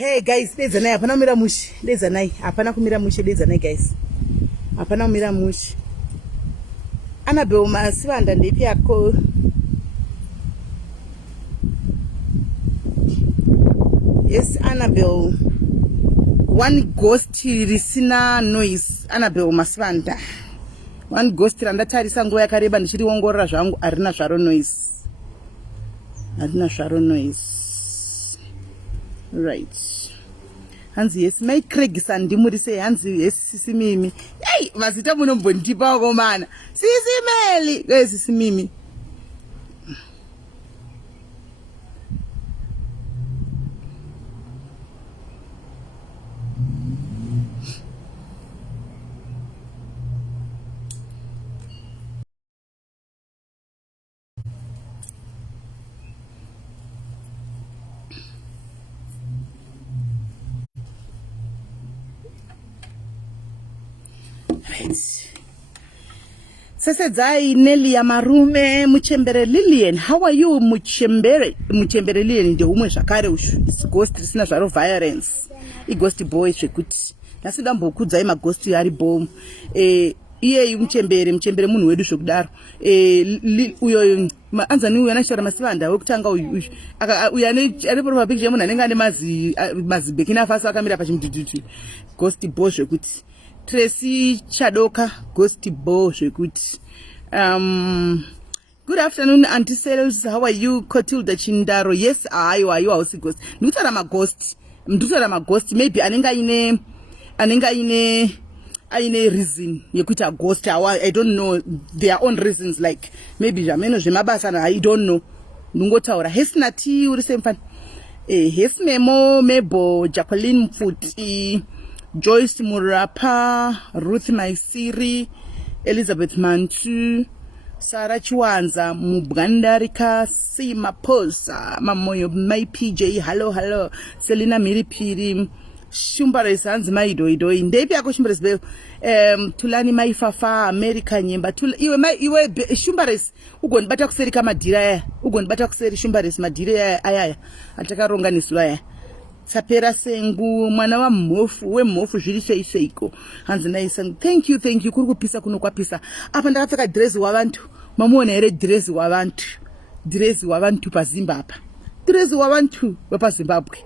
Hey guys, lezanai hapana kumira mushi. Lezanai hapana kumira mushi. Lezanai guys, hapana kumira mushi. Annabelle Masivanda ndepi yako. Yes, Annabelle. One ghost risina noise. Annabelle Masivanda. One ghost randatarisa nguva yakareba ndichiriongorora zvangu arina zvaro noise. Arina zvaro noise. Right. Hanzi yes, my Craig Sandimuri say Hanzi yes, Sisi Mimi. Hey, Masita Munombontipa Gomana. Sisi Meli. Where's Sisi Mimi? Sasedzai Nelly Yamarume Muchembere Lillian. How are you Muchembere? Muchembere Lillian ndio umwe zvakare ghost risina zvaro violence. I ghost boy zvekuti. Nasida mbokudzai ma ghost ari bomb. Iye Muchembere munhu wedu zvokudaro. Uyo anzani uyo anashora Masivanda wekutanga uyu. Uyane ari profile picture munhu anenge ane mazi Burkina Faso akamira pachimudududu. Ghost boy zvekuti. Tracy Chadoka Ghost Bo zvekuti. Good afternoon Auntie Sales, how are you? Kotilda Chindaro. Yes, you also ghost. Ndutara ma ghost maybe anenga ine reason yekuita ghost. I don't know their own reasons, like maybe jameno zvemabasa na I don't know. Ndungotaura Hesnati uri semfana. Hesmemo Mebo Jacqueline Mfuti Joyce Murapa, Ruth Maisiri, Elizabeth Mantu, Sarah Chiwanza, Mubgandarika, Sima Posa, Mamoyo, My PJ, hello, Selina Miripiri, Shumbares, Hans Maido, in Debia Shumbares, Tulani Maifafa, America, Nyemba, iwe Shumbares, Ugon Batak Seri Kamadira, Ugon Batak Seri Shumbares, Madira, Aya, Atakaronga Niswaya. Sapera sengu mwana wa mofu zviri seiko hanzi naisa thank you kuri kupisa kuno kwapisa apa ndakapfeka dress wavantu mamuona here dress wavantu paZimbabwe dress wavantu wepaZimbabwe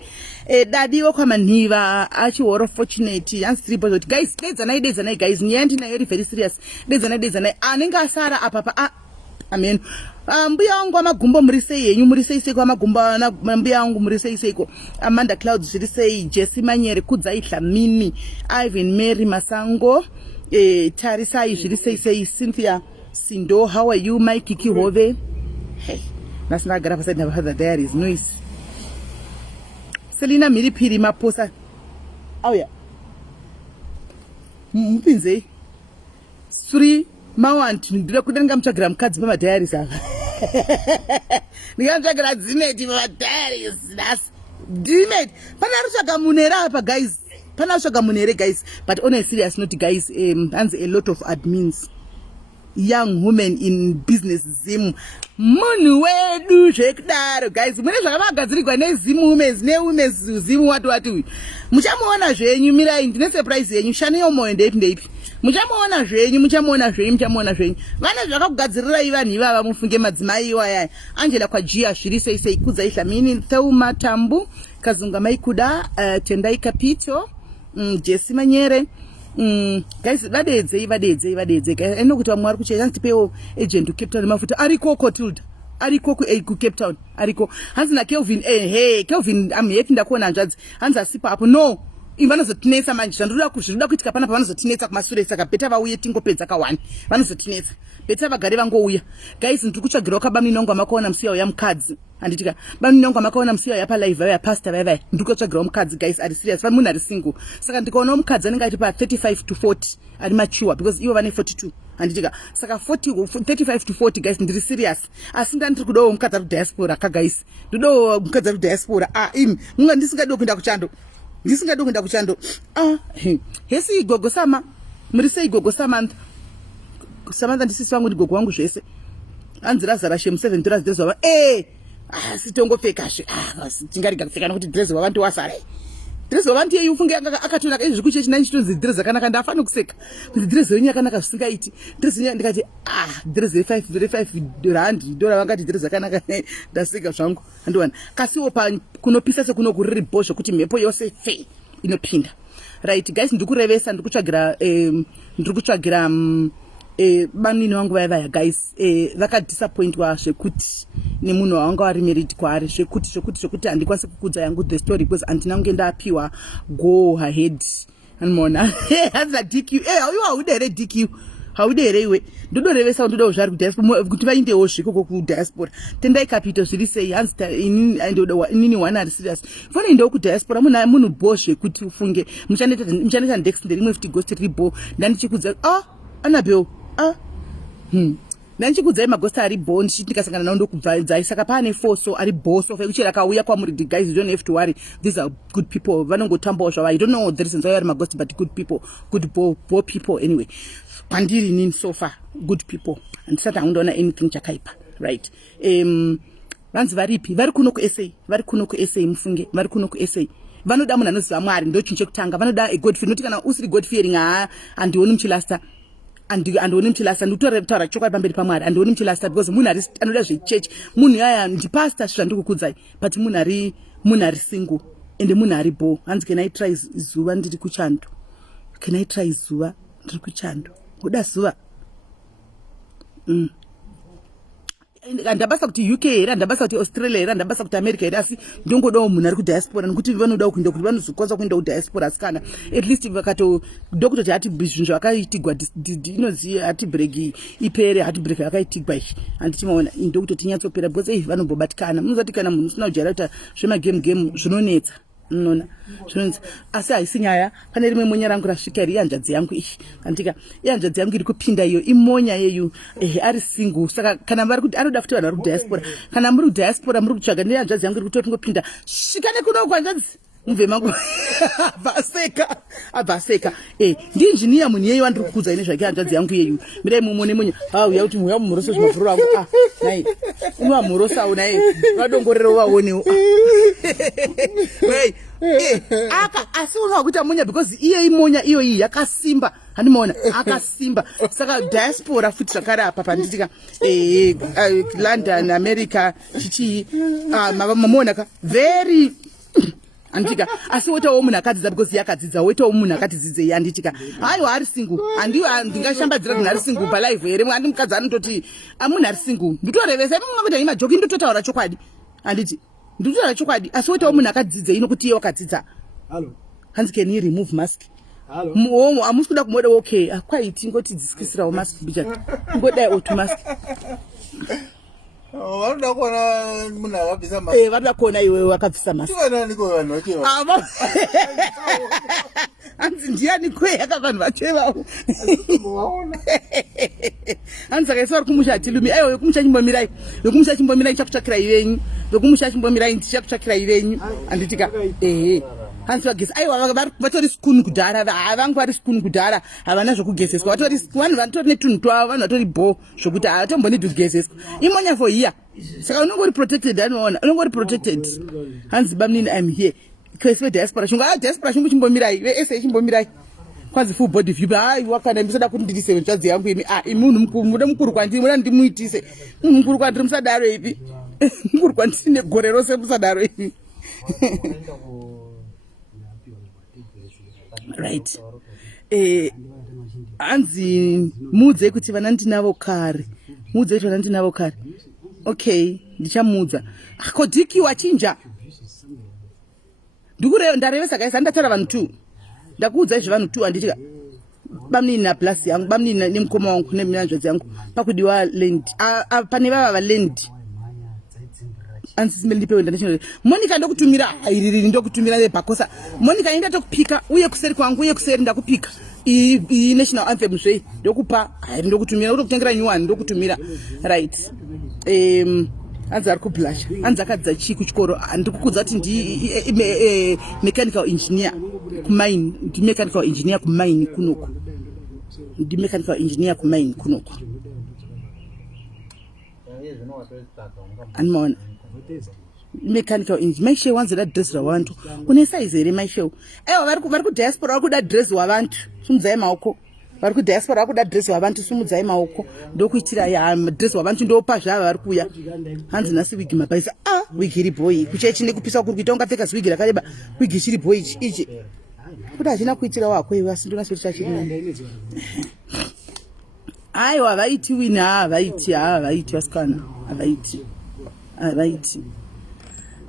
dadi wokwamanhiva achihoro fortunate hanzi triple dot guys dedzanai guys nyandi nayo very serious dedzanai anenge asara apa amen. Mbuya wangu amagumbo murisei yenyu murisei seko amagumbo na mbuya wangu murisei seko Amanda Clouds zvirisei Jesse Manyere kudzai Dlamini Ivan Mary Masango Tarisai zvirisei Cynthia Sindo. How are you Mike Kihove? Hey, nasina gara paside na father diaries noise. Selina Miripiri Maposa. Auya mpinze Suri Mawanti ndira kudenga mchagira mukadzi pa diaries aka. Ndikamchagira Zineti pa diaries. That's Zineti. Pana rushaga munera apa guys. Pana rushaga munere guys. But on a serious note guys, hands a lot of admins. Young women in business Zimu. Munhu wedu zvekudaro guys. Mune zvakavagadzirigwa neZimu women Zimu watu. Muchamuona zvenyu mirai ndine surprise yenyu shani yomoyo ndeipi. Muchamuona zvenyu. Vana zvakakugadzirira ivanhu ivava mufunge madzimai iwaya. Angela Kwajia zviri sei kudzai Dlamini Thauma Tambu Kazunga Maikuda Tendai Kapito Jesse Manyere. Guys vadedzei guys enokuti vamwe vari kucheza ntipewo agent Cape Town mafuta ariko Kotilda ariko ku Cape Town ariko hanzi na Kelvin Kelvin amhepi ndakuona hanzvadzi hanzi asipa apo no vanozotinetsa manje zvandoda kuitika pana pavanozotinetsa kumasure saka beta vauye tingopedza ka1 vanozotinetsa beta vagare vangouya guys ndiri kutsvagira wakabaminongo amakaona musiya uya mukadzi handitika baminongo amakaona musiya uya palive vaya pastor vaya ndiri kutsvagira mukadzi guys ari serious va munhu ari single saka ndikaona mukadzi anenge aiti pa 35 to 40 ari mature because ivo vane 42 handitika saka 35 to 40 guys ndiri serious asi ndandiri kudawo mukadzi ari diaspora ka guys ndodawo mukadzi ari diaspora munga ndisingadi kuenda kuchando hesi Gogo Sama murisei Gogo Samantha ndisisi wangu ndi gogo wangu zvese anzira zara shemu 7 $7 sitongopfeka she tingarega kupfeka nokuti dress wavantu wasare dress wavanti yeyu ufunge akatonaka izvi kuchechi nani chitonzi dress akanaka ndafana kuseka kuti dress yenyu yakanaka zvisingaiti dress yenyu ndikati dress ye5 rand dora vakati dress akanaka ndaseka zvangu andiwana kasiwo kunopisa sekuno kuriri bhozvo kuti mhepo yose fe inopinda right guys ndikurevesa ndikutsvagira banini vangu vaya guys vakadisappointwa zvekuti nemunhu wanga wari married kwaari zvekuti handikwanisi kukudza yangu the story because handina kunge ndapiwa go ahead anmona hanza DQ haude here DQ haude here iwe ndodorevesa ndoda zvari kudiaspora kuti vaindewo zvikoko kudiaspora tendai capital zviri sei hanzi inini one ari serious fana indewo kudiaspora munhu bo zvekuti ufunge muchaneta ndex nderimwe futi ghost riri bo ndandichikudza anabel nandichikudzai magosta ari bo ndikasangana nao ndokubvadzai saka paane foso ari boso fekuchera akauya kwamuri guys you don't have to worry these are good people vanongotambawo zvava I don't know the reasons why ari magosta but good people good bo people anyway kwandiri nini so far good people handisati hangundaona anything chakaipa right vanzi varipi vari kuno kusa mufunge vari kuno kusa vanoda munhu anoziva mwari ndo chinhu chekutanga vanoda agodfear noti kana usiri god fearing handioni muchilasta andioni muchilasta ndikutaura chokwadi pamberi pamwari andioni muchilasta because munhu anoda zvechechi munhu yaya ndipasta zvandikukudzai but munhu ari single ende munhu ari bo hanzi can I try zuva ndiri kuchando uda zuva handabasa kuti UK here handabasa kuti Australia here handabasa kuti America here asi ndongodawo munhu ari kudiaspora nekuti vanoda kuenda kuti vanozokwanisa kuenda kudiaspora asi kana at least ndokutoti hati zvinhu zvakaitigwa inozi hati break ipere hati break yakaitigwa izvi handichimaona ndokutoti nyatsopera because vanombobatikana munozati kana munhu usina kujara kuita zvemagame zvinonetsa nona zvonzi asi haisi nyaya pane rimwe monya rangu rasvika iri ihanzvadzi yangu iyi andika ihanzvadzi yangu iri kupinda iyo imonya yeyu ari single saka kana vari kuti anoda futi vanhu vari kudiaspora kana muri kudiaspora muri kutsvaga nehanzvadzi yangu iri kuti tingopinda svikane kuno kwanzvadzi mubve mangu abvaseka ndiinjiniya munhu yeyu andiri kukudza ine zvake hanzvadzi yangu yeyu mirai mumone monya uya kuti muya mumhorosa zvimafuro vangu nai umamhorosawo naye vadongorero vaonewo asi unowa kuita monya because iye imonya iyo iyi yakasimba handimaona akasimba saka diaspora futi zvakare apa panditika London America chichii mamoona ka very andika asi wotawo munhu akadzidza because yakadzidza wotawo munhu akatidzidzei anditika haiwa ari single ndingashambadzira kuti ari single palive here andi mukadzi anototi munhu ari single nditorevesa kuita imajoki ndototaura chokwadi anditi nditotaura chokwadi asi wotawo munhu akadzidzei nokuti iye wakadzidza hanzi can you remove mask hamusi kuda kumoda okay akwaiti ngotidziskisirawo mask bicha ngodai otu mask vanoda kuona munhu akabvisa mask vanoda kuona iwe wakabvisa mask hanzi ndiani kwe akavanhu vachevavo hanzi saka isu vari kumusha tilumi aiwa yokumusha chimbomirai chakutsvakirai venyu yokumusha chimbomirai ndichakutsvakirai venyu handitika hanzi vagesi aiwa vatori skunu kudhara havangu vari skunu kudhara havana zvokugezeswa vanhu vatori netunhu twavo vanhu vatori bo zvokuti hatombonidi kugezeswa imonya for here saka unongori protected anoona unongori protected hanzi bamnini I'm here kwesi diaspora shunga diaspora shungu chimbomirai vese chimbomirai kwanzi full body view wakana ndisada kuti ndidise nzvadzi yangu imi munhu mude mukuru kwandiri muda ndimuitise munhu mukuru kwandiri musadaro ipi mukuru kwandiri negore rose musadaro ipi right hanzi muudze kuti vana ndinavo kare okay ndichamudza kodiki wachinja ndarevesa gaisa ndataura vanhu 2 ndakuudza izvi vanhu 2 handitika bamnini naplasi yangu bamnini nemukoma wangu neminanzvadzi yangu pakudiwa land pane vava valand ansi ndipewe international Monica ndokutumira iriri ndokutumira nebhakosa Monica inda tokupika uye kuseri kwangu uye kuseri ndakupika i national anthem zvei ndokupa ndokutumira kutotengera new one ndokutumira right anzi ari kublasha anzi akadzidza chii kuchikoro ndikukudza kuti ndi mechanical engineer kumaini ndi mechanical engineer kumaini kunoko ndi mechanical engineer kumaini kunoko anmaona mechanical engineer maishe wanzira dress rawantu une size ere maishe aiwa vari ku diaspora vakuda dress wavantu sumudzai maoko vari ku diaspora vakuda dress wavantu sumudzai maoko ndokuitira ya dress wavantu ndopa zvava vari kuya hanzi nasi wigi mabaisa wigi iri boy kuchechi nekupisa kuri kuita ungapfeka wigi rakareba wigi chiri boy ichi kuti hachina kuitira wako iwe asi ndona soti chachiri aiwa havaiti wini havaiti vasikana havaiti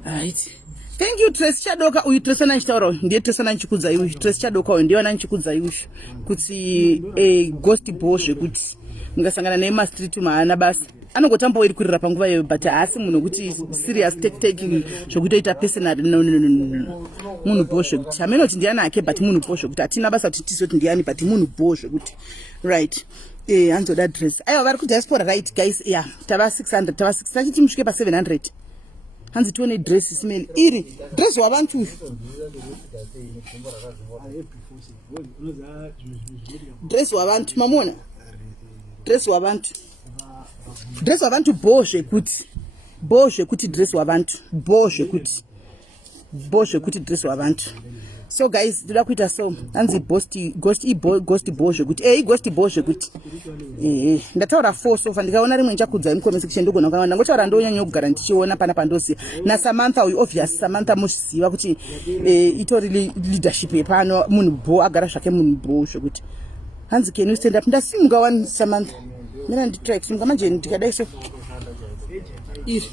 right. Thank you Trace Chadoka uyu Trace nanchitaura ndiye Trace nanchikudza iwe Trace Chadoka uyu ndiye nanchikudza iwe kuti ghost boy zvekuti mungasangana naye ma street maana basi anongotambawo iri kurira panguva iyoyo but asi munhu kuti serious taking zvokutoita personal no munhu boy zvekuti hamenoti ndiani ake but munhu boy zvekuti hatina basa kuti tizoti ndiani but munhu boy zvekuti right hanzoda dress aiwa vari kudiaspora right guys yeah tava 600 tava 6 tachiti musvike pa 700 hanzi tione dress smell iri dress wavantu dress wavantu mamona dress wavantu bozve kuti dress wavantu bozve kuti dress wavantu so guys ndoda kuita so hanzi ghost bozve kuti ghost bozve kuti ndataura 4 sofa ndikaona rimwe nchakudza comment section ndogona kuona ndangotaura ndonyanya kugara ndichiona pana pandosi na Samantha uyu obvious Samantha muziva kuti itori leadership yepano munhu bo agara zvake munhu bo zvekuti hanzi can you stand up ndasimuka one Samantha mina nditry kusimuka manje ndikadai so iri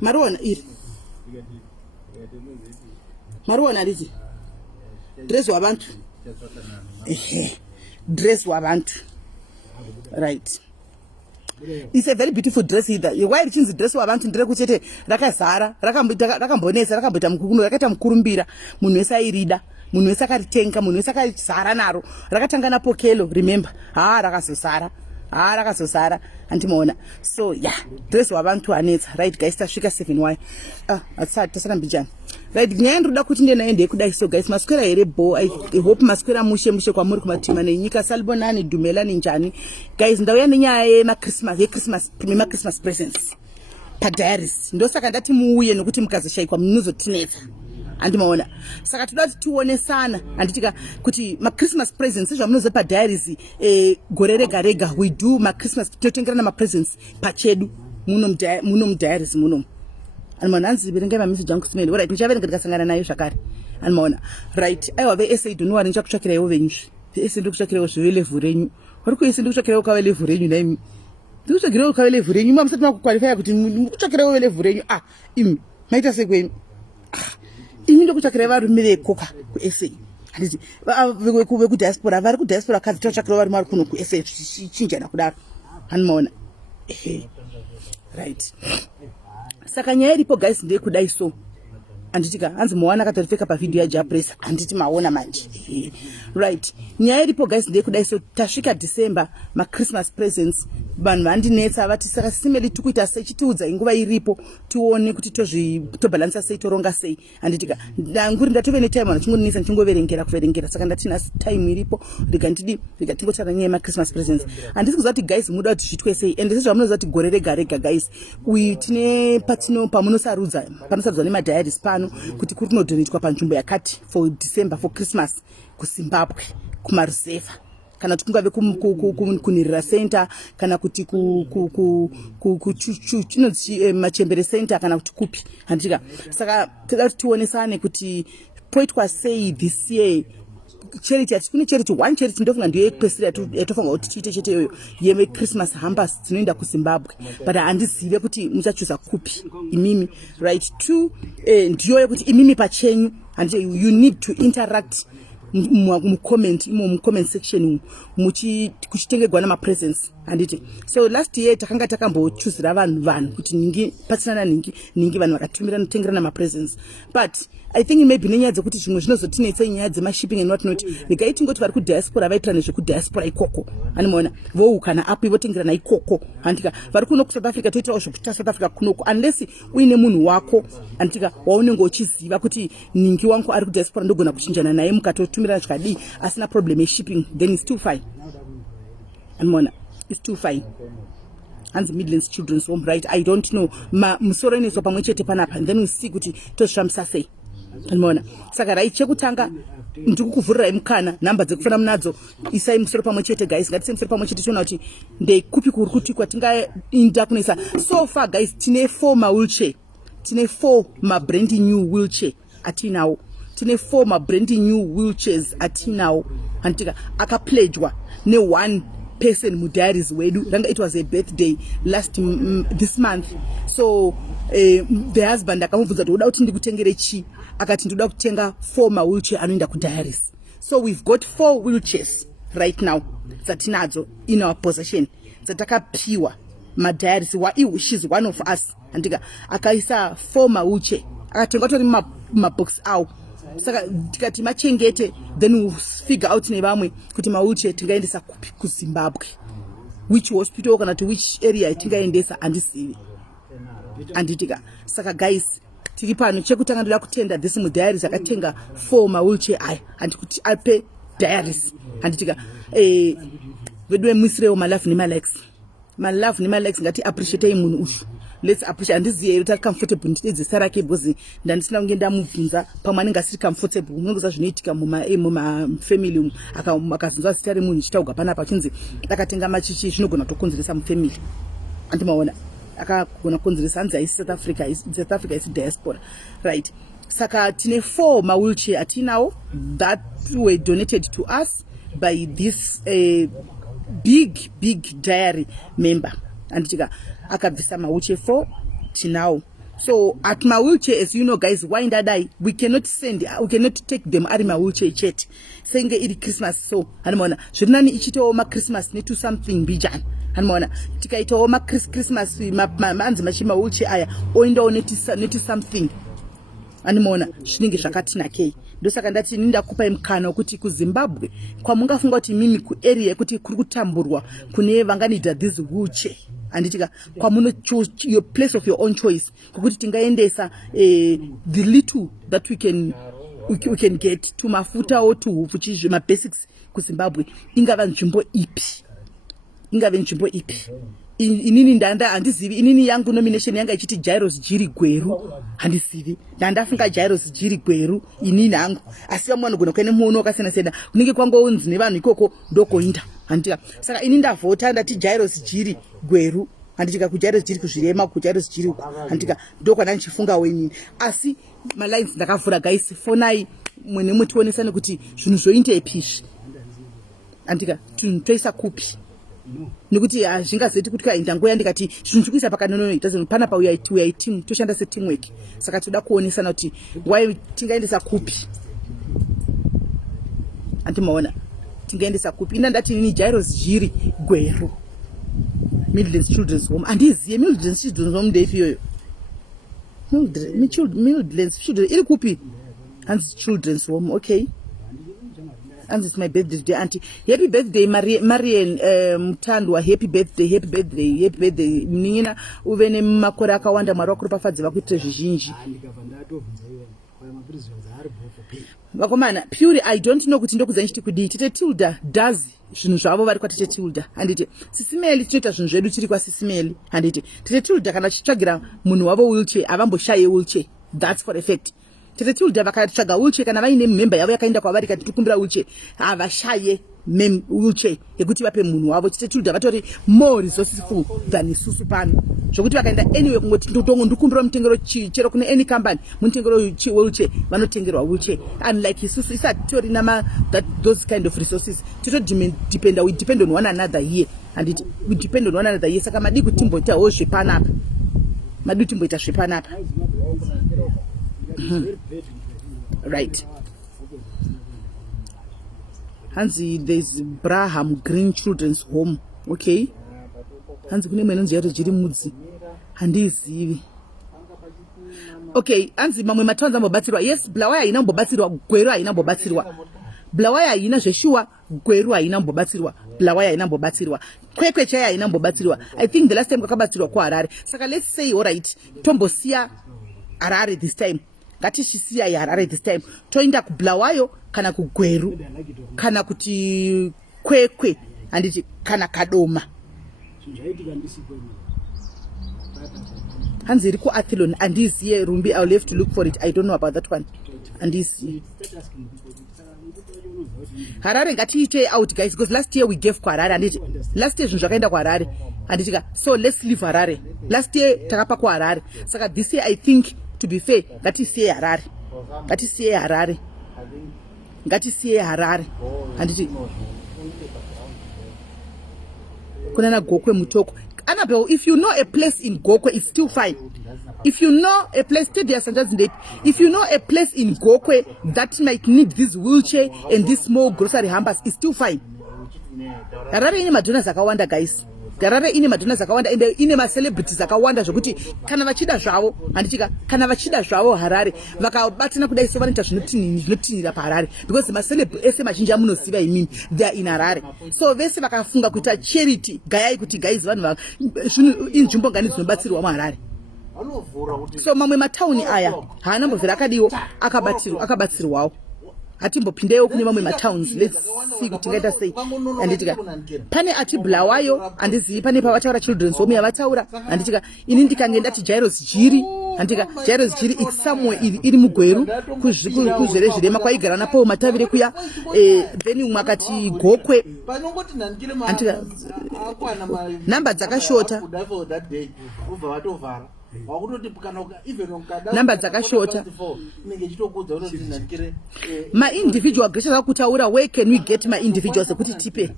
mariona iri mariona rizi dress wabantu dress wabantu right it's a very beautiful dress either why richinzi dress wabantu ndire kuchete rakazara rakambonesa rakamboita mukurumbira rakaita mukurumbira munhu wese airida munhu wese akaritenga munhu wese akazara naro rakatanga napo kelo remember rakazosara antimaona so yeah dress wabantu anetsa right guys tasvika 7y tasara mbijana right nyaya ndoda kuti ndenaende kudai so guys maswera here bo I hope maswera mushe kwamuri kumatima nenyika salibonani dumelani njani guys ndauya nenyaya ye Christmas presents padiaries ndosaka ndati muuye nokuti mukazoshaikwa munozotinetsa andimaona saka toda kuti tionesana anditika kuti ma Christmas presents zvamunoza pa diaries gore rega we do ma Christmas totengerana ma presents pachedu muno diaries muno andimaona hanzi verengai ma message angu smell right nichaverenga ndikasangana nayo zvakare andimaona right aiwa ve essay donwa nichakutsvakira iwo venyu essay ndikutsvakira zvive level renyu vari kuese ndikutsvakira ukave level renyu naimi ndikutsvakira ukave level renyu mamusati makuqualify kuti ndikutsvakira uve level renyu imi maita sekwenyu ini ndokutsvakira varume vekoka kuSA handiti vekudiaspora vari kudiaspora kadzi totsvakira varume vari kuno kuSA chinjana kudaro hanimaona right saka nyaya iripo guys ndeyekudai so anditika hanzi muwana akatoripfeka pavidhiyo yajapresa handiti maona manje right nyaya iripo guys ndeyekudai so tasvika December ma Christmas presents vanhu vandinetsa vati saka simeli tikuita sei chitiudza inguva iripo tione kuti tobalansa sei toronga sei handitika nguri ndatove netime vanhu chingonesa kuverengera saka ndatina time iripo rikatingotaura nyaya yema Christmas presents handisi kuziva kuti guys muda kuti zvitwe sei ende sezvamunoziva kuti gore rega guys uyu tine pamunosarudzwa nemadiaries pano kuti kuri kunodonetwa panzvimbo yakati for December for Christmas kuZimbabwe kumaruseva kana kuti kungave kunirira center kana kuti chinonzi machembere center kana kuti kupi handika saka toda kuti tionesane kuti poitwa sei this year charity ati kune charity one charity ndofunga ndiyo yekupesira yatofunga kuti tiite chete iyoyo yeme Christmas hampers dzinoenda kuZimbabwe but handizive kuti muchachuza kupi imimi right two ndiyo yekuti imimi pachenyu and you need to interact mucomment section kuchitengerwa nama presents handiti so last year takanga takambochuzira vanhu kuti ningi patsana ningi vanhu vakatumira notengerana ma presents but I think maybe nenyaya dzekuti zvimwe zvinozotinetsa nyaya dzema shipping and what not rikaiti ngoti vari kudiaspora vaitira nezvekudiaspora ikoko animaona voukana api votengerana ikoko handika vari kuno kuSouth Africa toitawo zvekuita South Africa kunoko unless uine munhu wako handika waunenge uchiziva kuti ningi wangu ari kudiaspora ndogona kuchinjana naye mukatotumirana zvikadii asina problem yeshipping then it's too fine animaona it's too fine hanzi Midlands Children's Home, right? I don't know musoro inoiswa pamwe chete panapa, and then we see kuti tozvisvambisa sei. Unoona, saka right, chekutanga ndikukuvhurirai mukana, nhamba dzekufana munadzo, isai musoro pamwe chete guys, ngatisei musoro pamwe chete tiona kuti ndekupi kuri kuti kwatingainda kunoisa. So far guys, tine 4 mawheelchair, tine 4 mabrand new wheelchair atinawo, tine 4 mabrand new wheelchairs atinawo, antika akapledgwa ne1 person mudiaries wedu. It was a birthday this month, so the husband akamubvunza kuti uda kuti ndikutengere chi, akati ndoda kutenga 4 mawheelchair anoenda kudiaries. So we've got 4 wheelchairs right now dzatinadzo in our possession, dzatakapiwa madiaries. She's one of us, andika akaisa 4 mawheelchair, akatenga tori mabox awo. Saka tikati machengete, then we'll figure out nevamwe kuti mawheelchair tingaendesa kupi kuZimbabwe, which hospital kana to which area tingaendesa handisivi, anditika. Saka guys, tiri pano chekutanga ndoda kutenda this mudiaries akatenga 4 mawheelchair aya andikuti ape diaries, anditika vedwe mwisireo my love nima likes ngati appreciate munhu ushu. Let's appreciate. Andiziye kuti ari comfortable ndidze rake because ndandisina kunge ndamubvunza pamwe anenge asiri comfortable. Munongoza zvinoitika muma family akazunzwa zita remunhu ichitaurwa panapa chinzi akatenga machichi zvinogona kutokonzeresa mufamily, andimaona akagona kukonzeresa, hanzi haisi South Africa isi diaspora, right? Saka tine 4 mawheelchair atinawo that were donated to us by this big diary member, anditika akabvisa mawheelchair 4 tinawo. So at my wheelchair, as you know guys, why ndadai we cannot take them ari my wheelchair chet senge iri Christmas. So anamona zvinani ichito ma Christmas need to something bijani, anamona tikaito ma Christmas manzi machima wheelchair aya oenda oneti something, anamona zvinenge zvakatinakei. Ndosaka ndati nindakupa mukana wekuti kuZimbabwe kwamungafunga kuti mimi kuarea kuti kuri kutamburwa kune vanganidha this wheelchair, anditika kwamuno choose your place of your own choice, kokuti tingaendesa the little that we can get to mafuta or to which ma basics kuZimbabwe ingava nzvimbo ipi. Inini ndanda handizivi, inini yangu nomination yanga ichiti Jairus Jiri Gweru, handizivi ndandafunga Jairus Jiri Gweru inini hangu, asi vamwe vanogona kuene muono wakasiyana kunenge kwangounzi nevanhu ikoko ndokoinda, handitika. Saka ini ndavhota ndati Jairus Jiri Gweru, handitika kuJairus Jiri kuzvirema, kuJairus Jiri handitika ndokwana ndichifunga wenini. Asi malines ndakavhura guys, fonai mwene mutionesane kuti zvinhu zvoita epizvi, handitika toisa kupi, nekuti hazvingazoiti kuti ndangoya ndikati zvinhu zvikuisa pakanono itazo panapa we are team, toshanda se teamwork. Saka toda kuonesana kuti why tingaendesa kupi, antimaona tingaendesa kupi. Ina ndati ni Jairus Jiri Gweru Midlands Children's Home, andiziye Midlands Children's Home ndefi yoyo, Midlands Children's iri kupi, hanzi Children's Home. Okay, and it's my birthday today, auntie. Happy birthday Marian Mutandwa, happy birthday mnina uvene makore akawanda Mwari wakuri pafadzi vakuitire zvizhinji. Vakomana pure I don't know kuti ndokudza nchiti kudii. Tete Tilda does zvinhu zvavo vari kwatete Tilda, handiti Sisimeli tinoita zvinhu zvedu tiri kwaSisimeli, handiti Tete Tilda kana chitsvagira munhu wavo wheelchair avamboshaye wheelchair, that's for a fact. Tete Tilda vakatsvaga wheelchair kana vaine member yavo yakaenda kwavari kati tikumbira wheelchair, havashaye wheelchair yekuti vape munhu wavo. Tete Tilda vatori more resourceful than isusu pano, zvokuti vakaenda anyway kungoti ndikumbira mutengero chero kune any company mutengero wheelchair vanotengerwa wheelchair, unlike isusu isatori nama those kind of resources. We depend on one another here, and we depend on one another here. Saka madi kutimboita ho zvepanapa, madi kutimboita zvepanapa. Right. Hanzi there's Braham Green Children's Home. Okay. Hanzi kune mwe nonzi yato Jiri Mudzi, handizivi. Okay, hanzi mamwe matonza ambobatsirwa. Yes, Blawaya haina ambobatsirwa, Gweru haina ambobatsirwa. Blawaya haina zveshuwa, Gweru haina ambobatsirwa. Blawaya haina ambobatsirwa. Kwekwe chaya haina ambobatsirwa. I think the last time kwakabatsirwa kuHarare. Saka let's say alright, tombosiya Harare this time. Ngatishisiya yaHarare this time. Toinda kuBlawayo kana kuGweru kana kuti Kwekwe handiti kana Kadoma. hanzi iri kuathlon andiziye rumbi. I'll have to look for it. I don't know about that one. Andiziye Harare ngatiite out guys, because last year we gave kuHarare anditi last year zvinhu zvakaenda kuHarare anditika, so let's leave Harare. Last year takapa kuHarare, saka this year I think to be fair ngatisiye Harare, ngatisiye Harare, ngatisiye Harare anditi kunana Gokwe Mutoko. Annabelle, if you know a place in Gokwe, it's still fine. If you know a place, if you know a place in Gokwe that might need this wheelchair and this small grocery hampers, it's still fine. Harare ine madhona zakawanda guys. Harare ine madhona zakawanda and ine ma celebrities zakawanda zvokuti kana vachida zvavo handichika kana vachida zvavo Harare vakabatana kudai so vanoita zvinotinira paHarare, because ma celeb ese mazhinji amunoziva imimi they are in Harare. So vese vakafunga kuita charity gayai kuti guys vanhu inzvimbo ngani dzinobatsirwa muHarare. So mamwe matauni aya haanambovhera akadiwo akabatsirwawo. Hatimbopindewo kune mamwe matowns. Let's see kuti ngaita sei. Anditika pane ati Bulawayo andizivi pane pavataura children's home yavataura anditika ini ndikange ndati Jairus Jiri andika Jairus Jiri it's somewhere iri mugweru kuzvere zvirema kwaigara napo matavire kuya then umwe akati Gokwe andika namba dzakashota namba dzakashota ma individual gracious akutaura where can we get my individuals kuti tipe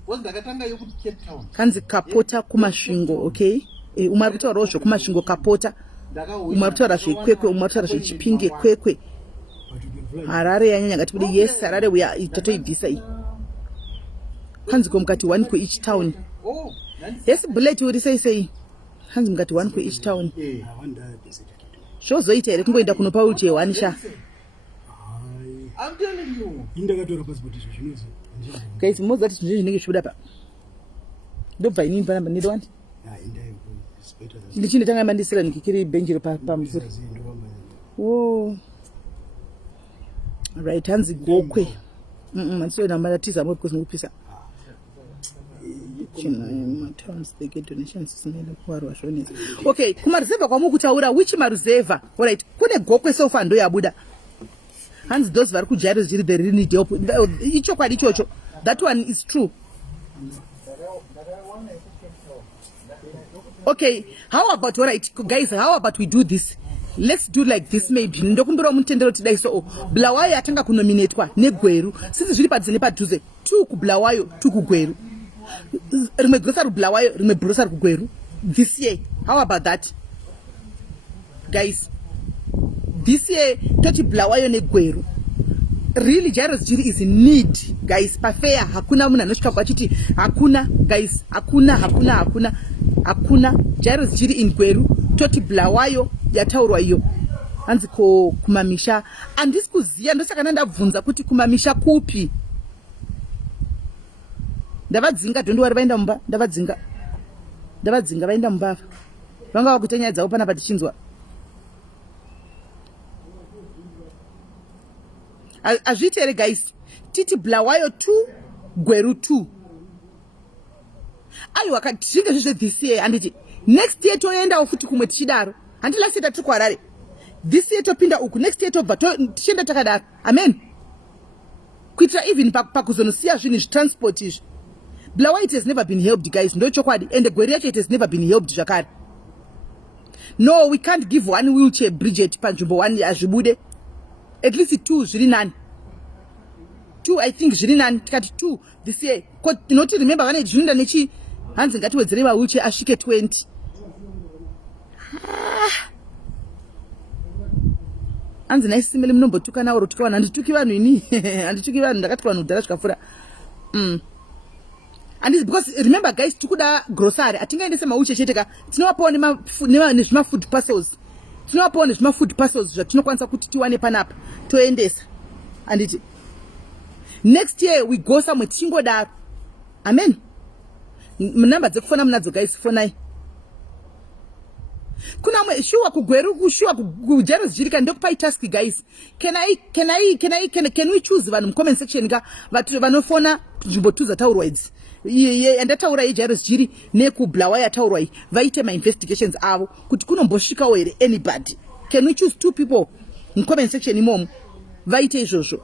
kanzi Kapota kumasvingo. Okay, umwe ari kutaurawo zvokumasvingo Kapota, umwe ari kutaura zvekwekwe, umwe ari kutaura zvechipinge kwekwe. Harare yanyanya ngatibude. Yes, Harare we are tatoibvisa iyi kanzi komukati 1 ku each town. Yes, bullet uri sei hanzi mukati 1 ku each town. Zvozoita here kungoenda kunopa wheelchair 1 sha. I'm telling you. Guys, most that is zvinenge zvibuda pa. Ndobva inini panapa ndidowandi. Ndichine tanga mandisira nikikiri benjiro pamusoro. Oh. Right, hanzi Gokwe. Mandiso namba tiza mo because ngupisa. Towns they get donations sinele kuwarwa zvonezi. Okay, kumaruzeva kwamukutaura which maruzeva? All right, kune Gokwe so far ndo yabuda. Hands those vari kuJairus Jiri they really need help. Ichokwadi ichocho. That one is true. Okay, how about all right guys, how about we do this? Let's do like this maybe. Ndokumbira mutendero tidai so Bulawayo atanga kunominatwa neGweru. Sisi zviri padze nepadhuze 2 ku Bulawayo 2 ku Gweru. Rimwe grocery Bulawayo rimwe grocery ku Gweru this year. How about that? Guys, this year toti Bulawayo neGweru. Really Jairus Jiri is in need guys. Pafea hakuna munhu anosvika kwachiti hakuna guys, hakuna Jairus Jiri in Gweru toti Bulawayo yataurwa iyo hanzi kumamisha andisi kuziya ndosaka ndabvunza kuti kumamisha kupi. Ndavadzinga don't worry vaenda mumba ndavadzinga vaenda mumba vanga vakutenya dzavo pana patichinzwa. Azvitere guys, titi Bulawayo 2 Gweru 2 aiwa katinge zvizve this year anditi next year toendawo futi kumwe tichidaro handi last year tiri kuHarare this year topinda uku next year tobva tichenda takadaro. Amen, kuitira even pakuzonosiya zvinhu zvitransport izvi. Bulawayo it has never been helped guys, ndo chokwadi, and Gweru yacho it has never been helped zvakare. No, we can't give 1 wheelchair Bridget panzvimbo 1 azvibude. At least 2 zviri nani. 2 I think zviri nani tikati 2 this year. Not remember vane zvinoenda nechi hanzi ngatiwedzere ma wheelchair asvike 20. Hanzi naisimele munombotuka nawo rotuka vanhu handituki vanhu ini handituki vanhu ndakati vanhu kudhara zvikafura. And it's because remember guys tikuda grocery atingaendese ma wheelchair chete ka tinowapawo nezvima food parcels. Tinowapawo nezvima food parcels zvatinokwanisa kuti tiwane panapa toendesa. Anditi next year we go somewhere tingodaro. Amen. Namba dzekufona munadzo guys, fonai. Kuna mwe shuwa kuGweru kushuwa kuJairus Jiri ndokupai task guys. Can we choose vanhu comment section ka vatu vanofona nzvimbo 2 dzataurwa idzi. andataura yeJairos Jiri nekublawa yataurwa iyi vaite ma-investigations avo kuti kunombosvikawo here anybody. Can we choose 2 people mucomment section imomo vaite izvozvo?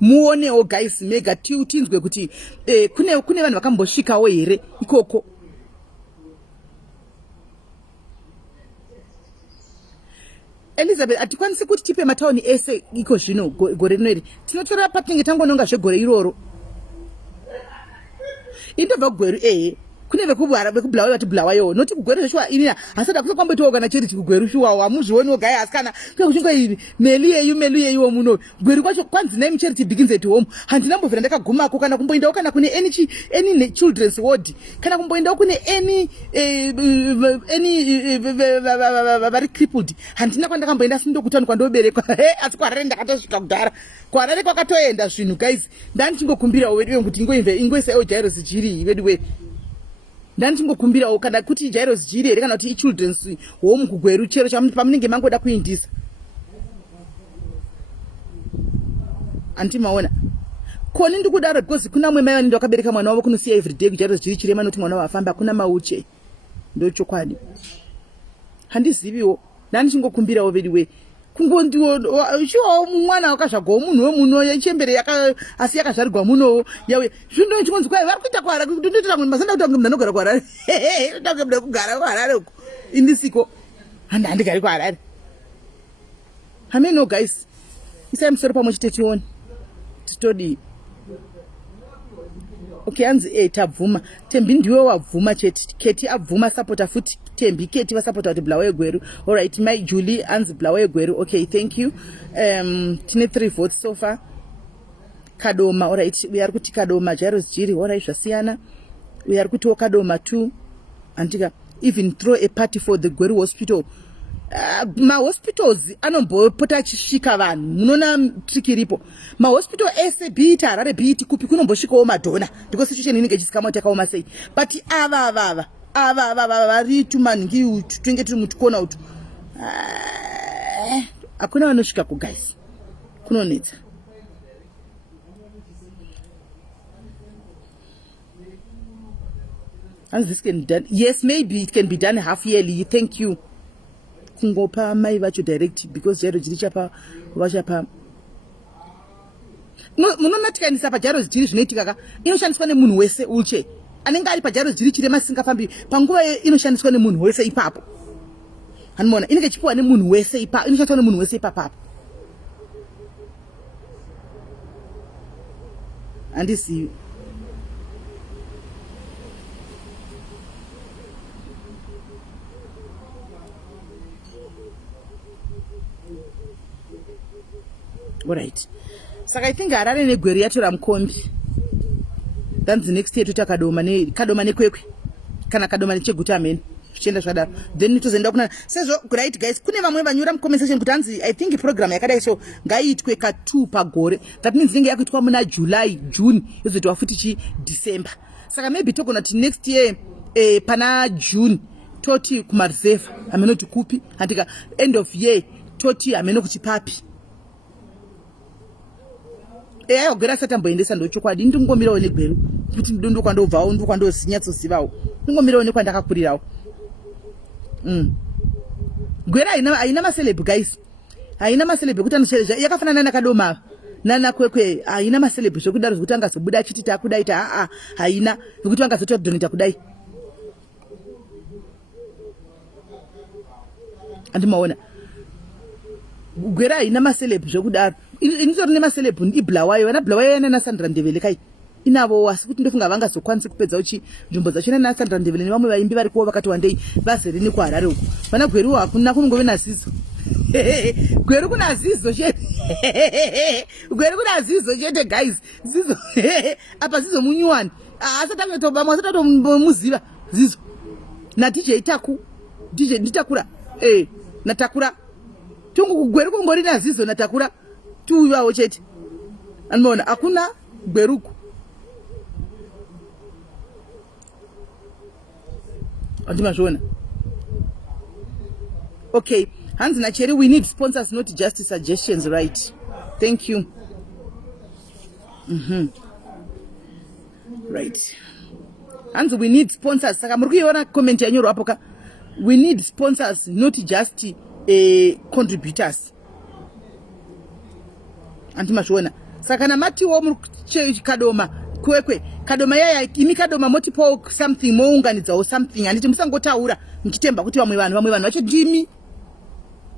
Muonewo guys, mega tinzwe kuti kune vanhu vakambosvikawo here ikoko. Elizabeth atikwanisi kuti tipe matauni ese iko zvino gore rino iri. Tinotora patinenge tangononga zvegore iroro. Indobva kugweru kune vekublawa vati blawayo noti kugweru zveshuwa inina asada kusokwambotiwo kana chiri chikugweru shuwawo hamuzvioniwo gaya asikana kwekuchingoivi melu yeyu muno gweru kwacho kwanzi name charity begins at home. Handinambovhira ndakagumako kana kumboendawo kana kune any children's ward kana kumboendawo kune any vari crippled. Handina kwandakamboenda sindokutani kwandoberekwa asi kwarare ndakatosvika kudhara kwarare kwakatoenda zvinhu guys. Ndanichingokumbirawo vedu kuti ingoisaiwo Jairos Jiri vedu we. Ndanichingokumbirawo kana kuti Jairos Jiri here kana kuti ichildren's home kugweru chero pamunenge mangoda kuindisa. Antimaona koni ndikudaro because kuna mwe mai vanenge vakabereka mwana wavo kunosiya everyday kuJairos Jiri Chirema noti mwana wafamba kuna mauche. Ndochokwadi handiziviwo. Ndanichingokumbirawo vedu we kungondiwo shuwa mwana wakazvagwa munhu wemuno chembere asi yakazvarirwa muno yawe zvindo chingonzi kwai vari kuita kwara kundoita kuti masanda kuti munhu anogara kwarare ndakabda kugara kwarare uko indisiko handigari kwarare. Hameno guys, isai musoro pamwe chete tione titodi. Okay, hanzi tabvuma Tembi ndiwe wabvuma chete, Keti abvuma supporter futi Tembi Keti vasupporter kuti Blawayo Gweru. All right, my Julie hanzi Blawayo Gweru. Okay, thank you. Tine 3 votes so far. Kadoma, all right, we are kuti Kadoma Jairos Jiri, all right, zvasiyana. We are kuti Kadoma too. Antika even throw a party for the Gweru hospital. Mahospitals anombopota achisvika vanhu munoona triki iripo. Mahospital ese biti Harare biti kupi kunombosvikawo madhona ndiko situation inenge ichisikama kuti yakaoma sei. But ava vari tumanhingi utu twenge tiri mutukona utu hakuna vanosvikako guys, kunonetsa. And this can be done. Yes, maybe it can be done half yearly. Thank you. Kungopa mai vacho direct because Jairos Jiri vachapa munonatikanisa paJairos Jiri zvinoitika ka inoshandiswa nemunhu wese uche anenge ari paJairos Jiri Chirema singafambi panguva inoshandiswa nemunhu wese ipapo. Hanimona inenge ichipiwa nemunhu wese ipapo, inoshandiswa nemunhu wese ipapo. Handisiyo. Alright. Saka I think Harare negweru yatora mukombi. That's the next year tuta Kadoma nekwekwe. Kana Kadoma necheguta amene. Zvichienda zvadaro. Then tozoenda kuna. Sezvo right guys, kune vamwe vanyora mucomment section kuti hanzi I think program yakadai so ngaiitwe ka2 pagore. That means inenge yakuitwa muna July, June, yozoitwa futi December. Saka maybe togona kuti next year pana June toti kumareserve amenoti kupi handika end of year toti ameno kuchipapi. Gwera satamboendesa ndochokwadi ndingomirawo negweru kuti ndo kwandobvawo ndo kwandosinyatsozivawo ndingomirawo nekwandakakurirawo. Gwera haina maceleb guys, haina maceleb kuti anoshereja yakafanana naKadoma nana kwekwe, haina maceleb zvekudaro zvekuti angazobuda achiti takudai haina zvekuti angazoti donita kudai. Andimaona Gwera haina maceleb zvekudaro. Initori nemaceleb iblawayo vana Blawayo yana naSandra Ndebele kai inavo asi kuti ndofunga vangazokwanisa kupedza uchi nzvimbo dzachina naSandra Ndebele nevamwe vaimbi varikuwo vakati wandei vazerini kuHarare uko. Vana Gweru hakuna kunongove naZizo. Gweru kuna Zizo chete. Gweru kuna Zizo chete guys. Zizo apa Zizo munyuwani asati angetoba asati atomuziva Zizo na DJ Taku DJ nditakura natakura tungu kugweru kungori naZizo natakura tuwawo chete. Anmona hakuna Gweruku. Andimazvona. Okay, Hanzi Nacheri, we need sponsors, not just suggestions, right? Thank you. right. And we need sponsors. Saka muri kuiona comment yanyorwa hapo ka. We need sponsors, not just contributors. Anti mashona. Saka na mati wo muri kadoma kwekwe kadoma yaya imi kadoma multiple something mounganidza or something anditi musangotaura mchitemba kuti vamwe vanhu vacho ndimi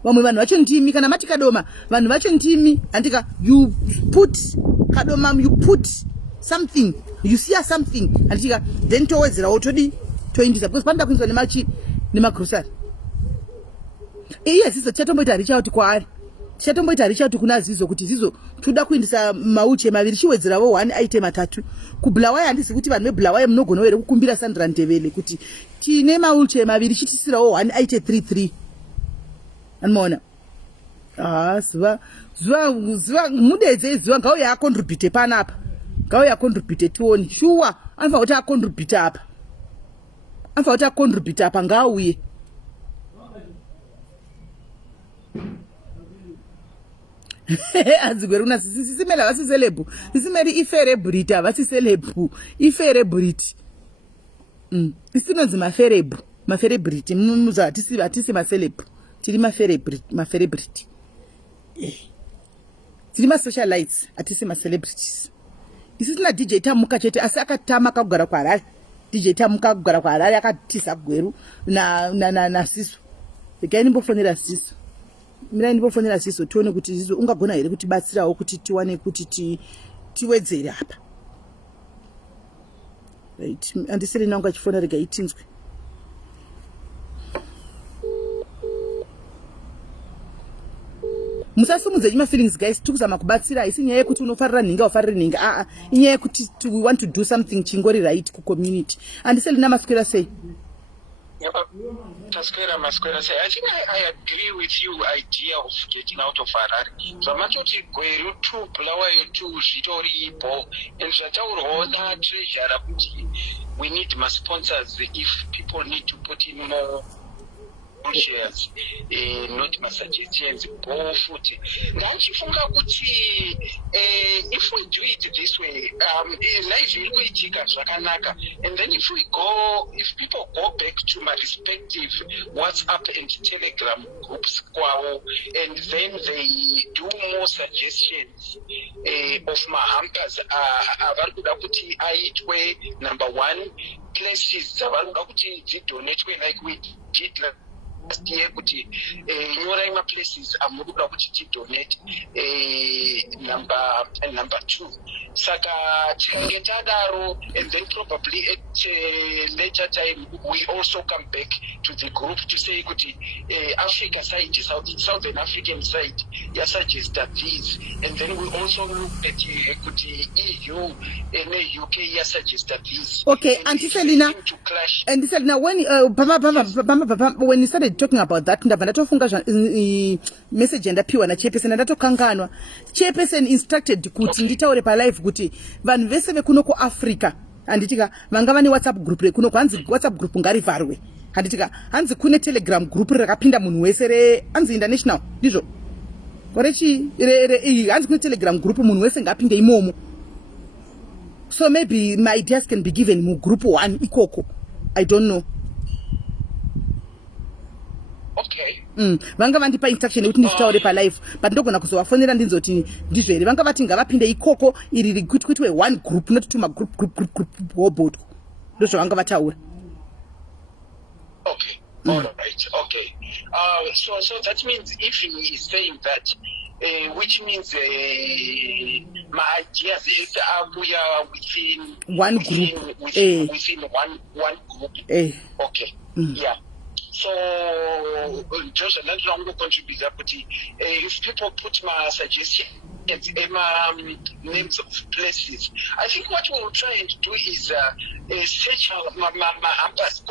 vamwe vanhu vacho ndimi kana mati kadoma vanhu vacho ndimi andika you put kadoma you put something you see something andika then towedzera todi toindisa because panda kunzwa nemagrocery yes iso chatomboita richauti kwaari chatomboita richauti kuna Zizo kuti Zizo toda kuindisa mauche maviri chiwedzerawo 1 item 3 kubulawayo handisi kuti vanhu vebulawayo munogona here kukumbira Sandra Ndebele kuti tine mauche maviri chitisirawo 1 item 33 anoona zuva mudedze zuva ngauya acontribute panapa ngauya acontribute tioni shuwa anofanira kuti acontribute apa anofanira kuti acontribute apa ngauye azigweruna sisimela vasiselebu sisimeri iferebrity avasiselebu iferebrity isinonzi maferebrity muza hatisi maselebu tiri maferebrity tiri masocialites hatisi macelebrities isisina DJ Tamuka chete asi akatama akagara kwaRarare DJ Tamuka akagara kwaRarare akatisa Gweru na Siso regai nimbofonera Siso mirai ndimbofonera Siso tione kuti Zizo ungagona here kuti batsirawo kuti tiwane kuti tiwedzere apa right andisiri nangu achifona rega itinzwe musasumudze my feelings guys tikuzama kubatsira isi nyaya yekuti unofarira nhinga ufarire nhinga inyaya yekuti we want to do something chingori right kucommunity andisiri namaswera sei Masquera say, I think I agree with you idea of getting out of Harare. So much of it Gweru to Blawa to Zitori Bo and Zatauro that treasure we need my sponsors if people need to put in more shares, not my suggestions, both foot. If we do it this way, life will go chicken, and then if people go back to my respective WhatsApp and Telegram groups, and then they do more suggestions of my hampers, number one, places, donate like we did. Kuti nyora ima places amuduka kuti donate number 2 saka chikangedaro and then probably at a later time we also come back to the group to say kuti Africa side Southern African side ya suggest that these and then we also look at kuti EU and UK ya suggest that these okay Auntie Selina and Selina when you started talking about that ndabva ndatofunga message yandapiwa naChairperson ndatokanganwa Chairperson instructed kuti nditaure palive kuti vanhu vese vekuno kuAfrica handitika vanga vane WhatsApp group rekunoko hanzi WhatsApp group ngarivharwe handitika hanzi kune Telegram group rakapinda munhu wese hanzi international ndizvo korechi hanzi kune Telegram group munhu wese ngapinde imomo so maybe my ideas can be given mu group 1 ikoko I don't know. Okay. Vanga vandipa instruction yekuti nditaure palive but ndogona kuzovafonera ndinzoti ndizvo here vanga vati ngavapinde ikoko iri rigwitwe one group not to ma group wobot ndozvo vanga vataura. Okay. All right. Okay. So that means if he is saying that which means my ideas is we are within one group within one group. Okay. Yeah. So, just another long contribute that if people put my suggestions, names of places, I think what we'll try and do is search my ampers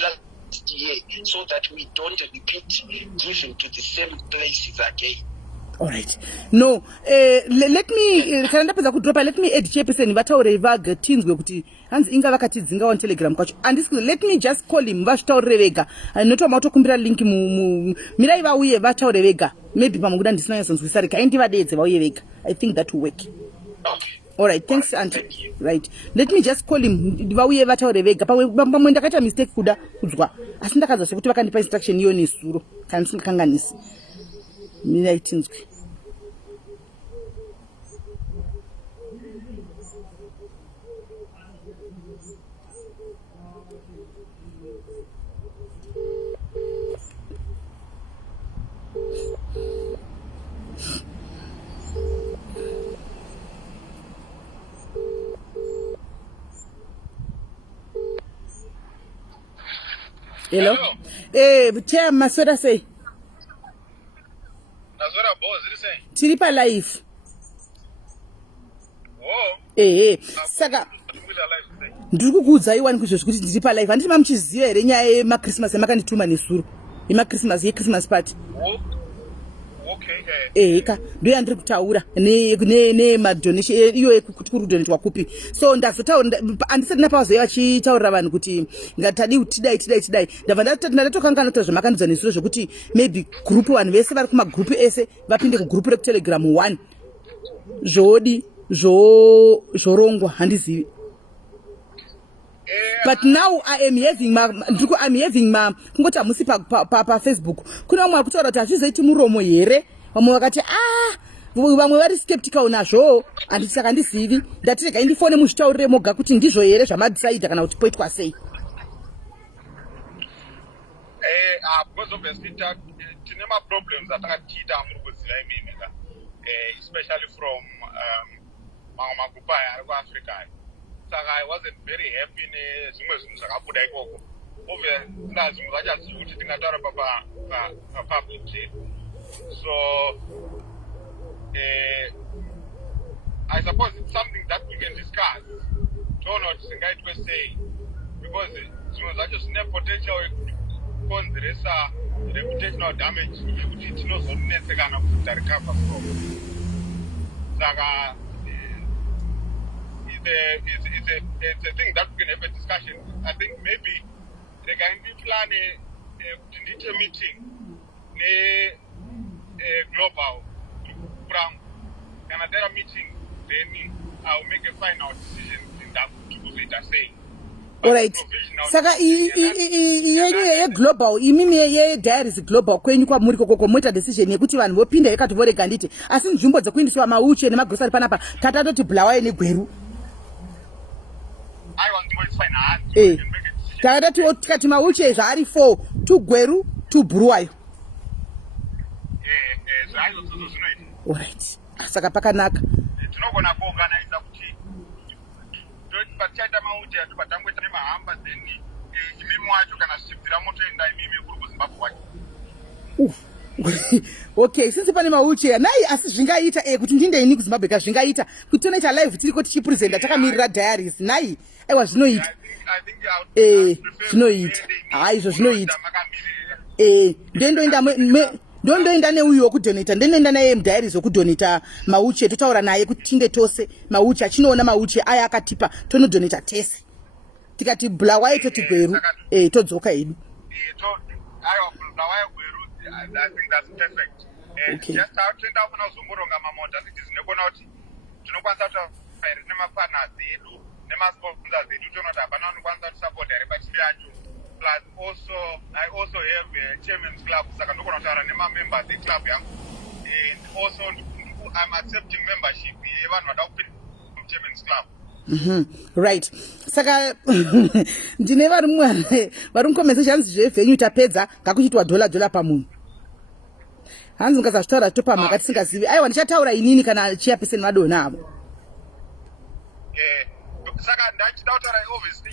last year so that we don't repeat giving to the same places again. All right. No, let me let me add Chairperson vataure vaga tinzwe kuti hanzi inga vakatidzinga on Telegram kwacho and let me just call him vashitaure vega noto matokumbira link mirai vauye vataure vega maybe pamunguda ndisina yazonzwisarika aindi vadedze vauye vega I think that will work. Okay. All right, thanks auntie. Right, let me just call him vauye vataure vega pamwe ndakaita mistake kuda kuzwa asi ndakazwa sekuti vakandipa instruction iyo nesuro kana ndisingakanganisi mina itinzwi. Hello. Chair Maswera say. Maswera boss, listen. Tiripa live. Oh. Saka. Ndiri kukuudza iwani kuzvo kuti ndiri pa live handiti mamuchiziva here nyaya yemachristmas yamakandituma nesuro yemachristmas yechristmas party. Okay. Ka ndo yandiri kutaura nemadonation iyo yekuti kurudonetwa kupi. So ndazotaura handisati napawazoiva vachitaurira vanhu kuti ngatadi tidai ndabva ndatokangana kuti zvamakanudza nesuro zvokuti maybe group vanhu vese vari kumagrupu ese vapinde kugrupu rekutelegram 1 zvodi zvorongwa handizivi. But now I'm having kungoti hamusi pa Facebook kuna vamwe vakutaura kuti hazvizoiti muromo here vamwe vakati vamwe vari skeptical nazvo handiti saka handizivi ndati regai ndifone muzvitaurire moga kuti ndizvo here zvamadisaidha kana kuti poitwa sei. Because obviously tine ma-problems atakatiita muri kuziva imimi especially from mamwe magupu aya ari kuafrica aya. Saka I wasn't very happy nezvimwe zvinhu zvakabuda ikoko. Obviously zvimwe zvachazivi kuti tingataura pa-public. So I suppose it's something that we can discuss. Toona kuti zvingaitwe sei because zvimwe zvacho zvine potential yekukonzeresa reputational damage yekuti tinozonetsekana kuti tarecover from. Saka it's a thing that we can have a discussion. I think maybe they can plan a meeting global from another meeting, then I'll make a final decision in that to say. All right. Saka ye global imimi ye diaries global kwenyu kwa muri kokoko moita decision yekuti vanhu vopinda yakati vorega nditi asi nzvimbo dzekuindiswa mauche nemagrocery panapa tatati bulawaye negweru. I want to find takati tikati mauche zvaari 4 2 gweru 2 buluwayo. All right. Saka pakanaka. Tinogona kuorganize kuti pachaita mauche patangwe mahamba then imimi wacho kana sibvira motoenda imimi kuri kuZimbabwe wacho. Okay, since pane mauche nai asi zvingaita kuti ndinde ini kuZimbabwe ka zvingaita kuti tonaita live tiriko tichipresenta takamirira diaries nai aiwa zvinoita. Zvinoita izvo zvinoita ndondoenda neuyo wokudonata ndinoenda naye mudiaries wokudonata mauche totaura naye kuti tinde tose mauche achinoona mauche aya akatipa tonodonata tese tikati bulawaye toti gweru todzoka hedu. I think that's perfect. Okay. Just how to end up on Zumuronga Mamota, it is Negonoti, to know what's out of Nema partners, they do, Nema sponsors, they do not have another one that support everybody. Plus, I also have a chairman's club, Sakanokotara, Nema member, the club, and also I'm accepting membership, even without chairman's club. Right. Saka ndine vari mukomesa hanzi zvevhenyu tapedza ngakuchitwa $1 pamunhu. Hanzi ngazvitaura topama katisingazivi. Aiwa ndichataura inini kana chairperson vadona avo. Saka ndachitaura obviously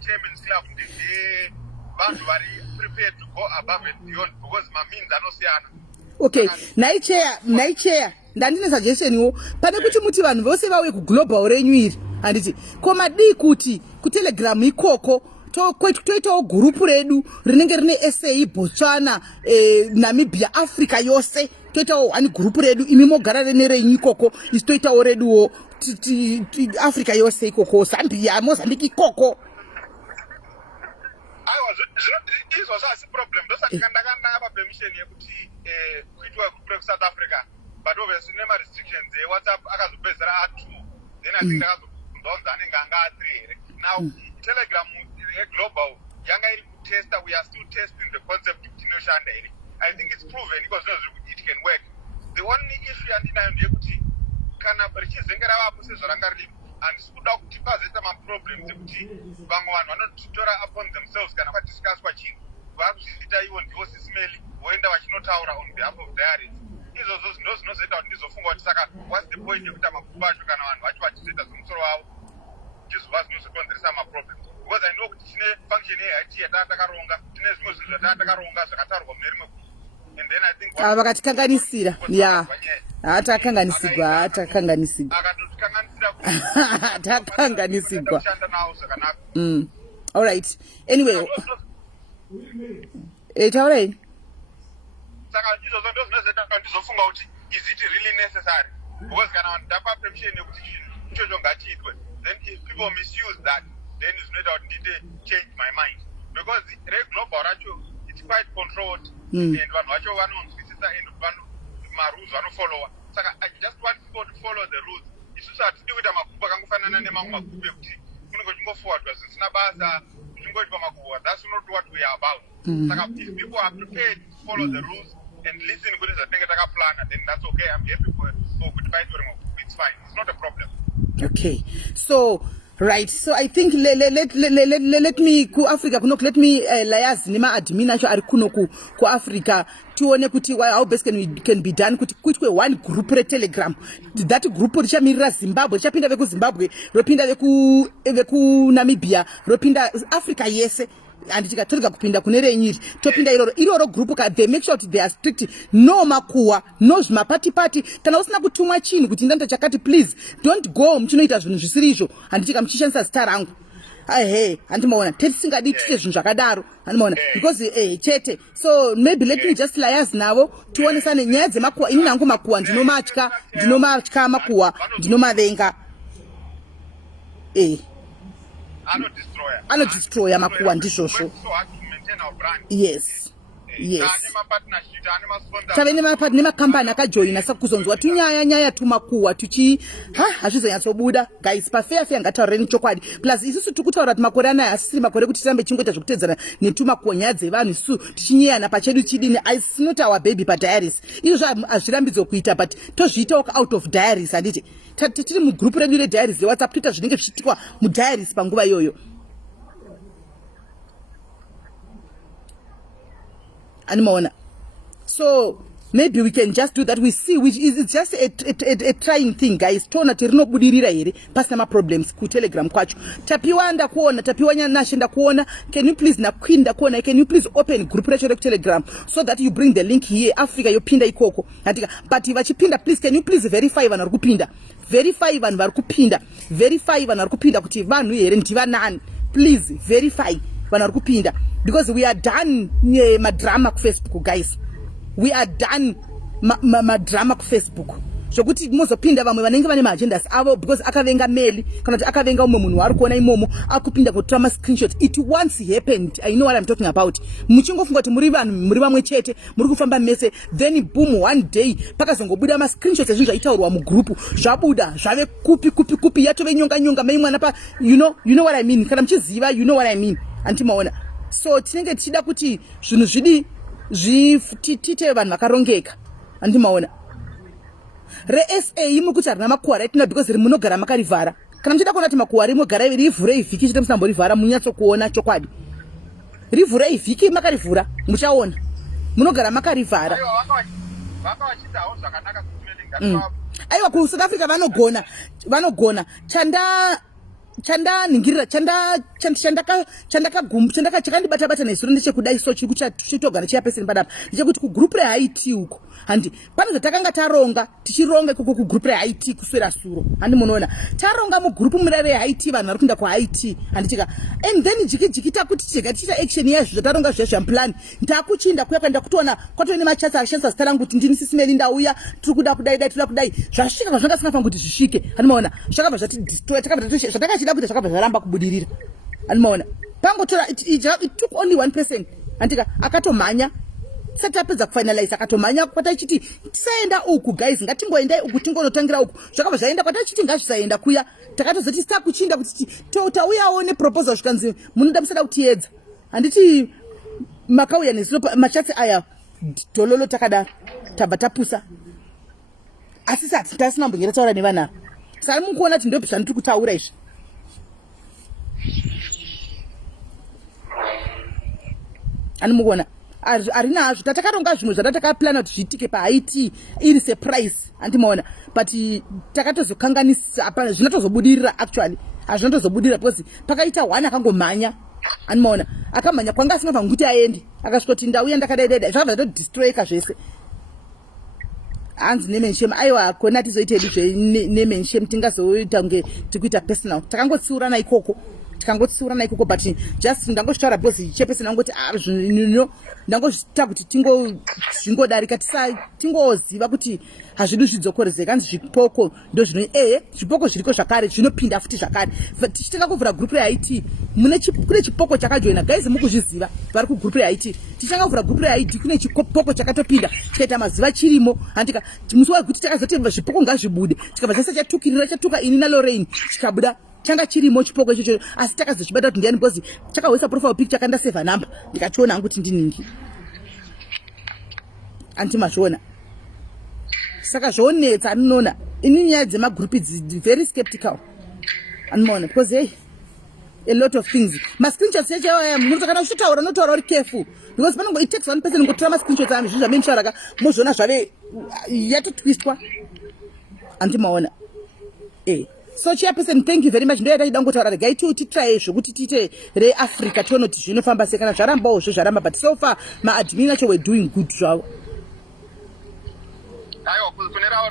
chairman's club ndine vanhu vari prepared to go above and beyond because means anosiyana. Okay, nai chair ndandine suggestion yo pane kuti muti vanhu vose vauye kuglobal renyu iri handiti koma dii kuti kutelegram ikoko toitawo gurupu redu rinenge rine SA Botswana Namibia Africa yose toitawo one gurupu redu imi mogara renyu ikoko isi toitawo reduwo Africa yose ikoko Zambia Mozambique ikoko. This was a problem. Those are the permission yekuti kuitwa ku South Africa, but obviously nema restrictions. WhatsApp akazopezera atu then I think ndakazobvunza anenge anga atiri here. Now Telegram global yanga iri kutesta, we are still testing the concept kuti inoshanda here. I think it's proven because it can work. The only issue yandinayo ndeyekuti kana richizengera vapo sezvaranga riri, handisi kuda kuti pazoita maproblems ekuti vamwe vanhu vanotora upon themselves kana vadiscusswa chinhu vakuzviita ivo ndivo sisimeli voenda vachinotaura on behalf of diaries. Izvozvo ndo zvinozoita kuti ndizofunga kuti saka what's the point yekuita mabhuku acho kana vanhu vacho vachizoita zvemusoro wavo ndizvova zvinozokonzeresa maproblems, because I know kuti tine function yeHIT yataa takaronga, tine zvimwe zvinhu zvataa takaronga zvakatarwa mune rimwe guku, and then I think vakatikanganisira takanganisigwa takanganisigwa. All right, anyway taurei saka izvozvo ndo zvinozoita kuti ndizofunga kuti is it really necessary, because kana vanhu ndapa permission yekuti ichocho ngachiitwe, then if people misuse that, then zvinoita kuti ndite change my mind, because reglobal racho it's quite controlled and vanhu vacho vanonzwisisa and marules vanofollowa. Saka I just want people to follow the rules. Isusu hatidi kuita mabhuku akangofanana nemamwe mabhuku ekuti kunenge kuchingoforwardwa zvisina basa, kuchingoitwa mabhuku. That's not what we are about. Saka if people are prepared to follow the rules and listen kuti zvatinenge takaplana, then that's okay. I'm happy for kuti paitore mabhuku. It's fine. It's not a problem. Okay, so right, so I think let me ku Africa kuno, let me layers nima admin acho ari kuno ku Africa tuone kuti how best can be done kuti kuitwe one group re Telegram. That group richamirira Zimbabwe, richapinda veku Zimbabwe, ropinda veku Namibia, ropinda Africa yese, and tikatoka kupinda kunere nyiri topinda iroro group ka they make sure they are strict, no makuwa, no zvimapati kana usina kutumwa chinhu kuti ndanda chakati please don't go mchinoita zvinhu zvisirizvo, handitika mchishandisa zita rangu handimaona tisingadi tite zvinhu zvakadaro, handimaona because chete. So maybe let me just layers navo tuonesane nyaya dzemakuwa. Ini nangu makuwa ndinomatya makuwa, ndinomavenga anodestroya makuwa ndizvozvo. Yes tave nemakambani akajoina, saka kuzonzwa tunyaya tumakuwa tuchi hazvizonyatsobuda. Guys, pafeya ngataureni chokwadi. Plus isusu tikutaura kuti makore anaya asisiri makore kuti tirambe chingoita zvekutedzana netumakuwa, nyaya dzevanhu isusu tichinyeyana pachedu chidini. It's not our baby padiaries. Izvo hazvirambidzo kuita, but tozviita out of diaries. Handiti tiri mugrupu redu rediaries rewhatsapp toita zvinenge zvichiitikwa mudiaries panguva iyoyo. Animaona. So maybe we can just do that. We see which is it's just a trying thing, guys. Tona tirinobudirira here pasina ma problems ku Telegram kwacho. Tapiwa ndakuona, tapiwa nyanashi ndakuona. Can you please na Queen ndakuona, can you please open group recho ku Telegram so that you bring the link here Africa yopinda ikoko. Handika but vachipinda please can you please verify vanhu vari kupinda. Verify vanhu vari kupinda. Verify vanhu vari kupinda kuti vanhu here ndiva nani. Please verify vanhu vari kupinda, because we are done madrama ku Facebook, guys. We are done madrama ku Facebook. Zvokuti muzopinda vamwe vanenge vane maagendas avo because akavenga mail kana kuti akavenga umwe munhu ari kuona imomo akupinda kutora ma screenshot. It once happened. I know what I'm talking about. Muchingofunga kuti muri vanhu muri vamwe chete muri kufamba mese, then boom one day pakazongobuda ma screenshots ezvinhu zvaitaurwa mugroup zvabuda zvave kupi yatove nyonga mai mwana pa you know what I mean. Kana muchiziva you know what I mean. Antimaona. So tinenge tichida kuti zvinhu zvidi zvitite vanhu vakarongeka. Andimaona. Re-SA muri kuti harina makuwa right because munogara makarivhara. Kana muchida kuona kuti makuwa rimogara rivhure ivhiki chete musamborivhara munyatsokuona chokwadi. Rivhure ivhiki makarivhura muchaona. Munogara makarivhara. Aiwa ku South Africa vanogona. Chandaningirira chandakandibata nezuro ndechekudai so chitogara chiyapeseni padapa ndechekuti kugroup reHIT uko handi pane zvatakanga taronga tichironga ikoko kugroup reHIT kuswera suro handi munoona taronga mugroup reHIT vanhu vari kuenda kuHIT handitika and then jikita kuti tichita action yazvo zvataronga zvezvamplan ndakuchinda kuya kwenda kutoona kwatone machatsa ashansa zita rangu kuti ndini sisimeli ndauya tiri kuda kudai zvasvika zvanga singafanga kuti zvisvike handi munoona zvakabva zvati destroy zvatakachida kuti zvakabva zvaramba kubudirira handi munoona pangotora it took only one person handika akatomhanya satapedza kufinalize akatomhanya kwatachiti tisaenda uku guys ngatingoendai uku tingonotangira uku zvakabva zvaenda kwatachiti ngazvisaenda kuya takatozoti takuchinda kuti tauyawo neproposal zvikanzi munoda musada kutiedza handiti makauya nezuro machatsi aya dololo takadaro tabva tapusa asi sati tasina mbongera taura nevana saka mukuona kuti ndopi zvandiri kutaura izvi ani mukuona arina hazvo tatakaronga zvimwe zvatakaplana kuti zviitike pahaiti iri surprise andimaona but takatozokanganisa hapana zvinatozobudirira actually hazvinotozobudirira because pakaita one akangomhanya animaona akamhanya kwanga asingabva ngokuti aende akasvika kuti ndauya ndakadaidada zvakabva zvatodistroyeka zvese hanzi nemenshem aiwa kona tizoitedu nemenshem tingazoita kunge tikuita personal takangotsiurana ikoko but just ndangoshtaura because chepese ndangoti ndangozvita kuti zvingodarika tingoziva kuti hazvidi zvidzokorezeka hanzi zvipoko ndo zvino zvipoko zviriko zvakare zvinopinda futi zvakare tichitanga kuvhura group reIT kune chipoko chakajoina guys mukuzviziva vari kugroup reIT tichitanga kuvhura group reID kune chipoko chakatopinda chikaita mazuva chirimo handika musi wekuti takazoti zvipoko ngazvibude chikabva chase chatuka ini naLorraine chikabuda changa chirimo chipoko ichocho asi takazochibata kuti ndiani because chakawisa profile picture kandaseva number ndikationa hangu kuti ndiningi antimazviona saka zvonetsa aninoona ini nyaya dzemagroup very skeptical anomaona because a lot of things mascreenshots echo munhu kana uchitaura notaura uri careful because panongo it takes one person ngotora mascreenshots ami zvinhu zvamenshwaraka mozviona zvave yatotwistwa antimaona so chairperson thank you very much ndo yataida ngotaura regai titry zvokuti tiite reAfrica tione kuti zvinofamba sei kana zvarambawo zvaramba but so far maadmin acho were doing good zvavo aiwa kune rawo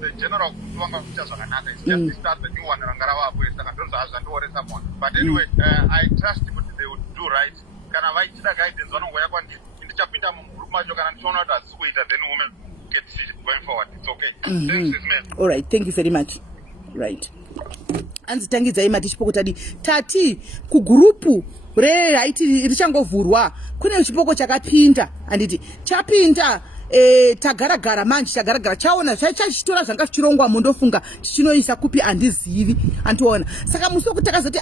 the general kuti vanga kuita zvakanaka is just the start the new one ranga ravapo saka ndo zvazvandioresa mwana but anyway I trust kuti they would do right kana vaichida guidance vanongoya kwandiri ndichapinda mugroup macho kana ndichiona kuti hazisi kuita then women get going forward it's okay thanks man all right thank you very much right anzitangidzai mati chipoko tati kugurupu reIT richangovhurwa kune chipoko chakapinda anditi chapinda tagaragara manje tagaragara chaona chachitora zvanga zvichirongwa mundofunga chichinoisa kupi handizivi antiona saka musi wekuti takazoti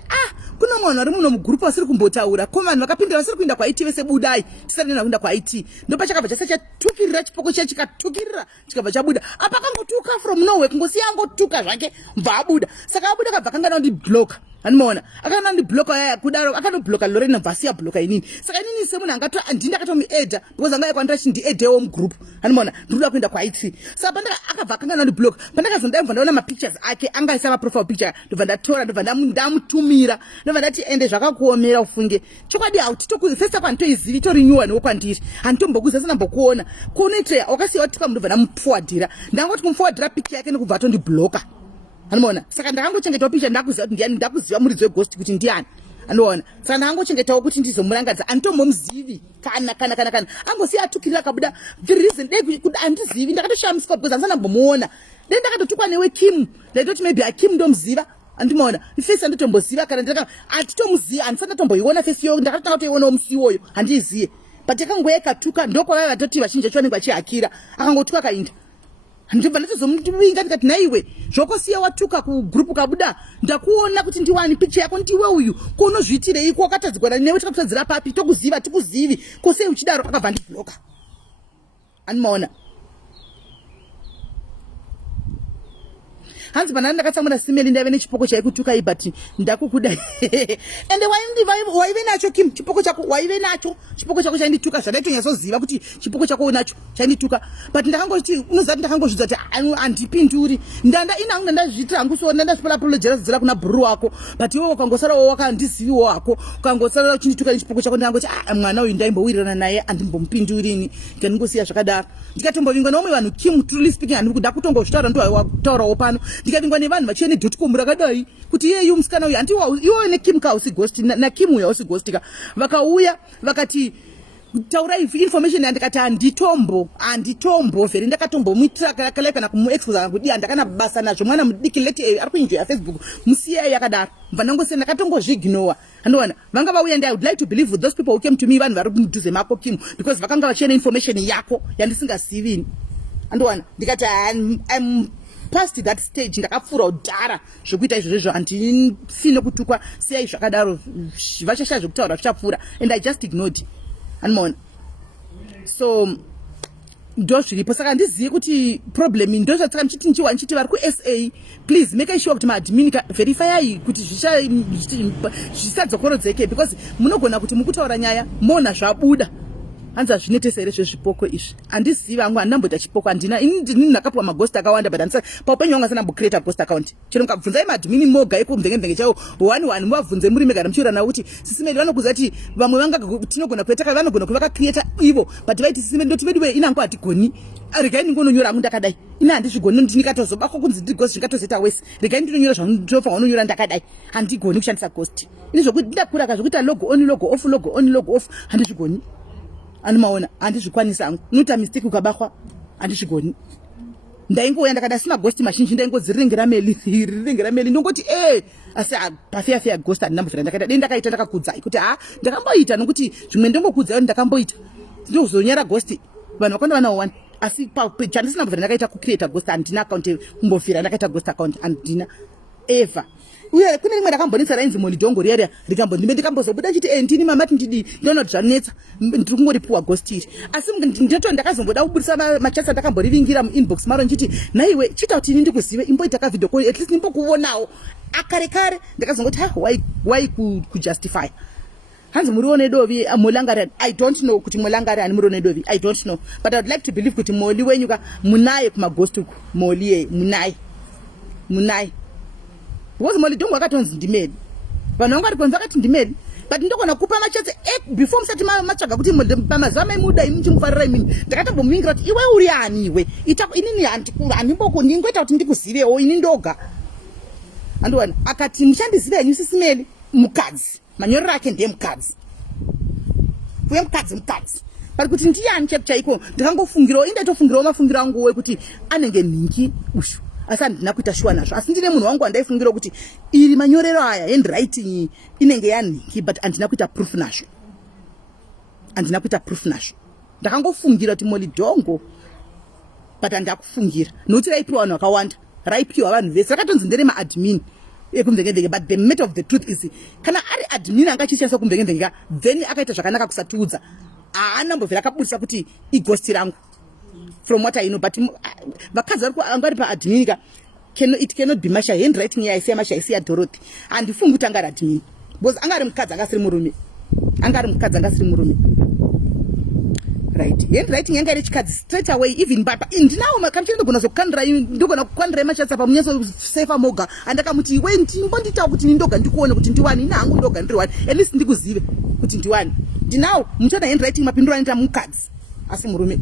kuna munhu ari muno mugrupu asiri kumbotaura ko vanhu vakapindira vasiri kuenda kwaIT vese budai tisati kuenda kwaIT ndopa chakabva chase chatukirira chipoko chikatukirira chikabva chabuda apa kangotuka from nowhere kungosiya angotuka zvake mbva abuda saka abuda kabva kangana ndi block animaona akana ndi block yaya kudaro akanoblocka Lorraine vasiya blocka inini saka inini semunhu angato andini akatomuedha because anga yakwandira chindi edhewo mugroup animaona ndinoda kuenda kwaIT saka pandaka akabva kangana ndi block pandakazonda mva ndaona ma pictures ake angaisa ma profile picture ndobva ndatora ndobva ndamutumira ndobva ndati ende zvakakuomera ufunge chokwadi out tokuzifesa kwantoizivi torinyuwa newokwandiri handitombokuza sina mbokuona kunoitira wakasiya watika ndobva ndamupfuwadhira ndangoti kumfuwadhira picture yake nekubva atondi blocka anoona saka ndakangochengetawo picha ndakuziva kuti ndiani ndakuziva muridzi weghost kuti ndiani anoona saka ndangochengetawo kuti ndizomurangadza anditombomuzivi kana angosiya atukirira kabuda the reason kuti andizivi ndakatoshamiswa because handisana mbomuona then ndakatotukwa newe Kim ndaitoti maybe aKim ndomuziva andimaona ifesi anditomboziva kana ndaka atitomuziva handisana tomboiona fesi yo ndakatanga kutoiona musi iwoyo handiziye but yakangoyeka tuka ndoko vaya vatoti vazhinji vacho vanenge vachihakira akangotuka kainda ndibva ndatozomuvinga ndikati naiwe zvokosiya watuka kugrupu kabuda ndakuona kuti ndiwani picture yako ndiwe uyu konozviitireiko wakatadzikwana newe takatadzira papi tokuziva tikuzivi kosei uchidaro akabva ndibloka animaona hanzi pana ndakatsamura simeli ndave nechipoko chaikutukai but ndakukudai ende waive nacho Kim chipoko chako waive nacho chipoko chako chaindituka zvandaitonyasoziva kuti chipoko chako unacho chaindituka but ndakangoti unozati ndakangozvidza kuti handipinduri inanga ndazviitira hangu so ndandazvipolapolojera zidzira kuna bhuru wako but iwe ukangosarawo wakandiziviwo wako ukangosarira uchindituka nechipoko chako ndakangoti mwana uyu ndaimbowirirana naye handimbompindurini ndikandingosiya zvakadaro ndikatombovingwa neumwe vanhu Kim truly speaking handikuda kutongozvitaura ndotaurawo pano ndikavingwa nevanhu vachiene .com rakadai kuti iyeyu musikana uyu hanti iwoyo neKim kausi ghost naKim uyu ausi ghost ka vakauya vakati taura information yandikati handitombo vheri ndakatombomuitira kale kana kumuexposa kuti handakana basa nazvo mwana mudiki leti ari kuenjoya Facebook musiyai yakadaro mva ndangosiyana ndakatongozviignowa andoona vanga vauya and I would like to believe with those people who came to me vanhu vari mudhuze mako Kim because vakanga vachiona information yako yandisingasivini andoona ndikati I'm past that stage ndakapfuura kudhara zvokuita izvozvo handisine kutukwa siyai zvakadaro vachashaya zvokutaura zvichapfuura and I just ignored anomaona so ndo zviripo saka ndizive kuti problem ndo zvatsaka ndichiti nchiwa ndichiti vari kuSA please make sure kuti maadmin verifyai kuti zvisadzokorodzeke because munogona kuti mukutaura nyaya mona zvabuda hanza zvinetesa here zvezvipoko izvi handizivi hangu handinamboita chipoko handina inini ndakapiwa maghost akawanda but handisa paupenyu wangu asina create ghost account chero mukabvunzai maadmin moga ekumvenge chaiwo 1 muvabvunze muri megara muchiura nauti sisimeli vanokuza kuti vamwe vanga tinogona kuita vanogona kuvaka creator ivo but vaiti sisimeli ndoti vedu inangu hatigoni regai ndingononyora hangu ndakadai ina handizvigoni ndikatozobakwa kunzi ndi ghost zvikatozoita wese regai ndinonyora zvandofa unonyora ndakadai handigoni kushandisa ghost ini zvokuti ndakura kazvokuita logo on logo off handizvigoni anomaona handizvikwanisa hangu unoita mistake ukabakwa handizvigoni ndaingouya ndakada sina ghost mazhinji ndaingodzirirengera meli ndongoti asi pafeya ghost handinambofira ndakaita dei ndakaita ndakakudzai kuti ndakamboita nokuti zvimwe ndongokudzai ndakamboita ndozonyara ghost vanhu vakanda vanawo 1 asi chandisina mbofira ndakaita kucreate ghost handina account kumbofira ndakaita ghost account handina ever uye kune rimwe rakambonetsa rainzi Molidongo riya ndikambozobuda chiti ndini mamati ndidi ndona kuti zvanetsa ndiri kungoripuwa ghost iri asi ndakazomboda kubudisa machasa ndakamborivingira muinbox maro nchiti naiwe chita kuti ini ndikuzive imboita kavideo call at least nimbokuonawo akare ndakazongoti why kujustify hanzi murione dovi molangari I don't know kuti molangari ani murione dovi I don't know but I would like to believe kuti moli wenyu ka munaye kumaghost uku moli munaye because Molidongo akatonzi ndimeli vanhu vanga rikonzi vakati ndimeli but ndogona kupa machanse before musati matsvaga kuti pamazama emuda ini chimufarira imini ndakatombomuvingira kuti iwe uri ani iwe inini handimboku ndingoita kuti ndikuzivewo ini ndoga andowana akati muchandiziva henyu sisimeli mukadzi manyorero ake ndiye mukadzi uye mukadzi pari kuti ndiyani chaiko ndikangofungirawo indaitofungirawo mafungiro angu wekuti anenge nhingi ushu asi handina kuita shuwa nazvo asi ndine munhu wangu wandaifungira kuti iri manyorero aya handwriting inenge yanhingi but handina kuita proof nazvo ndakangofungira kuti Molidongo but handakufungira nokuti raipiwa vanhu vakawanda raipiwa vanhu vese rakatonzi ndere maadmin ekumvengevenge but the matter of the truth is kana ari admin anga achishandisa kumvengevenge then akaita zvakanaka kusatiudza haana mbovhera akabudisa kuti ighosti rangu from what I know but vakadzi vari paadmin it cannot be masha handwriting yaisiya masha isiya Dorothy handifungi kuti angari admin because angari mukadzi angasiri murume right handwriting yanga iri chikadzi straight away even baba ndinawo makamchiri ndogona zokukanirai ndogona kukanirai machasa pamunyaso safe moga andakamuti iwe ndimbonditawo kuti nindoga ndikuone kuti ndiwani ina hangu ndoga ndiri wani at least ndikuzive kuti ndiwani ndinawo muchona handwriting mapinduro anoita mukadzi asi murume.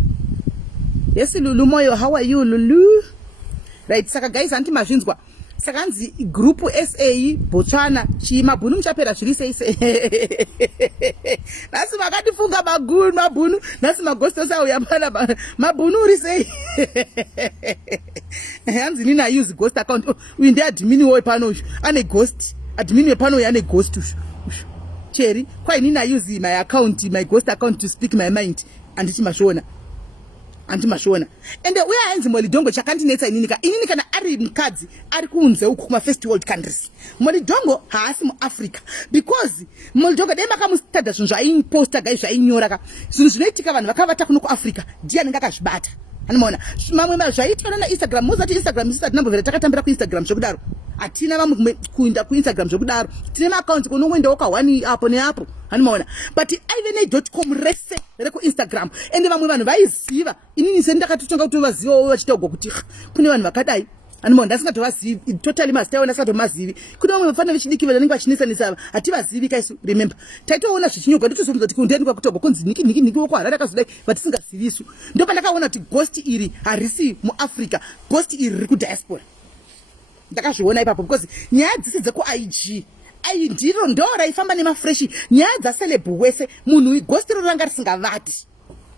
Yes, Lulu Moyo, how are you, Lulu? Right, saka guys, anti mazvinzwa. Saka hanzi group SA Botswana chima bunu mchapera zviri sei. Nasi makatifunga mabunu, nasi magosto sawo yapana mabunu uri sei. Hanzi nina use ghost account. Uyu ndi admin wo pano ane ghost. Admin pano ane ghost. Cheri, kwa nina use my account, my ghost account to speak my mind. Anditi mashona. And we are hanzi Molidongo chakandinetsa inini kana ari mukadzi ari kunze uku kuma first world countries. Molidongo haasi mu Africa because Molidongo dema kamustada zvinhu zvaimposta guys zvainyora ka zvinhu zvinoitika vanhu vakavata kuno ku Africa ndiani ngakazvibata. Anomaona mamwe mazvaitika na Instagram muzati Instagram isati nambovera takatambira ku Instagram zvokudaro atina vamwe kuinda ku Instagram zvokudaro tine account kunoenda oka 1 apo neapo. Anomaona but ivenay.com rese reku Instagram ende vamwe vanhu vaiziva inini sendakatotonga kuti vaziva vachitogwa kuti kune vanhu vakadai. Anomaona ndasingatovazivi totally master ndasingatomazivi kune vamwe vafana vechidiki vanenge vachinesanisa hativazivi kaisu. Remember taitoona zvichinyorwa ndotosomudza kuti kundeni kwakutogwa kunzi niki woko harari akazodai vatisingazivisu ndopandakaona kuti ghost iri harisi muAfrica ghost iri riri kudiaspora ndakazviona ipapo because nyaya dzese dzeku IG ai ndiro ndo raifamba nemafreshi nyaya dzacelebhu wese munhu igostiro ranga risingavati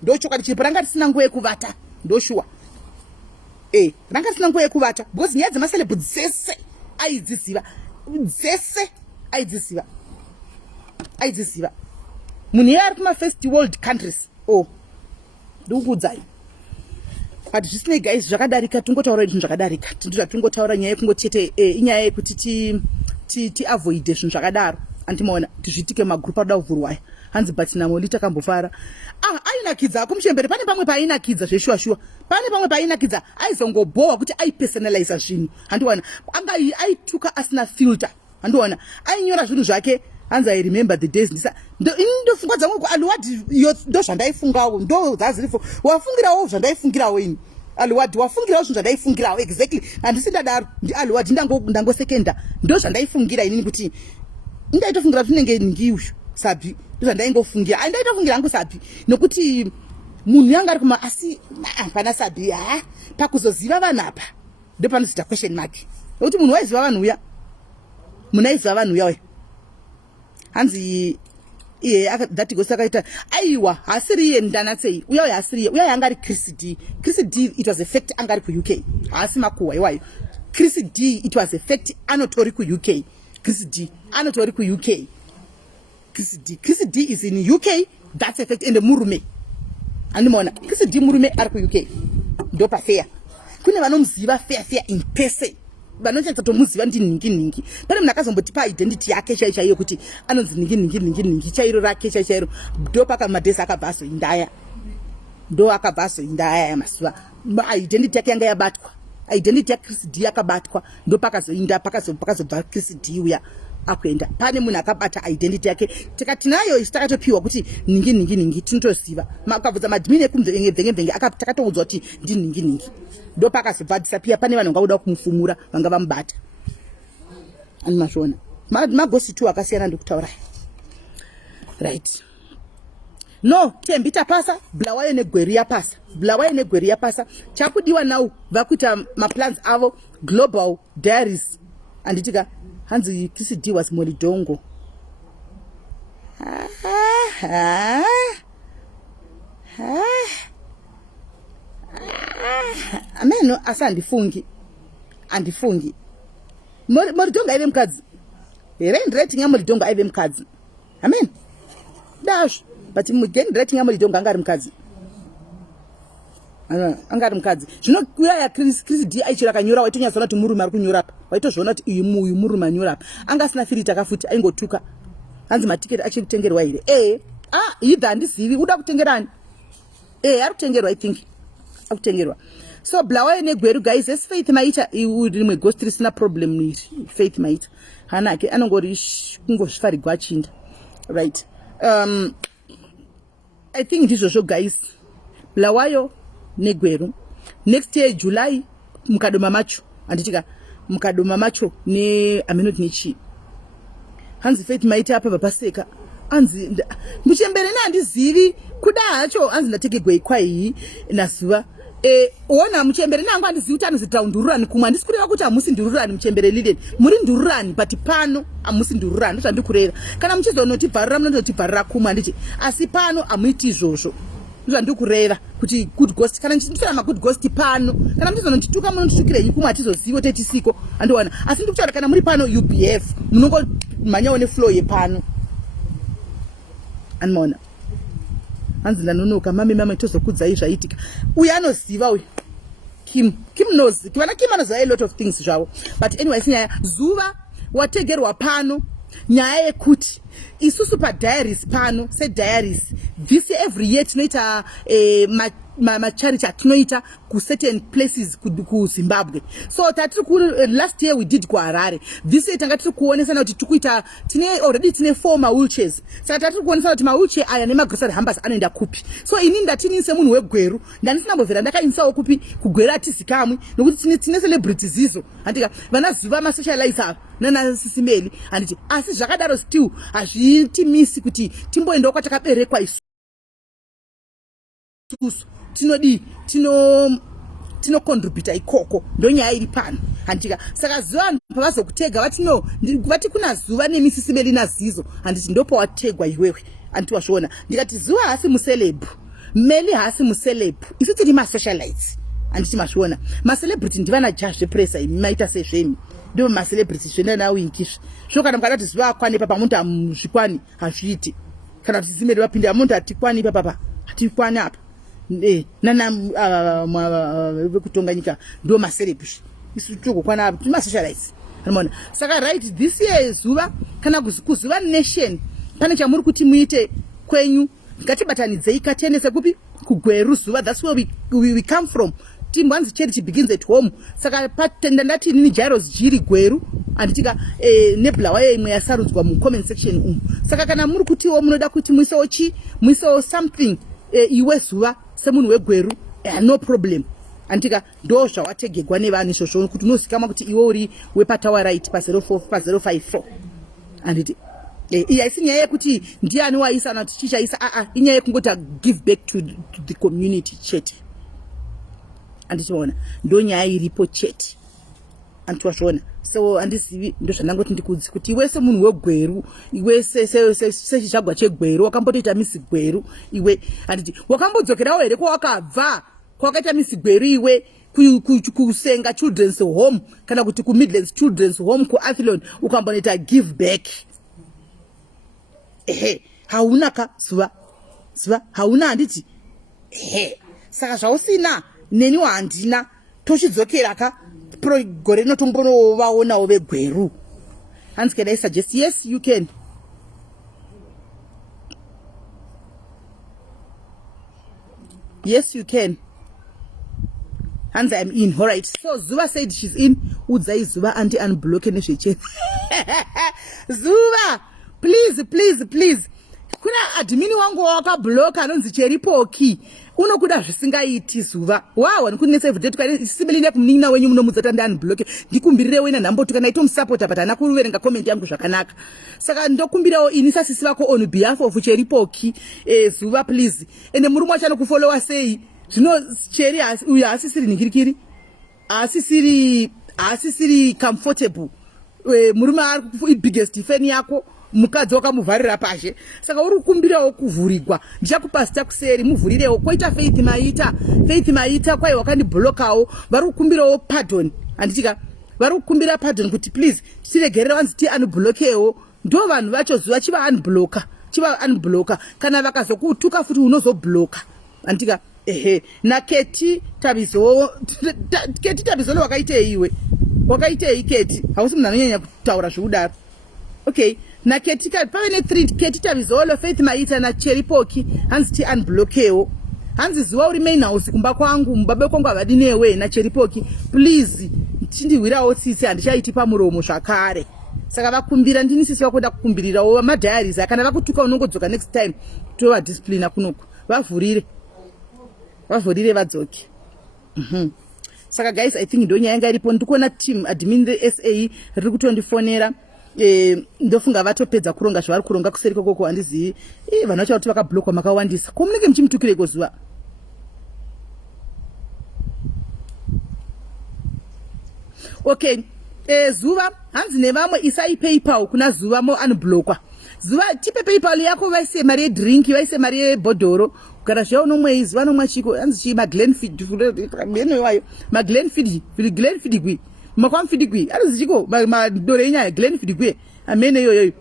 ndochokwadi chipo ranga risina nguva yekuvata ndoshuwa ranga risina nguva yekuvata because nyaya dzemacelebhu dzese aidziziva dzese aidziziva munhu iye ari kuma-first world countries ndikukudzai but zvisinei guys zvakadarika tingotaura zvinhu zvakadarika zvatingotaura nyaya yekungotete inyaya yekuti tiavoide zvinhu zvakadaro andimaona tizvitike magrupu aruda kuvhurwaya hanzi but namoli takambofara ainakidza ako muchembere pane pamwe paainakidza zveshuwa pane pamwe paainakidza aizongobohwa kuti aipersonaliza zvinhu handiwana anga aituka asina filter handiwana ainyora zvinhu zvake hanzi I remember the days ndofunga dzangu aluwadi ndo zvandaifungawo ndo dzazirifo wafungirawo zvandaifungirawo ini aluwadi wafungirawo zvinhu zvandaifungirawo exactly handisi ndadaro aluwadi ndangosekenda ndo zvandaifungira inini kuti ndaitofungira kuti nenge ningiuyu sabi ndo zvandaingofungira ndaitofungira hangu sabi nokuti munhu yanga ari kuma asi pana sabi pakuzoziva vanhu apa ndo panozoita question mark nokuti munhu waiziva vanhu uya munaiziva vanhu uya hanzi dhati gosi akaita aiwa hasiri iye ndanatsei uya hasiri iye uya yanga ari Chris D it was a fact anga ari ku-UK haasi makuhwa iwayo Chris D it was a fact anotori ku-UK Chris D anotori ku-UK Chris D is in UK that's a fact and murume andimona Chris D murume ari ku-UK ndo pafeya kune vanomuziva fair in person vanochanza tomuziva ndiningi pane munhu akazombotipa identity yake chaiyo kuti anonzi ningi chairo rake chairo ndo paka madhesi akabva azoindaya ndo akabva azoindaya mazuva identity yake yanga yabatwa identity yaChris D yakabatwa ndo pakazoinda pakazobva Chris D uya akuenda pane munhu akabata identity yake tikatinayo isi takatopiwa kuti ningi tinotoziva makabvudza madhimini ekumvenge takatoudzwa kuti ndiningi ndo pakazobva disapia pane vanhu vangauda kumufumura vanga vamubata animazvona magosi tu akasiyana ndikutaurai right no tembi tapasa Bulawayo negweri yapasa chakudiwa now vakuita maplans avo Global Diaries anditika hanzi Chris D was Molidongo ameno asa andifungi Molidongo aive mukadzi rating yaMolidongo aive mukadzi amen dash but rating yaMolidongo anga ari mukadzi angari mukadzi zvino uyaya Chris D aichira kanyora waitonyatsaona kuti murume ari kunyora apa waitozviona kuti uyu murume anyora apa anga asina firita akafuti aingotuka hanzi matiketi achiri kutengerwa here idha handizivi uda kutengerani ari kutengerwa I think akutengerwa so Bulawayo negweru guys as Faith maita rimwe ghost risina problem niri Faith maita hanake anongori kungozvifarigwa achinda right I think ndizvozvo guys Bulawayo negweru next year July mukadoma macho anditika mukadoma macho amenoti nechi hanzi Faith maita apa vapaseka hanzi muchembere handizivi kuda hacho hanzi ndategegwa ikwai nazuva ona muchembere nangu handizivi kuti anozita ndururani kumwe handisi kureva kuti hamusi ndururani muchembere lileni muri ndururani but pano hamusi ndururani ndozvandikureva kana muchizonotibvarira munondotibvarira kumwe handiti asi pano hamuiti izvozvo ndozvandikureva kuti good ghost kana ndichitira magood ghost pano kana muchizonotituka munonditukirei kumwe hatizozivo tetisiko handiwana asi ndikutaura kana muri pano UBF munongomhanyawo neflow yepano animaona hanzi ndanonoka mame tozokudzai zvaitika uyu anoziva uyu Kim knows vana Kim anoziva a lot of things zvavo but anyway sinyaya zuva wategerwa pano nyaya yekuti isusu padiaries pano sediaries this every year tinoita macharity atinoita kucertain places kuZimbabwe so tatiri last year we did kuHarare this year tanga tiri kuonesana kuti tikuita already tine 4 mawheelchairs saka tatiri kuonesana kuti mawheelchair aya nemagrocery hampers anoenda kupi so ini ndatini semunhu wegweru ndanisingambovhera ndakainisawo kupi kugweru atizikamwi nokuti tine celebrities izo handika vana zuva masocialize ava nana Sisimeli handiti asi zvakadaro still hazvitimisi kuti timboendawo kwatakaberekwa isusu tinodi tinocontributa ikoko ndonyaya iri pano handika saka zuva vanhu pavazokutega vati no vati kuna zuva nemisisi melina zizo handiti ndopawategwa iwewe handiti wazviona ndikati zuva hasi mucelebhu meli hasi mucelebhu isu tiri masocialites handiti mazviona macelebrity ndivana jazvepresa imi maita sezvemi ndo macelebrity zvenanawinkizve zvo kana mukada kuti zuva akwani papa muntu amuzvikwani hazviiti kana kuti zimeli vapinda muntu hatikwani papapa hatikwani apa nana vekutonga nyika ndo macelebs isu togokwana apa tiri masocialites unoona saka right this year zuva kana kuzuva nation pane chamuri kuti muite kwenyu ngatibatanidzei katendese kupi kugweru zuva that's where we come from team once charity begins at home saka patenda ndati nini Jairus jiri gweru anditika nebla waye imwe yasarudzwa mu comment section saka kana muri kutiwo munoda kuti muisewo something iwe zuva semunhu wegweru no problem antika ndo zvawategegwa nevanhu izvozvo kuti unozikama kuti iwe uri wepatawa right pa054 anditi iya isi nyaya yekuti ndiani waisa na tichichaisa inyaya yekungoti give back to the community chete anditiona ndo nyaya iripo chete antiwazviona so andizivi ndo zvanangoti ndikudzi kuti iwe semunhu wegweru iwe sechizvagwa chegweru wakambotoita misi gweru iwe anditi wakambodzokerawo here kwawakabva kwakaita misi gweru iwe kusenga children's home kana kuti kumidlands children's home kuathlon ukambonoita give back hauna ka zuva hauna handiti saka zvausina neniwo handina tochidzokera ka gore notombonovaonawo vegweru hanzi can I suggest yes you can yes you can hanzi I'm in all right so Zuva said she's in udzai Zuva anti unblock nezveche Zuva please kuna admini wangu wakabloka anonzi Cheripoki unokuda zvisingaiti Zuva wawa ndikunetsa everyday tukane sibeline kumnina wenyu munomudzata ndi unblock ndikumbirire wena namboti kana ito support but ana kuverenga comment yangu zvakanaka saka ndokumbirawo ini sasisi vako on behalf of Cheripoki Zuva please ende muri mwachano kufollowa sei zvino Cheri uyu asisiri ningirikiri asisiri comfortable murume ari biggest fan yako mukadzi wakamuvharira pashe saka uri kukumbirawo kuvhurigwa ndichakupa zita kuseri muvhurirewo koita faith maita kwai wakandiblokawo vari kukumbirawo pardon handitika vari kukumbira pardon kuti please tiregerere vanzi ti unblokewo ndo vanhu vacho Zuva chiva unbloka kana vakazokutuka futi unozobloka handitika na Keti Tabizo wakaitei iwe wakaitei Keti hausi munhu anonyanya kutaura zvikudaro okay na Keti pave ne3 Keti Tabizolo Faith Maita na Cheripoki hanzi ti unblockewo hanzi Zuva uri main house kumba kwangu mubabe kwangu avadi newe na Cheripoki please tindiwirawo tsitsi handichaiti pamuromo zvakare saka vakumbira ndini sisi vakuda kukumbirirawo madiaries kana vakutuka unongodzoka next time tova discipline kunoku vavhurire vadzoke saka guys I think ndo nyaya yanga iripo ndikuona team admin SA riri kutondifonera ndofunga vatopedza kuronga zvavari kuronga kuseri kokoko handizivi vanhu vacho kuti vakablokwa makawandisa ko munenge muchimutukireko Zuva okay Zuva hanzi nevamwe isai PayPal kuna Zuva mo unblokwa Zuva tipe PayPal yako vaise mari yedrink vaise mari yebhodhoro kana zvao nomwe Zuva nomwe chiko hanzi chi maglenfeed meno wayo maglenfeed gwi makwamfeed gwi hanzi chiko madore nyaya glenfeed gwi amene yoyo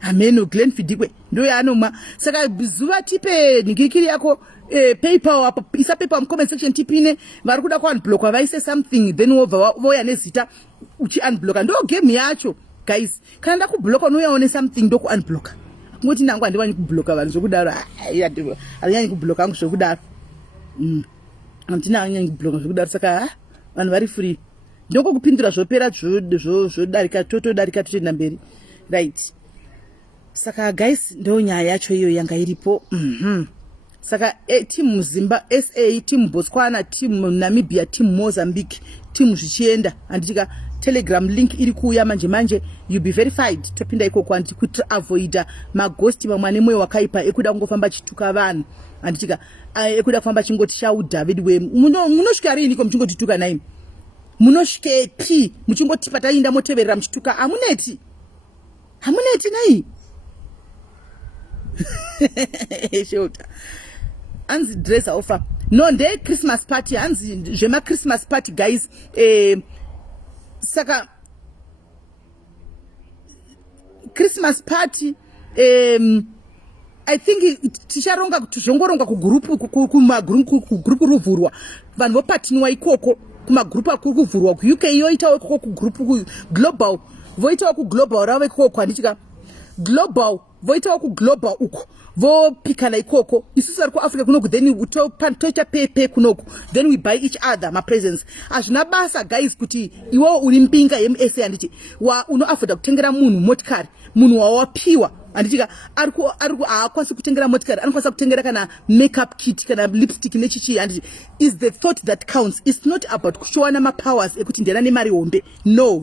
ameno glenfeed gwi ndo yanomwa saka Zuva tipe ningikiri yako PayPal apo isa PayPal comment section tipine vari kuda ku unblock vaise something then voya nezita uchi unblock ndo game yacho guys kana ndakubloka unoyaone something ndo ku unblock ngoti nangu andiwani kubloka vanhu zvokudaro ayanyi kubloka angu zvokudaro antina anyanyi kubloka zvokudaro saka vanhu vari free ndoko kupindura zvopera zvodarika totodarika totoenda mberi right saka guys ndo nyaya yacho iyo yanga iripo saka team Zimba SA team Botswana team Namibia team Mozambique team zvichienda anditika telegram link iri kuuya manje you be verified topinda ikoko handiti kuti avoida maghosti mamwe ane mwoyo wakaipa ekuda kungofamba chituka vanhu handitika ekuda kufamba chingoti chau David we munosvika riniko muchingotituka naimi munosvikepi muchingoti patainda moteverera muchituka hamuneti nai shota anzi dress offer no nde Christmas party anzi zvema Christmas party guys saka Christmas party I think ticharonga kuti zvongoronga kugrupu ruvhurwa vanhu vopatiniwa ikoko kumagrupu akuri kuvhurwa kuuk yoitawo ikoko kugrupu global voitawo kuglobal ravo ikoko handitika global voitawo kuglobal uko vopikana ikoko isusu vari kuafrica kunoku then toita pepe kunoku then we buy each other mapresents hazvina basa guys kuti iwewo uri mbinga yemsa handiti unoafodha kutengera munhu motikari munhu wawapiwa handitika haakwanisi kutengera motikari anokwanisa kutengera kana makeup kit kana lipstick nechichi handiti is the thought that counts. It's not about kushowana mapowers ekuti ndiyana nemari hombe no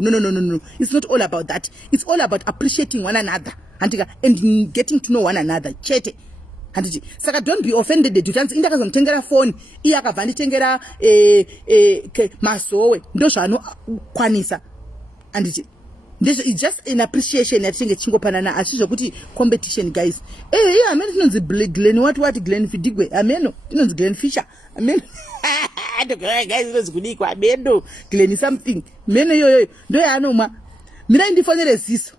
it's not all about that. It's all about appreciating one another handika and getting to know one another chete handiti saka don't be offended that utanzi indakazomutengera phone iye akabva nditengera mazowe ndo zvaanokwanisa handiti it's just an appreciation yatinge chingopanana asi zvokuti competition guys ameno tinonzi Glenn what Glenn Fidigwe ameno tinonzi Glenn Fisher ameno guys tinonzi kudikwa ameno Glenn something meno yoyo ndo yaanoma mina ndifonere ziso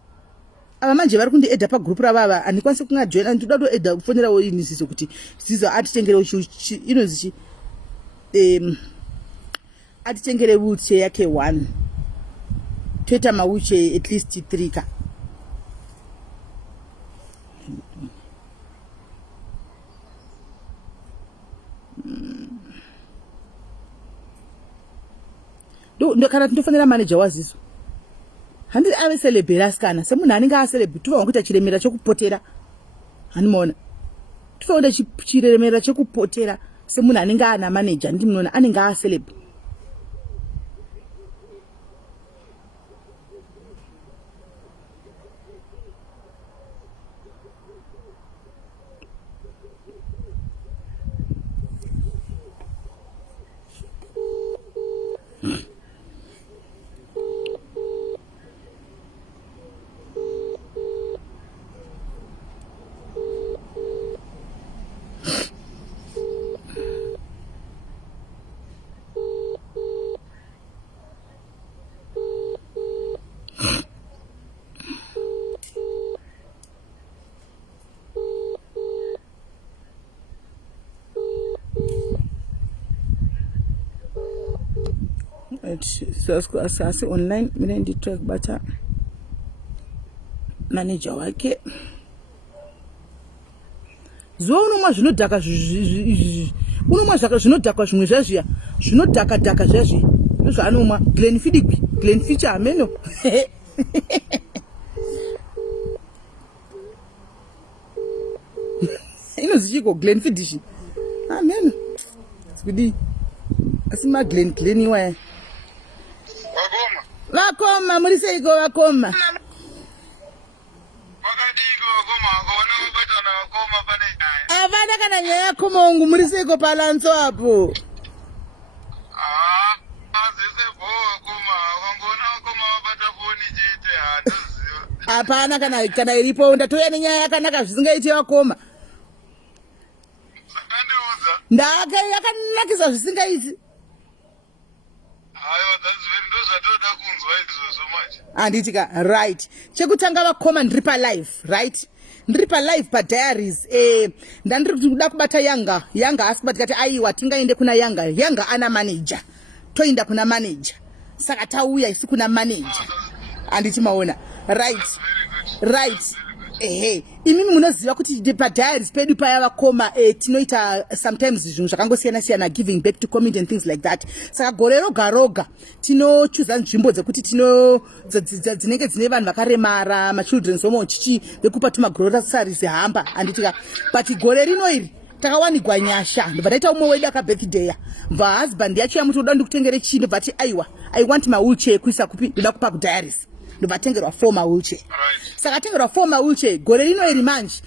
ava manje vari kundiedha pagrupu ravava handikwanisi kungajoina ndinoda kutoedha kufonerawo ini ziso kuti ziso atitengere inonzi atitengere wheelchair yake 1 toita mawheelchair at least 3 ka ndo kana tindofanira manager waziso handiti ave celebrate kana semunhu anenge acelebrate tofanira kuita chiremera chokupotera handimaona tofanira kuita chiremera chokupotera semunhu anenge ana manager handiti munoona anenge acelebrate sasi online mina nditwa kubata manager wake zuva unomwa zvinodhaka unomwa zvinodhaka zvimwe zvazviya zvinodhaka zvazviya ndozvaanomwa Glenn Fidigwe Glenn Fisher ameno inozichiko Glenn Fidishi ameno sikudi asima Glenn iwaya vakoma muri seiko vakoma havana kana nyaya yakomaungu muri seiko palanso apo hapana kana iripo ndatoya nenyaya yakanaka zvisingaiti vakoma yakanakisa zvisingaiti handitika right chekutanga vakoma ndiri palive right ndiri palive padiaries ndandiri kuda kubata yanga asi kubati kati aiwa tingaende kuna yanga ana manager toinda kuna manager saka tauya isi kuna manager handiti maona right imimi munoziva kuti padiaries pedu paya vakoma tinoita sometimes zvinhu zvakangosiyana giving back to community and things like that saka gore roga tinochuza nzvimbo dzekuti dzinenge dzine vanhu vakaremara machildren's home chichi vekupa tumagroceries hamba handitika but gore rino iri takawanikwa nyasha ndobva taita umwe wedu akabirthday bva husband yacho yamutoda ndikutengere chii ndobva ti aiwa I want mawheelchair kuisa kupi ndoda kupa kudialysis ndobva tengerwa 4 mawheelchair saka tengerwa 4 mawheelchair gore rino iri manje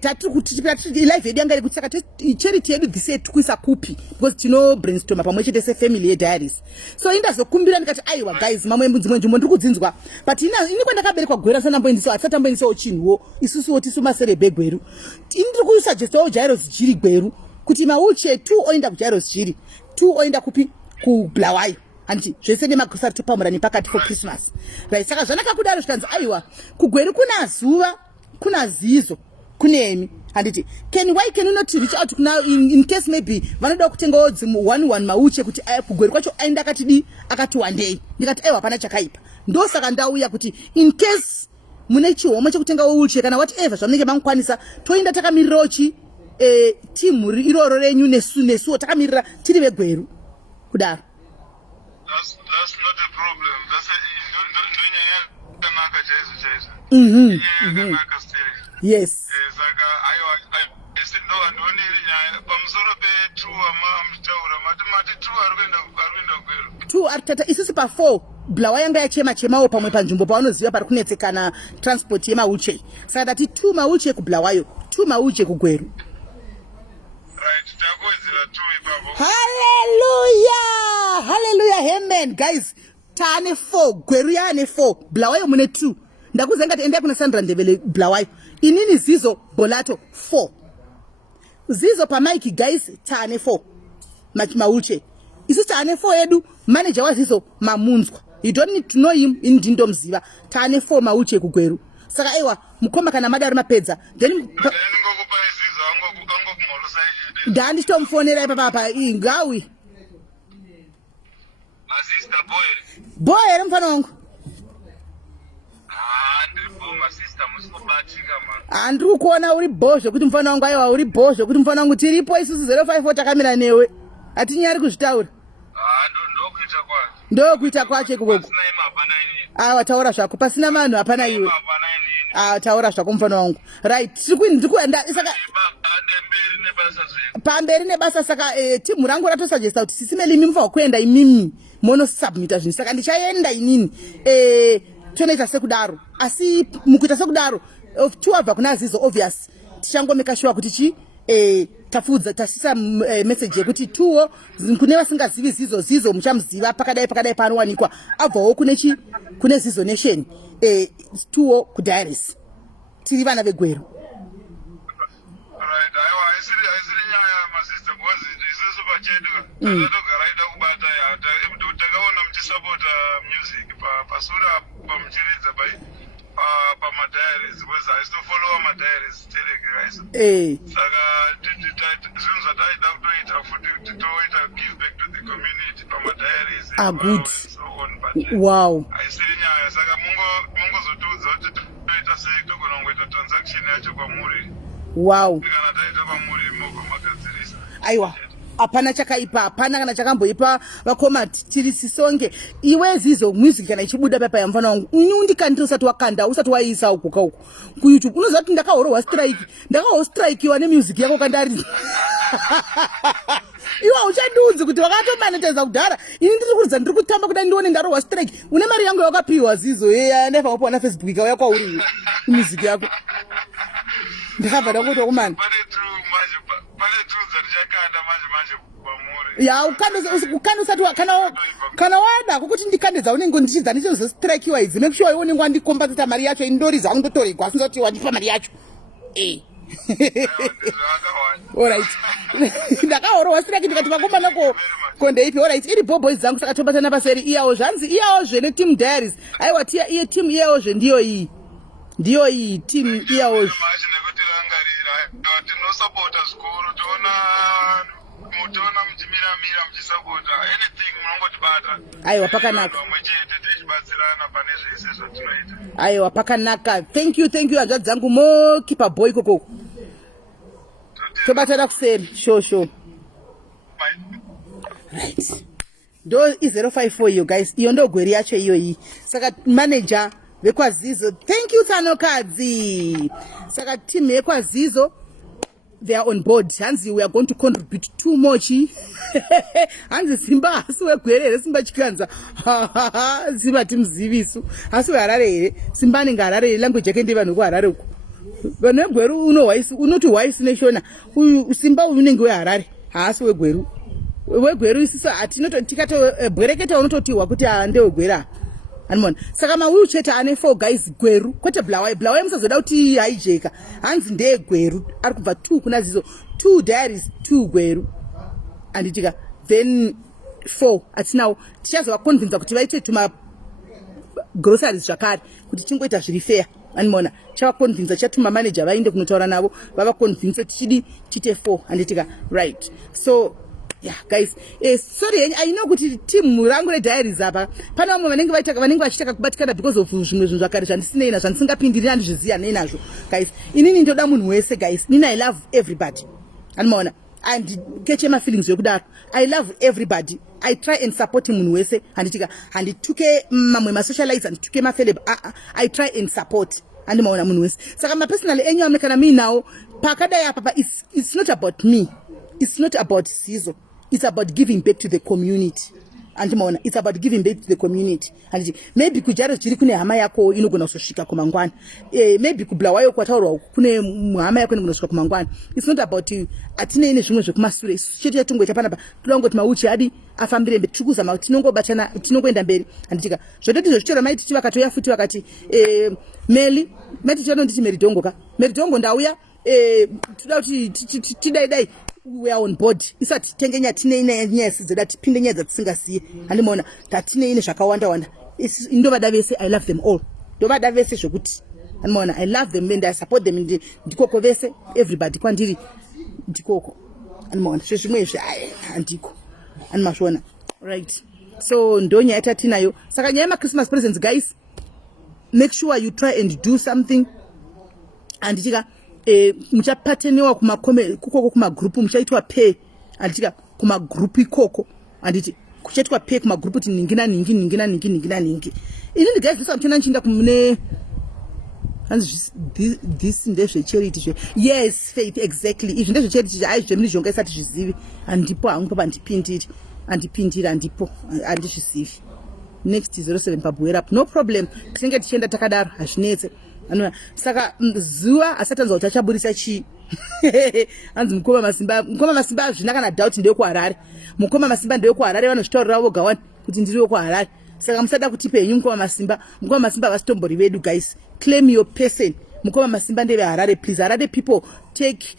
tatiri kuti life yedu yanga iri kuti saka charity yedu this year tikuisa kupi because tino brainstorma pamwe chete sefamily yedialysis so indazokumbira ndikati aiwa guys mamwe dzimwe nzvimbo ndiri kudzinzwa but ini kwandakaberekwa gwera sanamboendisawo asati amboendisawo chinhuwo isusuwo tisu maserebe gweru ndiri kusuggestawo jairos jiri gweru kuti mawheelchair 2 oenda kujairos jiri 2 oenda kupi kubulawayo handiti zvese nemagrosari topamurani pakati for Christmas right saka zvanakakudaro zvikanzi aiwa kugweru kuna zuva kuna zizo kunemi handiti why can you not reach out now in case maybe vanoda kutengawo dzimu 1 mawheelchair kuti kugweru kwacho aenda akatidi akati wandei ndikati aiwa hapana chakaipa ndosaka ndauya kuti in case mune chihomo chekutengawo wheelchair kana whatever zvamunenge mamukwanisa toenda takamirirawo timu iroro renyu nesuwo takamirira tiri vegweru kudaro. That's not a problem. That's yes. Two artata isusu pa 4 blawa yanga yachema-chemawo pamwe panzvimbo pavanoziva pari kunetsekana transport yemawheelchair saka dati 2 mawheelchair kublawayo 2 mawheelchair kugweru. Hallelujah, amen guys. Tane 4 gweru yane 4 blawayo mune 2 ndakuzenga tiende kuna Sandra Ndebele blawayo inini zizo bolato 4 zizo pa Mike guys tane 4 mawheelchair isi tane 4 edu manager wazizo mamunzwa you don't need to know him indindo mziva tane 4 mawheelchair kugweru saka ewa mukoma kana madari mapedza then ndani tomfonera papa ingawi sister boy ere mfana wangu andiri kuona uri bozho kuti mfana wangu aiwa uri bozho kuti mfana wangu tiripo isusu 054 takamira newe hatinyari kuzvitaura ndokuita kwacho ikoko awa taura zvako pasina vanhu hapana iwe taura zvako mfana wangu right saka pamberi nebasa saka timu rangu ratosugesta kuti sisimeli mumva kuenda imimi monosubmita zvinhu saka ndichaenda inini tonoita sekudaro asi mukuita sekudaro tuabva kuna Zizo obvious tichangomeka sure kuti chi tafudza tasisa message yekuti tuo kune vasingazivi Zizo muchamuziva pakadai panowanikwa abvawo kune Zizo Nation tuo kudialysis tiri vana vegweru. Good. Wow. Wow. Aiwa. Hapana chakaipa, hapana kana chakamboipa vakoma tiri sisonge. Iwe Zizo music kana ichibuda pepa ya mfano wangu. Undikandira usati wakanda, usati waisa uko ku YouTube. Unoziva kuti ndakahorowa strike. Ndakaho strike wane music yako kandari. Iwa uchadudzi kuti wakatomaneteza kudhara. Ini ndiri kuridza ndiri kutamba kuti ndione ndarowa strike. Une mari yangu yakapiwa Zizo. Nefa wapo na Facebook ikauya kwauri music yako. Ndakabva ndakuti kumana. Ya ukanda usati kana wada kukuti ndikandedza unenge ndichidza ndichizo strike idzi make sure ione ngwa ndikomba kuti mari yacho indoriza undotorigwa asinzoti wandipa mari yacho alright ndakahorowa strike ndikati vakomana kondeipi alright iri boys dzangu saka tobatana paseri iyawo zvanzi iyawo zvene team diaries aiwa iye team iyawo zve ndiyo iyi team iyawo tinosapota zvikuru toona muchimiramira muchisapota anything munongotibata aiwa pakanaka mwechete tichibatsirana pane zvese zvatinoita aiwa pakanaka thank you hanzva dzangu mokipa boy kokoko tobatana kuseri sure right ndo i054 iyo guys iyo ndo gweri yacho iyoyi saka manager vekwazizo thank you Tsanokadzi saka team yekwazizo they are on board. Hanzi, we are going to contribute too much. Hanzi Simba, asiwe gwere, Simba chikanza. Simba timzivisu. Asiwe harare, Simba ninga harare, language yake ndiva nuku harare uku. Bane gweru uno wise, uno tu wise neshona. Simba unenge we harare. Asiwe gweru. We gweru isisa atinoto tikato bwereketa unototi wakuti ande gwera. Anmon saka ma wheelchair ane 4 guys gweru kwete blawai musazoda kuti haijeka hanzi ndeye gweru ari kubva 2 kuna zizo 2 diaries 2 gweru anditika then 4 atinawo tichazova convince kuti vaite tuma groceries zvakare kuti tingoita zviri fair animona chava convince chatuma manager vainde kunotaura navo vava convince tichidi chite 4 anditika right. So yeah guys, sorry I know kuti team rangu re diaries apa pana vamwe vanenge vachitaka kubatikana because of zvimwe zvinhu zvakare zvandisinei nazvo ndisingapindiri handizviziva nei nazvo guys. Inini ndoda munhu wese guys, nini I love everybody animaona and kechema feelings yokudaro I love everybody. I try and support munhu wese handitika handituke mamwe masocialites handituke mafeleb I try and support andimaona munhu wese saka mapersonally enyu amekana mi now pakadai apa it's not about me, it's not about Sizo. It's about giving back to the community. And it's about giving back to the community. And maybe kujaro chiri kune hama yako inogona kusvika kumangwana. Maybe kublawayo kwataurwa kune hama yako inogona kusvika kumangwana. It's not about you. Atine ine zvimwe zvekumasure. Chete yatungoita panapa. Tulongoti mauchi hadi afambire mberi tukuzama tinongobatana tinongoenda mberi. Anditika zvototi zvochitira maiti chivakatoya futi vakati Meli maiti chano ndichi Meridongo ka. Meridongo ndauya tuda kuti tidai we are on board. Isati tengenya tine nyaya sizoda tipinde nyaya dzatisingasiye. Handimona tatine ine zvakawanda wanda. Indovada vese I love them all. Ndovada vese zvokuti handimona I love them and I support them ndikoko vese everybody kwandiri ndikoko. Handimona zvimwe handiko. Handimashona. Right. So ndonya yatatinayo. Saka nyaya Christmas presents guys. Make sure you try and do something. Anditika muchapatenewa kuko kuma group muchaitwa pay anditika kuma group ikoko anditi kuchaitwa pay kuma group ti ningina ningi inini guys this amchena nchinda kumune this ndezve charity yes faith exactly izvi ndezve charity aizve mini zhonga isati zvizivi andipo hangu andipindira andipo andizvizivi next 07 pabwera up no problem tinenge tichenda takadaro hazvinetse saka zuwa asatanzwa kuti achaburisa chi anzi mukoma masimba azvina kana doubt ndeyo kuHarare mukoma masimba ndeyo kuHarare vanozvitaurira voga wani kuti ndiriyo kuHarare saka musada kutipa henyu mukoma masimba vasitombori vedu guys claim your person mukoma masimba ndeve Harare please Harare people take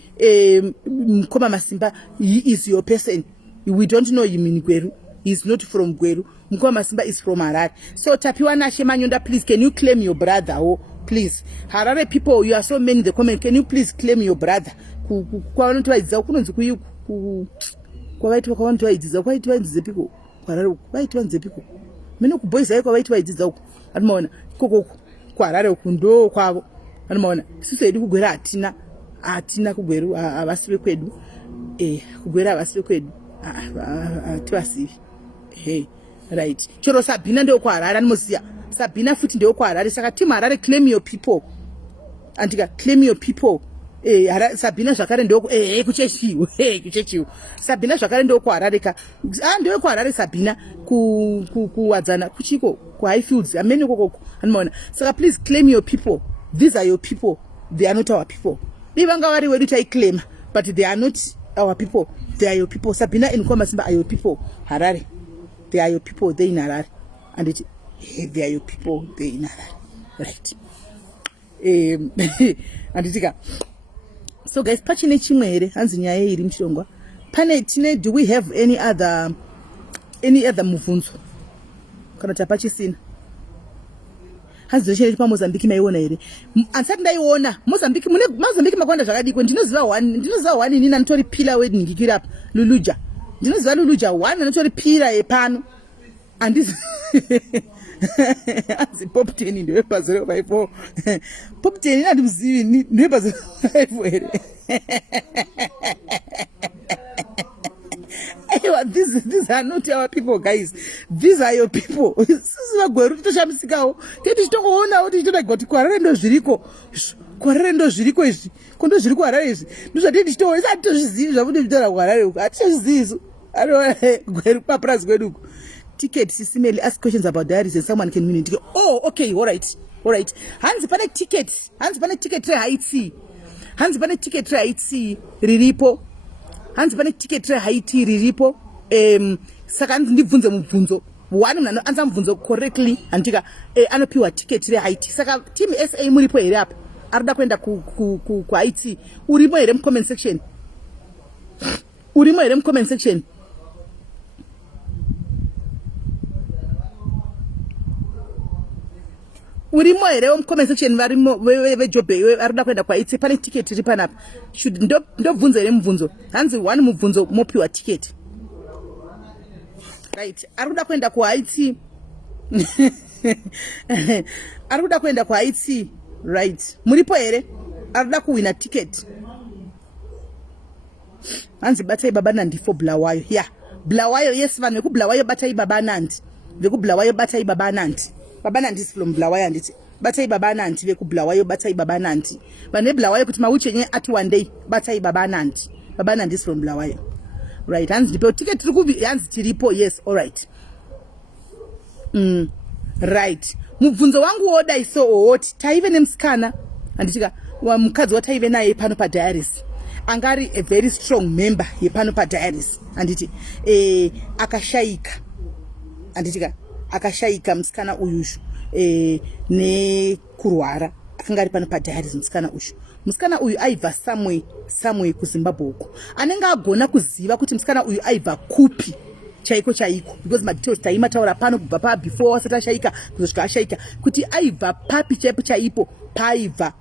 mukoma masimba he is your person we don't know him in Gweru he is not from Gweru mukoma masimba is from Harare so tapiwa nashe manyonda please can you claim your brother please Harare people you are so many in the comment can you please claim your brother kwavanotwaidzisa kunonzi kuyu kwavaitwa kwavanotwaidzisa kwaitwanzize piko Harare kwaitwanzize piko mene kuboyisa iko vaitwaidzisa uko anomaona koko kuHarare uko ndo kwavo anomaona sisi edu kugwera atina kugweru avasive kwedu kugwera avasive kwedu ativasivi right chero Sabina ndio kuHarare animoziya Sabina futi ndio kuHarare saka team Harare claim your people andika claim your people Sabina zvakare ndio kuchechiwo Sabina zvakare ndio kuHarare ka ndio kuHarare Sabina kuwadzana kuchiko ku Highfields amene kokoko anomaona saka please claim your people these are your people they are not our people ivanga vari wedu tai claim but they are not our people they are your people Sabina in Mukoma Masimba are your people Harare they are your people they in Harare and they are your people they in Harare right anditika so guys pachine chimwe here hanzi nyaya iri mshongwa pane tine do we have any other muvunzo kana tapachisina hanzi zocheri pa Mozambique maiona here ansati ndaiona Mozambique makwanda zvakadiko ndinoziva one nina nitori pillar wedding ngikira Luluja ndinoziva Luluja one anotori pillar yepano andizi anzi pop 10 ndio pazero baipo pop 10 ina ndimzivi ndio pazero baipo here these are not our people guys these are your people sisi vagweru titoshamisikawo titi chitongoona kuti chitoda kuti kuHarare ndo zviriko kuharare ndo zviriko izvi kondo zviri kuharare izvi ndozvati ndichitoona atitozvizivi zvakuti zvitaura kuharare uku atitozvizivi papurazi kwedu uku ticket sisimeli ask questions about diaries and someone can win it. Oh okay, all right hanzi pane ticket rehaiti hanzi pane ticket rehaiti riripo hanzi pane ticket rehaiti riripo saka hanzi ndibvunze mubvunzo one munhu anoanza mubvunzo correctly handika anopiwa ticket rehaiti saka team SA muripo here apa arida kuenda kuhaiti urimo here mucomment section urimo here mucomment section urimo here mucomment section varimo vejobe arida kuenda kuhaiti pane ticket iri panapa ndobvunza here mubvunzo hanzi one mubvunzo mopiwa ticket right arikuda kuenda kuhaiti arikuda kuenda kuhaiti right muripo here arikuda kuwina ticket hanzi batai baba nandi for Bulawayo yeah Bulawayo yes vanhu vekubulawayo batai baba nandi vekubulawayo batai baba nandi is from Bulawayo anditi batai baba nandi vekubulawayo batai baba nandi vanhu vebulawayo kuti mauchenye ati one day batai baba nandi is from Bulawayo right hanzi ndipo ticket tiri hanzi tiripo yes all right right mubvunzo wangu woda iso owoti taive nemusikana handitika mukadzi wataive naye pano padiaries angari a very strong member yepano padiaries handiti akashayika handitika akashayika musikana uyushu nekurwara akanga ari pano padiaries musikana uyu aibva samwe kuZimbabwe uko anenge agona kuziva kuti musikana uyu aibva kupi chaiko because madetails taimataura pano kubva before wasati ashayika kuzosvika ashayika kuti aibva papi chaipo paibva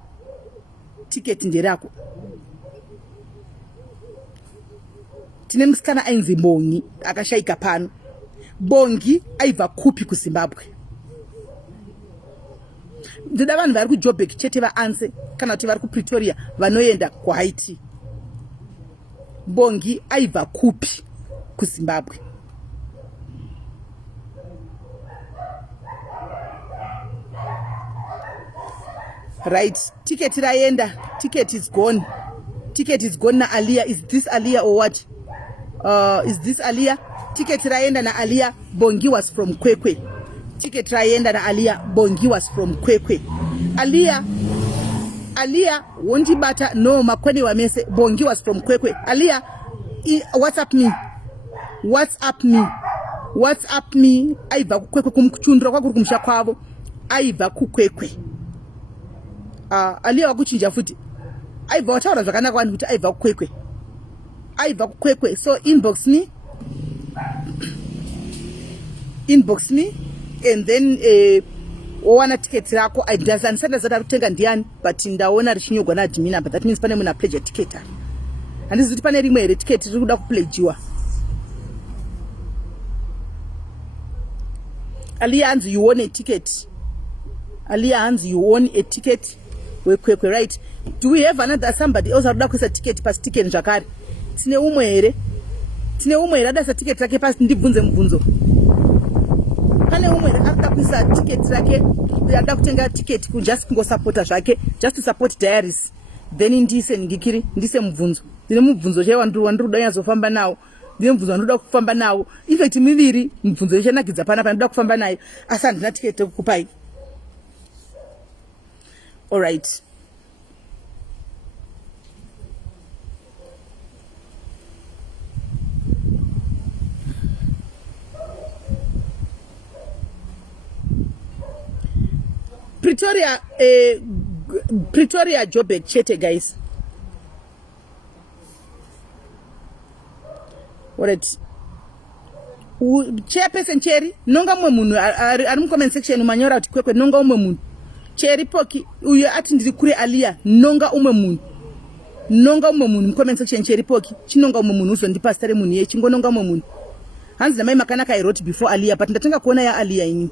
ticket nderako tine musikana ainzi Bongi akashayika pano Bongi aibva kupi kuZimbabwe ndida vanhu vari kuJoburg chete vaanse kana kuti vari kuPretoria vanoenda kuHaiti Bongi aibva kupi kuZimbabwe right ticket raenda ticket is gone na Alia is this Alia or what is this Alia ticket raenda na Alia Bongi was from Kwekwe ticket raenda na Alia Bongi was from Kwekwe Alia wondibata no makweni wamese Bongi was from Kwekwe Alia WhatsApp me aibva kukwekwe kumkuchundura kwakuri kumusha kwavo aibva kukwekwe Alia wakuchinja futi aibva wataura zvakanaka vanhu kuti aibva kukwekwe so inbox me and then owana ticket rako I doesn't understand zata kutenga ndiani but ndaona richinyogwa na admin but that means pane munhu pledge ticket handizi kuti pane rimwe here ticket riri kuda kupledgewa Alia hanzi you won a ticket Alia hanzi you won a ticket wekwekwe right do we have another somebody else arikuda kuisa ticket pasi ticket zvakare tine umwe here adasa ticket rake pasi ndibvunze mubvunzo pane umwe arikuda kuisa ticket rake arikuda kutenga ticket just kungosupporta zvake just to support diaries then ndise ngikiri ndise mubvunzo ndine mubvunzo chaiwa wandiruda nyazofamba nawo ndine mubvunzo wandoda kufamba nawo in fact miviri mubvunzo yechanakidza panapa ndoda kufamba nayo asi handina ticket yekukupai all right Pretoria Joburg chete guys alright chairperson Cherry nonga mwe munhu ari mu comment section manyora kuti kwekwe nonga umwe munhu Cherry Poki uyo ati ndiri kure Alia nonga umwe munhu mu comment section Cherry Poki chinonga umwe munhu uzondipasitare munhu ye chingononga umwe munhu hanzi na mai makanaka I wrote before Alia but ndatanga kuona ya Alia ini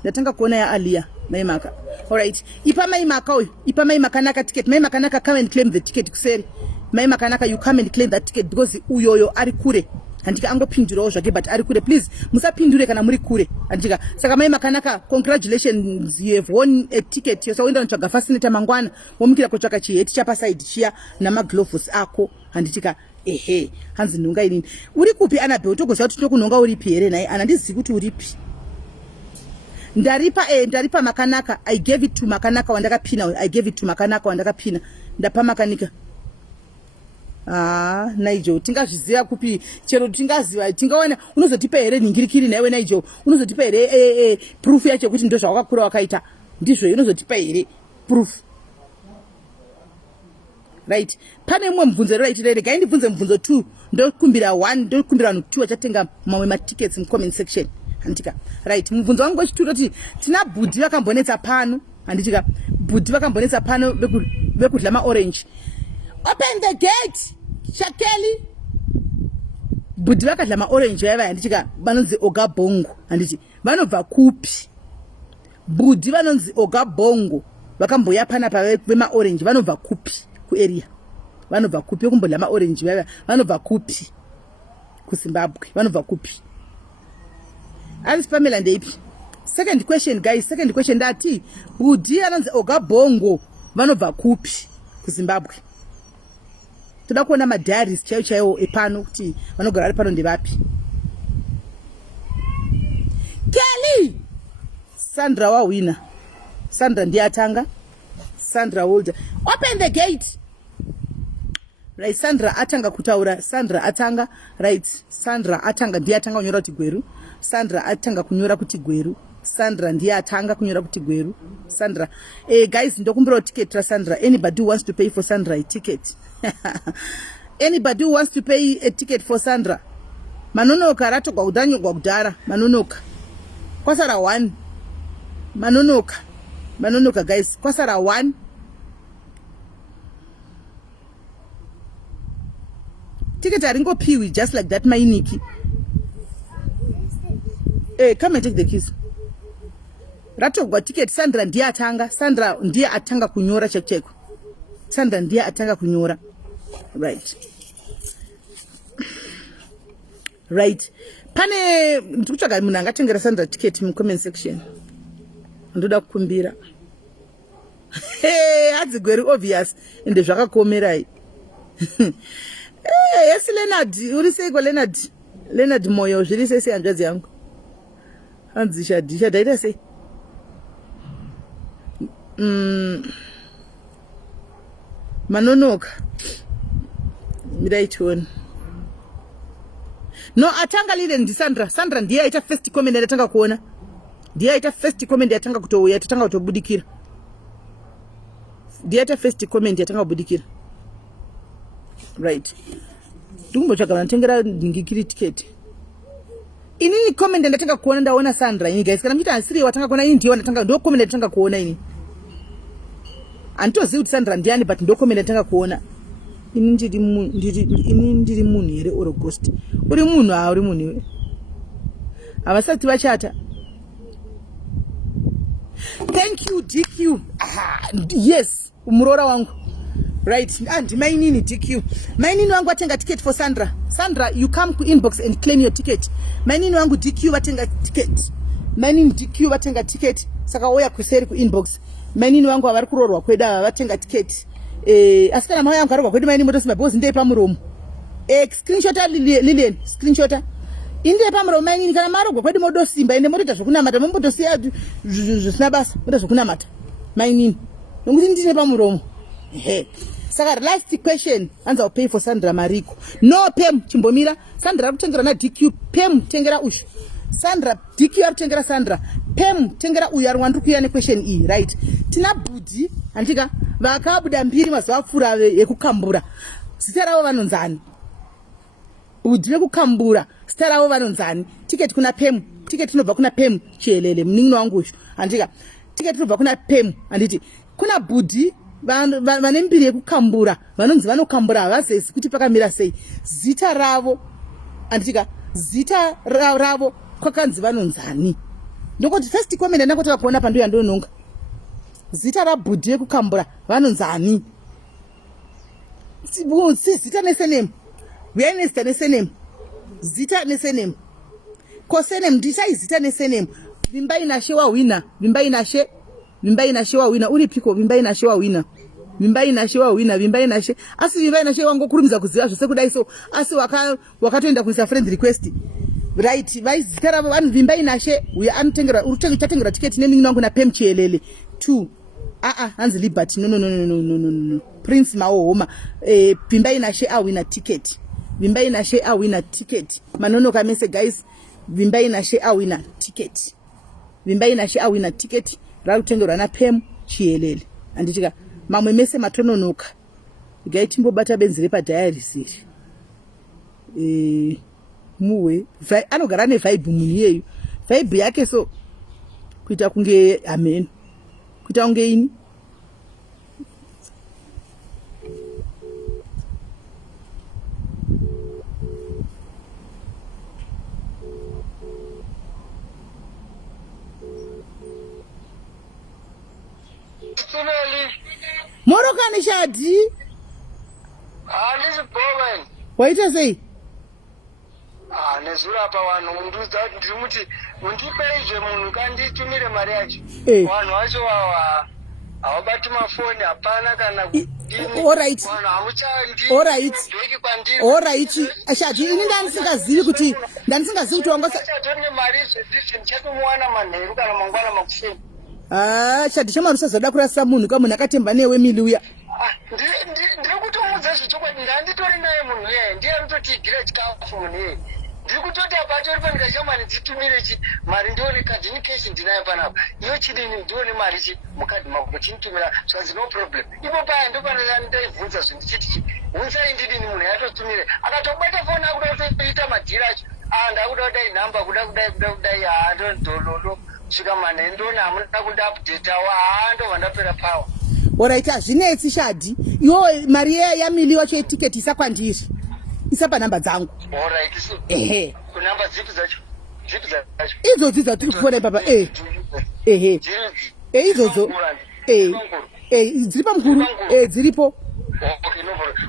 ndatanga kuona ya Alia mai maka alright ipa mai maka uyu ipa mai makanaka ticket mai makanaka come and claim the ticket kuseri mai makanaka you come and claim that ticket because uyoyo ari kure handika angopindurawo zvake but ari kure. Please musapindure kana muri kure handika. Saka mai makanaka, congratulations, you have won a ticket. Yosaenda kutsvaga fascinator mangwana womukira kutsvaka chiheti chapaside chiya namaglovhos ako handitika. Ehe, hanzi nhunga inini uri kupi Annabel? Utogoziva kuti tokunhonga uripi here naye? Handizivi kuti uripi. Ndaripa makanaka. I gave it to makanaka wandakapina. I gave it to makanaka wandakapina. Ndapa makanika. Naijo tingazviziva kupi? Chero tingaziva tingaona unozotipa here ningirikiri naiwe Naijo? Unozotipa here proof yacho kuti ndo zvawakakura wakaita? Ndizvo unozotipa here proof? Right. Pane mwe mvunzo right regai ndibvunze mvunzo 2 ndokumbira 1 ndokumbira vanhu 2 vachatenga mamwe matickets mu comment section handika. Right. Mvunzo wangu wechituro kuti tina bhudhi vakambonetsa pano handitika. Bhudhi vakambonetsa pano bekudla ma orange. Open the gate Shakeli. Bhudhi vakadla ma orange yava handitika. Vanonzi Ogabongo handiti. Vanobva kupi? Bhudhi vanonzi Ogabongo vakamboya pana pavema orange vanobva kupi? Area vanobva kupi? Kumbodla ma orange vava vanobva kupi? KuZimbabwe vanobva kupi? Alice Pamela ndeipi? Second question guys, second question ndati bhudhi anonzi Ogabongo vanobva kupi KuZimbabwe? Toda kuona madiaries chaiwo epano kuti vanogara ari pano ndevapi. Kelly Sandra wawina. Sandra ndiye atanga. Sandra Holder. Open the gate. Right, Sandra atanga kutaura. Sandra atanga. Right, Sandra atanga ndiye atanga kunyora kuti Gweru. Sandra atanga kunyora kuti Gweru. Sandra ndiye atanga kunyora kuti Gweru. Sandra. Guys, ndokumbira ticket ra Sandra. Anybody who wants to pay for Sandra a ticket? Anybody who wants to pay a ticket for Sandra? Manonoka rato kwa udanyo kwa kudara. Manonoka. Kwasara 1. Manonoka. Manonoka guys. Kwasara 1. Ticket aringo piwi just like that mainiki. Come and take the keys. Rato kwa ticket Sandra ndiye atanga. Sandra ndiye atanga kunyora cheko. Sandra ndiye atanga kunyora. Right. Right. Pane ndikutsvaga munhu angatengera Sandra ticket mu comment section. Ndoda kukumbira. Hadzi Gweru obvious ende zvakakomerai. Yes Leonard, uri seiko Leonard? Leonard Moyo zviri sese hanzvadzi yangu. Hanzi Shadisha daita sei? Manonoka. Midaitoni. No atanga lile ndi Sandra. Sandra ndiye aita first comment atanga kuona. Ndiye aita first comment atanga kutouya atanga kutobudikira. Ndiye aita first comment atanga kubudikira. Right. Ndumbotsvaga vanotengera ndingikiri ticket. Ini comment ndatanga kuona ndaona Sandra ini guys. Kana mchita asiri watanga kuona ini ndiyo ndatanga ndo comment ndatanga kuona ini. Antozivi kuti Sandra ndiani but ndo comment ndatanga kuona. Ini ndiri munhu here uri ghost. Uri munhu uri munhu. Avasati vachata. Thank you DQ. Yes, umurora wangu. Right, and mainini DQ. Mainini wangu watenga ticket for Sandra. Sandra, you come to inbox and claim your ticket. Mainini wangu DQ watenga ticket. Mainini DQ watenga ticket. Saka oya kuseri ku inbox. Mainini wangu avari kurorwa kweda watenga ticket. Asikana maya yangu arorwa kweda mainini moto simabozi ndeye pamuromo. Screenshota Lilian, screenshota. Inde pamuromo mainini kana marogwa kweda modo simba ende moto zvokunamata momboto siya zvisina basa moto zvokunamata. Mainini. Nokuti ndine pamuromo. Saka last question anza pay for Sandra Mariko. No pem chimbomira. Sandra kutengera na DQ pem tengera ushu. Sandra DQ arutengera Sandra pem tengera uyu ari wandu kuyane question E right. Tina budi andika vakabuda mbiri mazuva fura yekukambura. Zita ravo vanonzani. Budi rekukambura. Zita ravo vanonzani. Ticket kuna pem. Ticket inobva kuna pem chielele mningi wangu ushu. Andika ticket inobva kuna pem anditi kuna budi vane mbiri yekukambura vanonzi vanokambura havazezi kuti pakamira sei. Zita ravo anditika zita ravo kwakanzi vanonzani. Ndokuti first comment ndakotaka kuona pandu yandononga. Zita rabhudhi yekukambura vanonzani. Si zita nesename. We are zita nesename. zita nesenemu kosenemu ndichaizita nesenemu vimbai nashe wawina vimbai nashe wawina uri piko vimbai nashe wawina vimbai nashe asi vimbai nashe wangokurumidza kuziva zvose kudai so asi wakatoenda kuisa friend request right vaizitara vanhu vimbai nashe uyo anotengera urichatengera tiketi neningi wangu napem chielele 2 hanzi liberty no prince maohoma vimbai nashe awina ticket vimbai nashe awina ticket manonoka mese guys vimbai nashe awina ticket rakutengerwa napem chielele andichika mamwe mese matononoka gaitimbobata benzi repadhayaris iri muwe anogara nevhaibhu munhu iyeyu vhaibhu yake so kuita kunge amen kuita kunge ini morokani shadi waita sei nezura pa vanhu munduza ndiri muti mundipeizve munhu kanditumire mari yacho vanhu vacho havabati mafoni hapana kana alright shadi ini ndandisingazivi kuti wangasatorine mari zvezvizvi ndichatomuwana manheru kana mangwana makuseni shadi chama rusazoda kurasa munhu kamunhu akatemba newe mili uya ndiri kutomudza zvechokwadi ndanditori naye munhu iye ndiye anototiigira chikafu munhu iye ndiri kutoti apatori pandikashamani nditumire mari ndione kadhini keshi ndinayo panapa iyo chidini ndione mari mukadhi mako chinitumira zvanzi no problem ipo paya ndopandaibvunza zvindichiti unsai ndidini munhu yatotumire akatobata foni akuda kutoita madhiri acho ndakuda kudai nhamba kuda kudai ndondololo svika manhendoni hamuna kundiupdate awo ndobva ndapera power alright hazvinetsi shadi iwo mari yamili wacho yetiketi isa kwandiri isa panhamba dzangu alright so kunhamba dzipi dzacho idzodzi dzatiri kufona ipapa idzodzo dziri pamukuru dziripo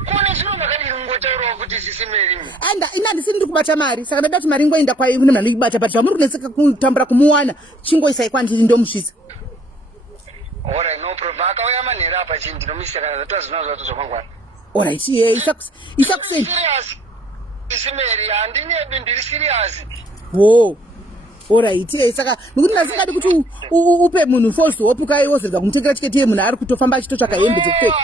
kune zviro makadiri kungotaurawo kuti sisimeri handisini ndiri kubata mari saka ndada kuti mari ngoenda kwai kune mhanu ikubata but zvamuri kuneseka kutambura kumuwana chingoisai kwandiri ndomusvitsa alright no problem akauya manheru apa chii ndinomisira zvatwa zvino zvato zvamangwana alright isakusei sisimeri handinyebi ndiri serious alright saka nokuti ndasingadi kuti upe munhu false hope kaiwozereka kumutengera tiketi yemunhu ari kutofamba achitotsvaka hembe dzokupfeka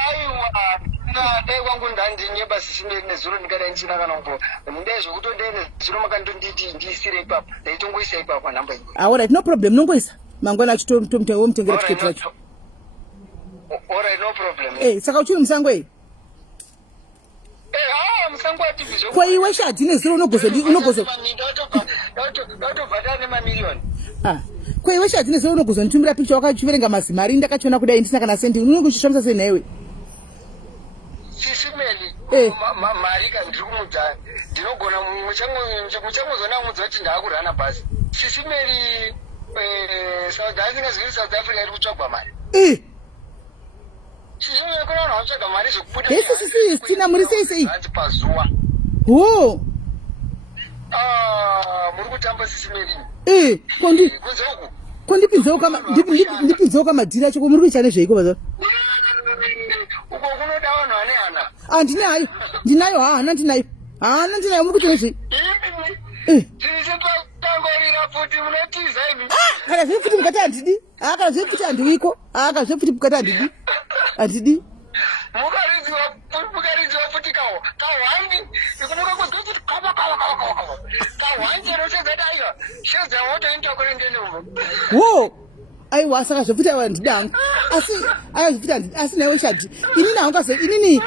dai kwangu ndandinyeba sisimeri nezuro ndingadai ndichina kana kumbo mundai zvokuti ndai nezuro makandonditi ndiisire ipapo ndaitongoisa ipapo nhamba iyi alright no problem nongoisa mangwana achitomutengera tiketi racho alright no problem saka uchiri musango musango ativizvo kwa iwe shadi nezuro unogozondautovhata nemamiliyoni kwa iwe shadi nezuro unogozonditumira picha wakachiverenga mazimari ndakachiona kudai ndisina kana sendi unenge uchishamisa sei newe sisimeli mari ndiri kumudza ndinogona muchangozona mudza kuti ndaakurana basi sisimeli south africa iri kutsvagwa mari sisimeli kuna vanhu vatsvaga mari zvokubudatina muri seisei pazuva muri kutamba sisimeli kondipinzawo kamadhiri acho ko muri kuita nezveiko mazuva uko kunoda vanhu vane hana ndinayo hana ndinayo muri kuita nezvei tichitangorira futi munotiza imi kana zviri futi mukati handidi kana zviri futi handiwiko kana zviri futi mukati handidi mukaridziwa futi kahwandi ikunoka kuzoti kahwandi anoshedzadaiwa shedzawotoita kurendeneumo aiwa saka zvofuti aiwa ndidangu asi naiwe shadi inini haungazo inini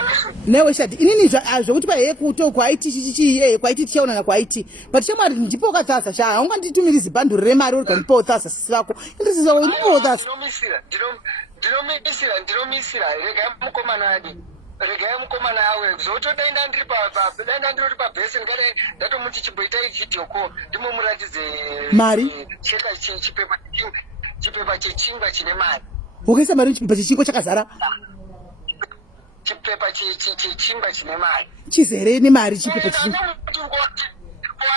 naiwe shadi inini zvokuti paiye kuto kwaiti kwaiti tichaonana kwaiti but chamwari ndipo ukatsasa sha haunganditumiri zibhanduri remari uri kandipawo tsasa sisi vako indisisa ndipawo tsasa ndinomisira regai mukomana awe zotodainda ndiri pabhesi ndingadai ndatomuti chimboitai video call ndimomuratidze mari chipepa chechingwa chine mari ukaisa mari chipepa chechingwa chakazara chipepa chechingwa chine mari chizere nemari chipepa chechingwa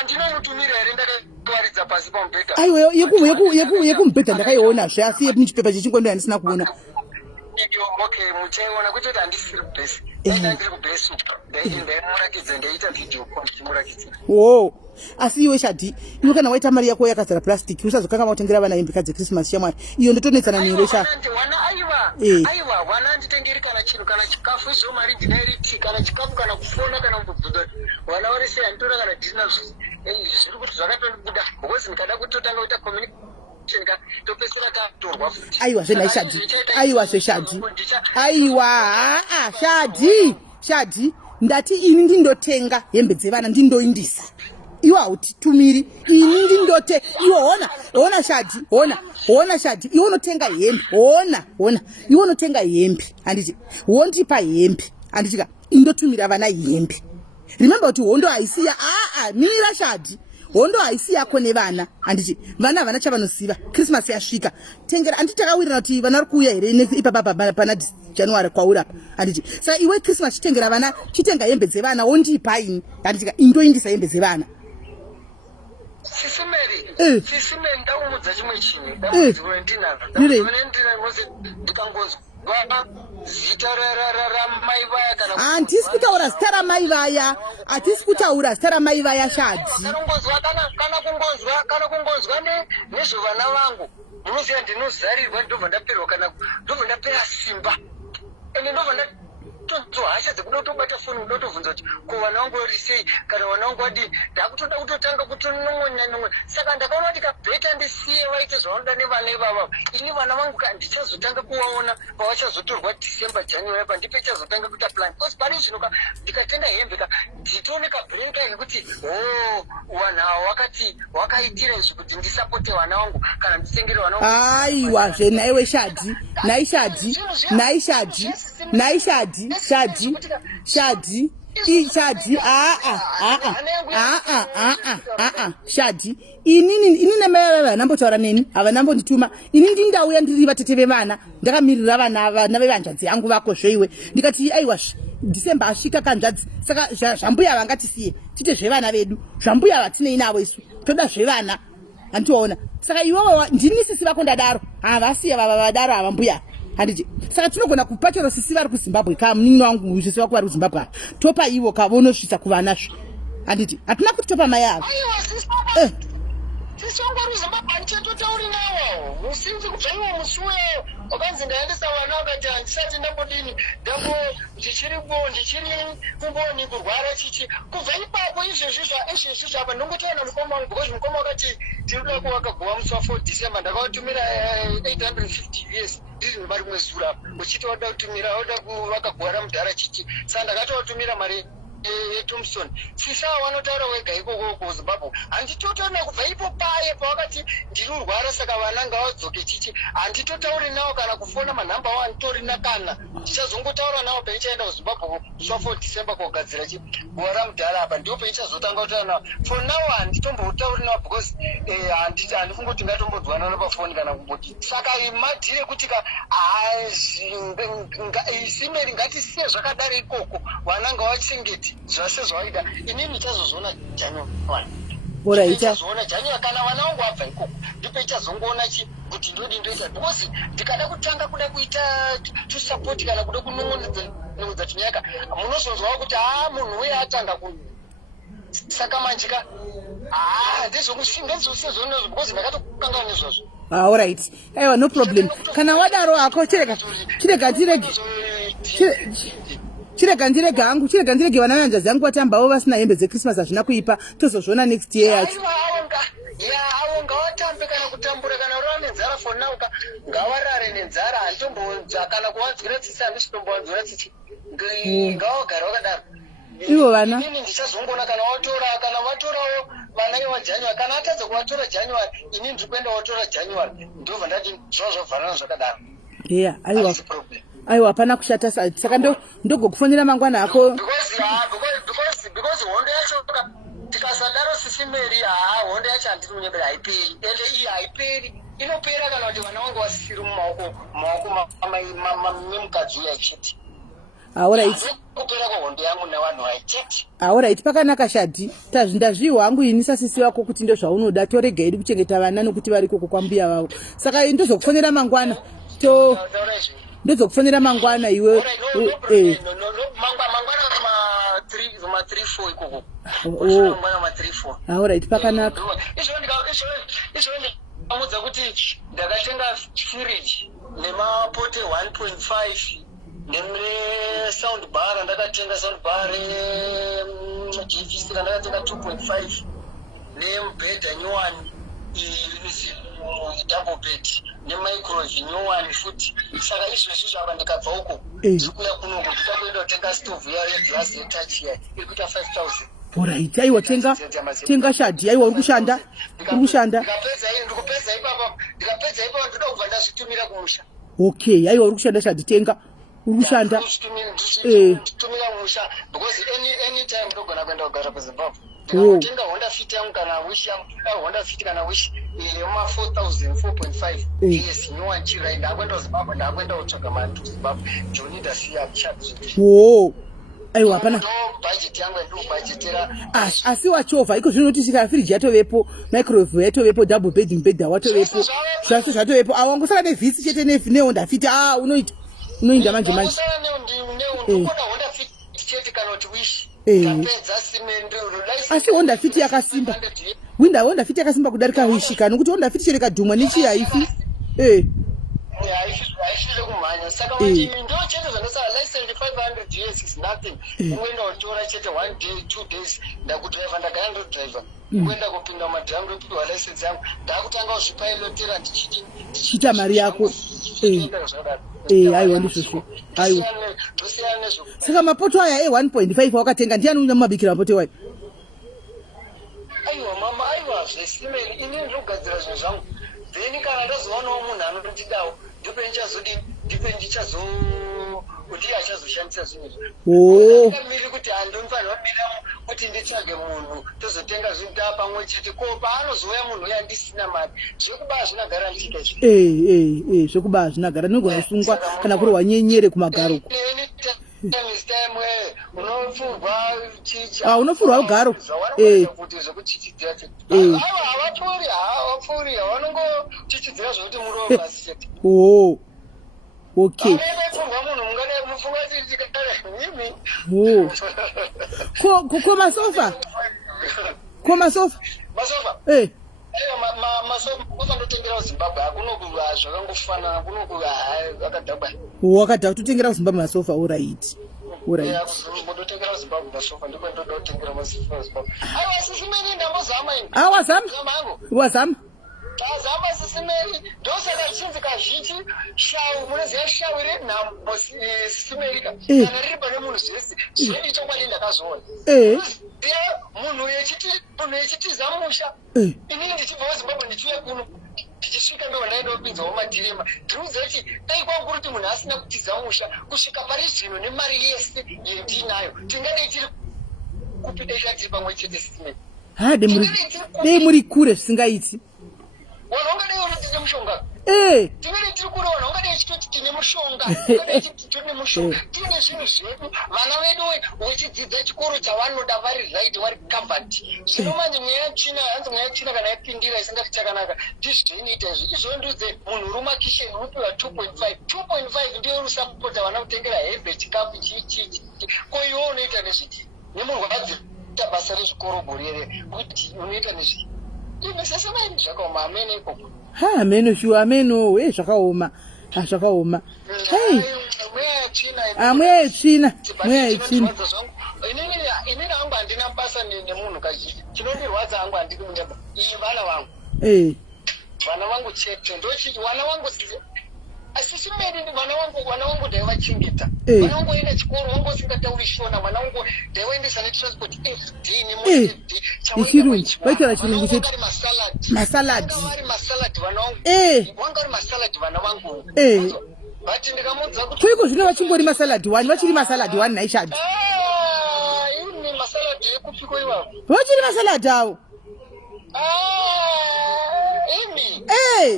ndinomutumira here ndakawaridza pasi pamubhedha. Aiwa yekumbhedha ndakaiona zve asi muchipepa chechingwendo handisina kuona. Okay, muchaiona kuti handisiri kubhesi. Ndandiri kubhesi ndaimurakidza ndaita video call ndichimurakidza. Wo. Asi iwe Shadi, iwe kana waita mari yako yakazara plastic usazokanga mautengera vana hembe dzeChristmas shamwari. Iyo ndotonetsana newe Sha. Aiwa, wana nditengeri kana chinhu kana chikafu izvo mari ndinairiti kana chikafu kana kufona kana kubvunza. Wana vari sei anditora kana ndisina zviri kuti zvakatondibuda. Because ndikada kutotanga kuita communication topesera tatorwa futi. Aiwa zvenai Shadi. Aiwa Shadi. Aiwa Shadi. Ndati ini ndindotenga hembe dzevana ndindoindisa. Iwe hautumiri ini ndindote iwe ona Shadi ona Shadi iwe unotenga hembe iwe unotenga hembe handiti wondipa hembe handiti indotumira vana hembe. Remember kuti hondo haisiya mira Shadi hondo haisiya yako nevana handiti vana vana chavanoziva Christmas yasvika tengera handiti takawirira kuti vana vari kuuya here ipapa pana January kwauri apa handiti saka iwe Christmas chitengera vana chitenga hembe dzevana wondipa ini handiti indoindisa hembe dzevana. Sisimeri ndaumudza chimwe chinhu ndamudzi ndinazo ndikangonzwa zita ramai vaya kana handisi kutaura zita ramai vaya hatisi kutaura zita ramai vaya Shadi kana kungonzwa nezvovana vangu munoziva ndinozarirwa ndobva ndapera kana ndobva ndapera simba ende ndobva hasha dzekuda kutobata foni unotovhunza kuti ko vana vangu vari sei kana vana vangu vadii ndakutoda kutotanga kutonon'onya saka ndakaona kuti kabheta ndisiye vaite zvavanoda nevana ivava ini vana vangu ndichazotanga kuvaona pavachazotorwa December January pandipe chazotanga kuita plan because pane zvino ndikatenga hembe nditone kabhureni kekuti vanhu ava wakaitira izvi kuti ndisapote vana vangu kana nditengere vana vangu. Aiwa zvenaiwe Shadi Shadi ini namai vanambotaura neni havanambondituma ini ndindauya ndiri vatete vevana ndakamirira vana vevanzvadzi yangu vako zveiwe ndikati aiwa December asvika kanzvadzi saka zvambuya vangatisiye tite zvevana vedu zvambuya vatinei navo isu toda zvevana handitoona saka ivovo ndinisisi vako ndadaro havasiya vava vadaro havambuya handiti saka tinogona kupa chero sisi vari kuZimbabwe munin'ino wangu zvisi vako vari kuZimbabwe topa ivo kavonosvisa kuvanazvo handiti hatina kuti topa mai avo tisongori Zimbabwe ndichatotauri nawo usinzi kubva iwo musi weyo wakanzi ndaendesa vana vakati handisati ndambodini ndichiri kungoni kurwara chichi kubva ipapo izvezvi apa ndongotaura mukoma wangu because mukoma wakati tinoda kuvaka gowa musi wa4 December ndakavatumira 850 years ndiri nevari rimwe zura apa uchiti wada kutumira wada kuvaka gowa ramudhara chichi saka ndakatovatumira mari Tombstone sisa wanotaura wega ikoko kuZimbabwe handitotaura kubva ipo paye pawakati ndinurwara saka vana ngavadzoke chichi handitotauri nawo kana kufona manhamba awo handitorina kana ndichazongotaura nawo peichaenda kuZimbabwe swa 4 December kogadzira gowa ramudhara apa ndipo peichazotanga kutaura nawo for now handitombotauri nawo because handifunga kuti ngatombodzwana napafoni kana kumboti saka madhire kuti Simeri ngatisiye zvakadaro ikoko vana ngavachengeti zvase zvaida inini ndichazozviona January ndichazoona January kana vana vangu vabva ikoko ndipo ichazongoona kuti ndodi ndoita because ndikada kutanga kuda kuita tusapoti kana kuda kunon'onedza tunyaka munozonzwawo kuti munhu uye atanga saka manjika ndezvozvo because ndakatokangana nezvazvo. Alright. Aiwa no problem. Kana wadaro hako chirega ndirege vana vanzvadzi yangu vatambawo vasina hembe dzeChristmas hazvina kuipa tozozviona next year yacho. Avo ngavatambe kana kutambura kana urava nenzara for now ngavarare nenzara handitombonzwa kana kuvanzwira tsitsi handisitombovanzwira tsitsi ngavagara vakadaro. Ivo vana inini ndichazongoona kana vatorawo vana iwa January kana atadza kuvatora January inini ndiri kuenda watora January ndobva ndati zvavhavharana zvakadaro. Yeah, aiwa hapana kushata saka ndogokufonera mangwana ako because hondo yacho tikasadaro Simeri hondo yacho handiri kunyembera haiperi ende iyi haiperi inopera kana kuti vana vangu vasisiri mumaoko memukadzi uya chete. Alright, pakanaka Shadi. Ndazviwa hangu inisa sisi wako kuti ndo zvaunoda torega iri kuchengeta vana nokuti vari koko kwambuya vavo. Saka ndozokufonera mangwana. Ndozokufonera mangwana iwe. Mangwana 3-4 ikoko. Mangwana 3-4. Alright, pakanaka. Amudza kuti ndakatenga fridge nemapote 1.5 nemre sound bar ndakatenga sound bar GVC ndakatenga 2.5 nembhedha nyowani double bed nemicrowave nyowani futi. Saka izvezvi zvava ndikabva uko ndikuya kuno ndikaenda kutenga stove yeglass yetouch ya iri kuita 5,000. Alright, aiwa tenga Shadi, aiwa uri kushanda. Ndikupedza ipapa ndoda kubva ndazvitumira kumusha. Okay, aiwa uri kushanda Shadi, tenga. Uri kushanda. Nditumira kumusha because any time ndogona kuenda kugara kuZimbabwe. Ndikatenga Honda Fit yangu kana Wish yangu, Honda Fit kana Wish yema 4,000 4.5. Yes, nyowani chira ndakwenda kuZimbabwe, ndakwenda kutsvaga mari kuZimbabwe. Joni ndasiya Shadi. Aiwa hapana. Budget yangu ndobudgetera. Asi wachovha iko zvinoti sika fridge yatovepo, microwave yatovepo, double bed mbedha watovepo. Zvose zvatovepo. Awangosara nevhisi chete neHonda Fit. Unoinda manje. Ndikoda Honda Fit chete kana kuti Wish. Tapedza simende asi Honda Fit yakasimba. Honda Fit yakasimba kudarika Wish kana kuti Honda Fit chete kadhumwa nechi haifi. Haishile kumhanya. Saka kuti ndo chete zvanosara license 500 years is nothing. Uenda utora chete 1 day 2 days ndakudriver ndagara ndo driver. Uenda kupinda madhamu ndopiwa license yangu. Ndakutanga kuzvipilotera ndichita mari yako. Aiwa ndizvo. Aiwa. Saka mapoto aya 1.5 wakatenga ndiani unamabikira mapoto aya? Aiwa mama, aiwa zvesimeni ini ndogadzira zvinhu zvangu. Then kana ndazoona munhu anondidawo ndipo kuti achazoshandisa zvinhu izvi. Ndamiri kuti handinofanira kumira kuti nditsvage munhu tozotenga zvinhu pamwe chete ko paanozouya munhu uya ndisina mari zvekuba hazvina garantika izvi. Zvekuba hazvina garantika nogona kusungwa kana kuri wanyenyere kumagaro. Unofurwa ugaro. Kuti zvekuchichidzira chete. Havapfuri havanongochichidzira zvekuti muri basi chete. Okay. Koma sofa. Masofa. Masofa ndotengera kuZimbabwe hakuno zvakangofana kuno akadhaba. Wakadha kutotengera kuZimbabwe masofa. Alright. Ndotengera kuZimbabwe masofa ndiko ndotengera masofa kuZimbabwe. Aiwa sisimeni ndambozama ini. Wazama? Tazama sisimeni ndosaka chinzi kazhinji shau munoziva shau iri nhambo simerika kana riri pane munhu zvese zvedi chokwadi ndakazoona munhu yechitiza musha inini ndichibva kuZimbabwe ndichiuya kuno ndichisvika ndondaindopinzawo madhirema ndiriudza kuti dai kwangu kuti munhu asina kutiza musha kusvika pari zvino nemari yese yendinayo tingadei tiri kupi dai tiri pamwe chete sisimeni. Dei muri kure zvisingaiti. Wanongadei unotine mushonga. Tingadei tiri kure wanongadei chitoti tine mushonga. Tine mushonga. Tine zvinhu zvedu. Vana vedu wechidzidza chikoro chavanoda vari right vari covered. Zvino manje mweya yachina hanzi mweya yachina kana yapindira isingati chakanaka. Ndizvinoita izvi. Izvondudze munhu rumakisheni unopiwa 2.5. 2.5 ndiyo rusapota vana kutengera hembe chikafu chichi. Ko iwo unoita nezviti. Nemurwadzi basa rezvikoro gorere kuti unoita nezviti. Ameno shu ameno zvakaoma. Mweya china. Inini hangu handina basa nemunhu kazhinji. Chinondirwadza hangu handiri munyama. Iyi vana vangu. Vana vangu chete ndochiti vana vangu asi simeni vana vangu ndaivachengeta. Vana vangu vaenda chikoro vangu vasingatauri shona. Vana vangu ndaivaendesa netransport FD nemuFD. Ichirungu vaitaura chirungu chete. Masalad vana vangu. Vanga vari masalad vana vangu. But ndikamuudza kuti kuiko zvino vachingori masalad 1 vachiri masalad 1 naishadi. Ini masalad ekupiko iwapo. Vachiri masalad avo.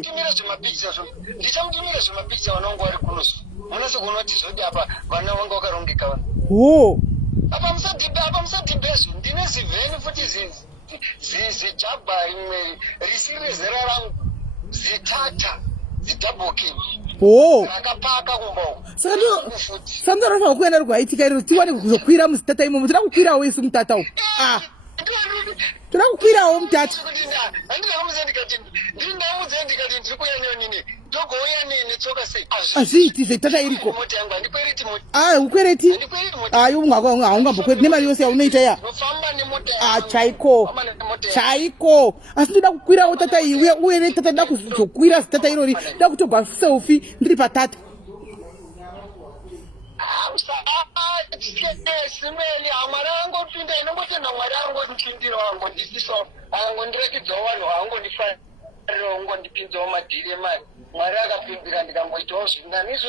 Tumira zvimapicha ndichamutumira zvimapicha vanongo vari kunoso Munasi kunoti zodi apa vana vanga vakarongeka vanhu. Oh. Apa musadhibhesu ndine zivheni futi zijabha rimwe risiri zera rangu zitata zidouble king. Oh. Rakapaka kumba. Saka ndinofanira kuenda rwaitika iro tiwane kuzokwira muzitata imomo toda kukwirawo isu mutata uyu. Toda kukwirawo mutata. Azviiti zvetata iriko. Ukwereti. Haungambokwereti nemari yose yaunoita ya. Chaiko. Asi ndoda kukwirawo tata iyi uye netata ndoda kuzokwira zitata irori. Ndoda kutobva selfie ndiri patata. Simeli amara angopinda inongotenda mwari angondipindira angondisisawo angondirekidzawo vanhu vaangondifarira ongondipinzawo madhiri emari mwari akapindira ndikangoitawo zvinani izvo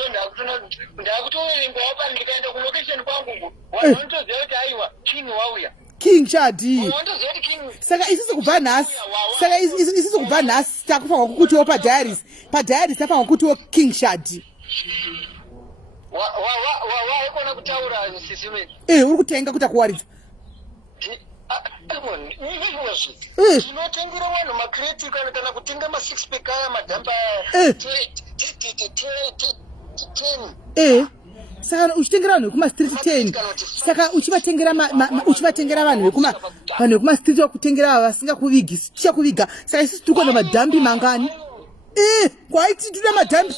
ndakutoverengawo pano ndikaenda kulokesheni kwangu vanhu vanotoziva kuti aiwa king wauya King Shadi. Saka isisi kubva nhasi takufanwa kukutiwo padiaries tafanwa kukutiwo King Shadi. waikona kutaura sisimeni uri kutenga kuti akuwaridza tinotengera vanhu makreti kana kutenga ma6 pack aya madhamba 10 saka uchitengera vanhu vekuma-street 10 saka uchivatengera vanhu vekuma-street vakutengera vasingakuvigi tichakuviga saka isisi tiri kuona madhambi mangani kwaiti tina madhambi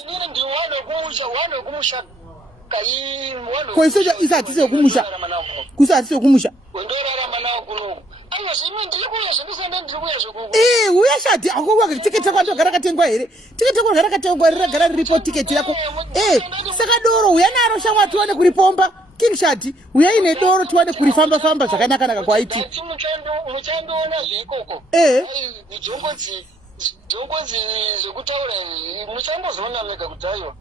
kwaisa isati sekumusha uya Shadi akokuwa tiketi yako ndogara katengwa here tiketi yako gara katengwa here gara riripo tiketi yako saka doro uya naro shamwa tiwane kuripomba King Shadi uya ine doro tiwane kurifamba zvakanaka naka kwaiti muchandoona zvikoko dzongodzi zvekutaura muchangozoona mega kudhayo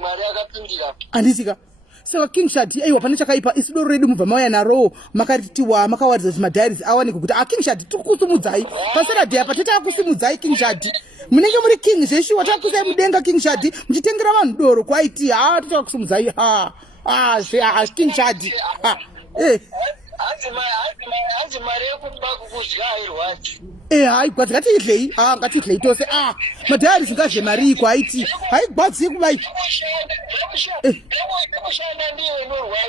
mwari akapindira andisika saka King Shadi aiwa pane chakaipa isi doro redu mubva mauya naro makaritiwa makawaridza kuti madhairis awanike kuti King Shadi tikukusimudzai pasaturday apa tatakusimudzai King Shadi munenge muri king zveshuwa takusai mudenga King Shadi muchitengera vanhu doro kwaiti tatakusimudzai King Shadi hanzi mari yekupa kukudya hairwadzi haigwadzi ngatiidlei tose madhairis ngazve mari iko haiti haigwadzi kuvai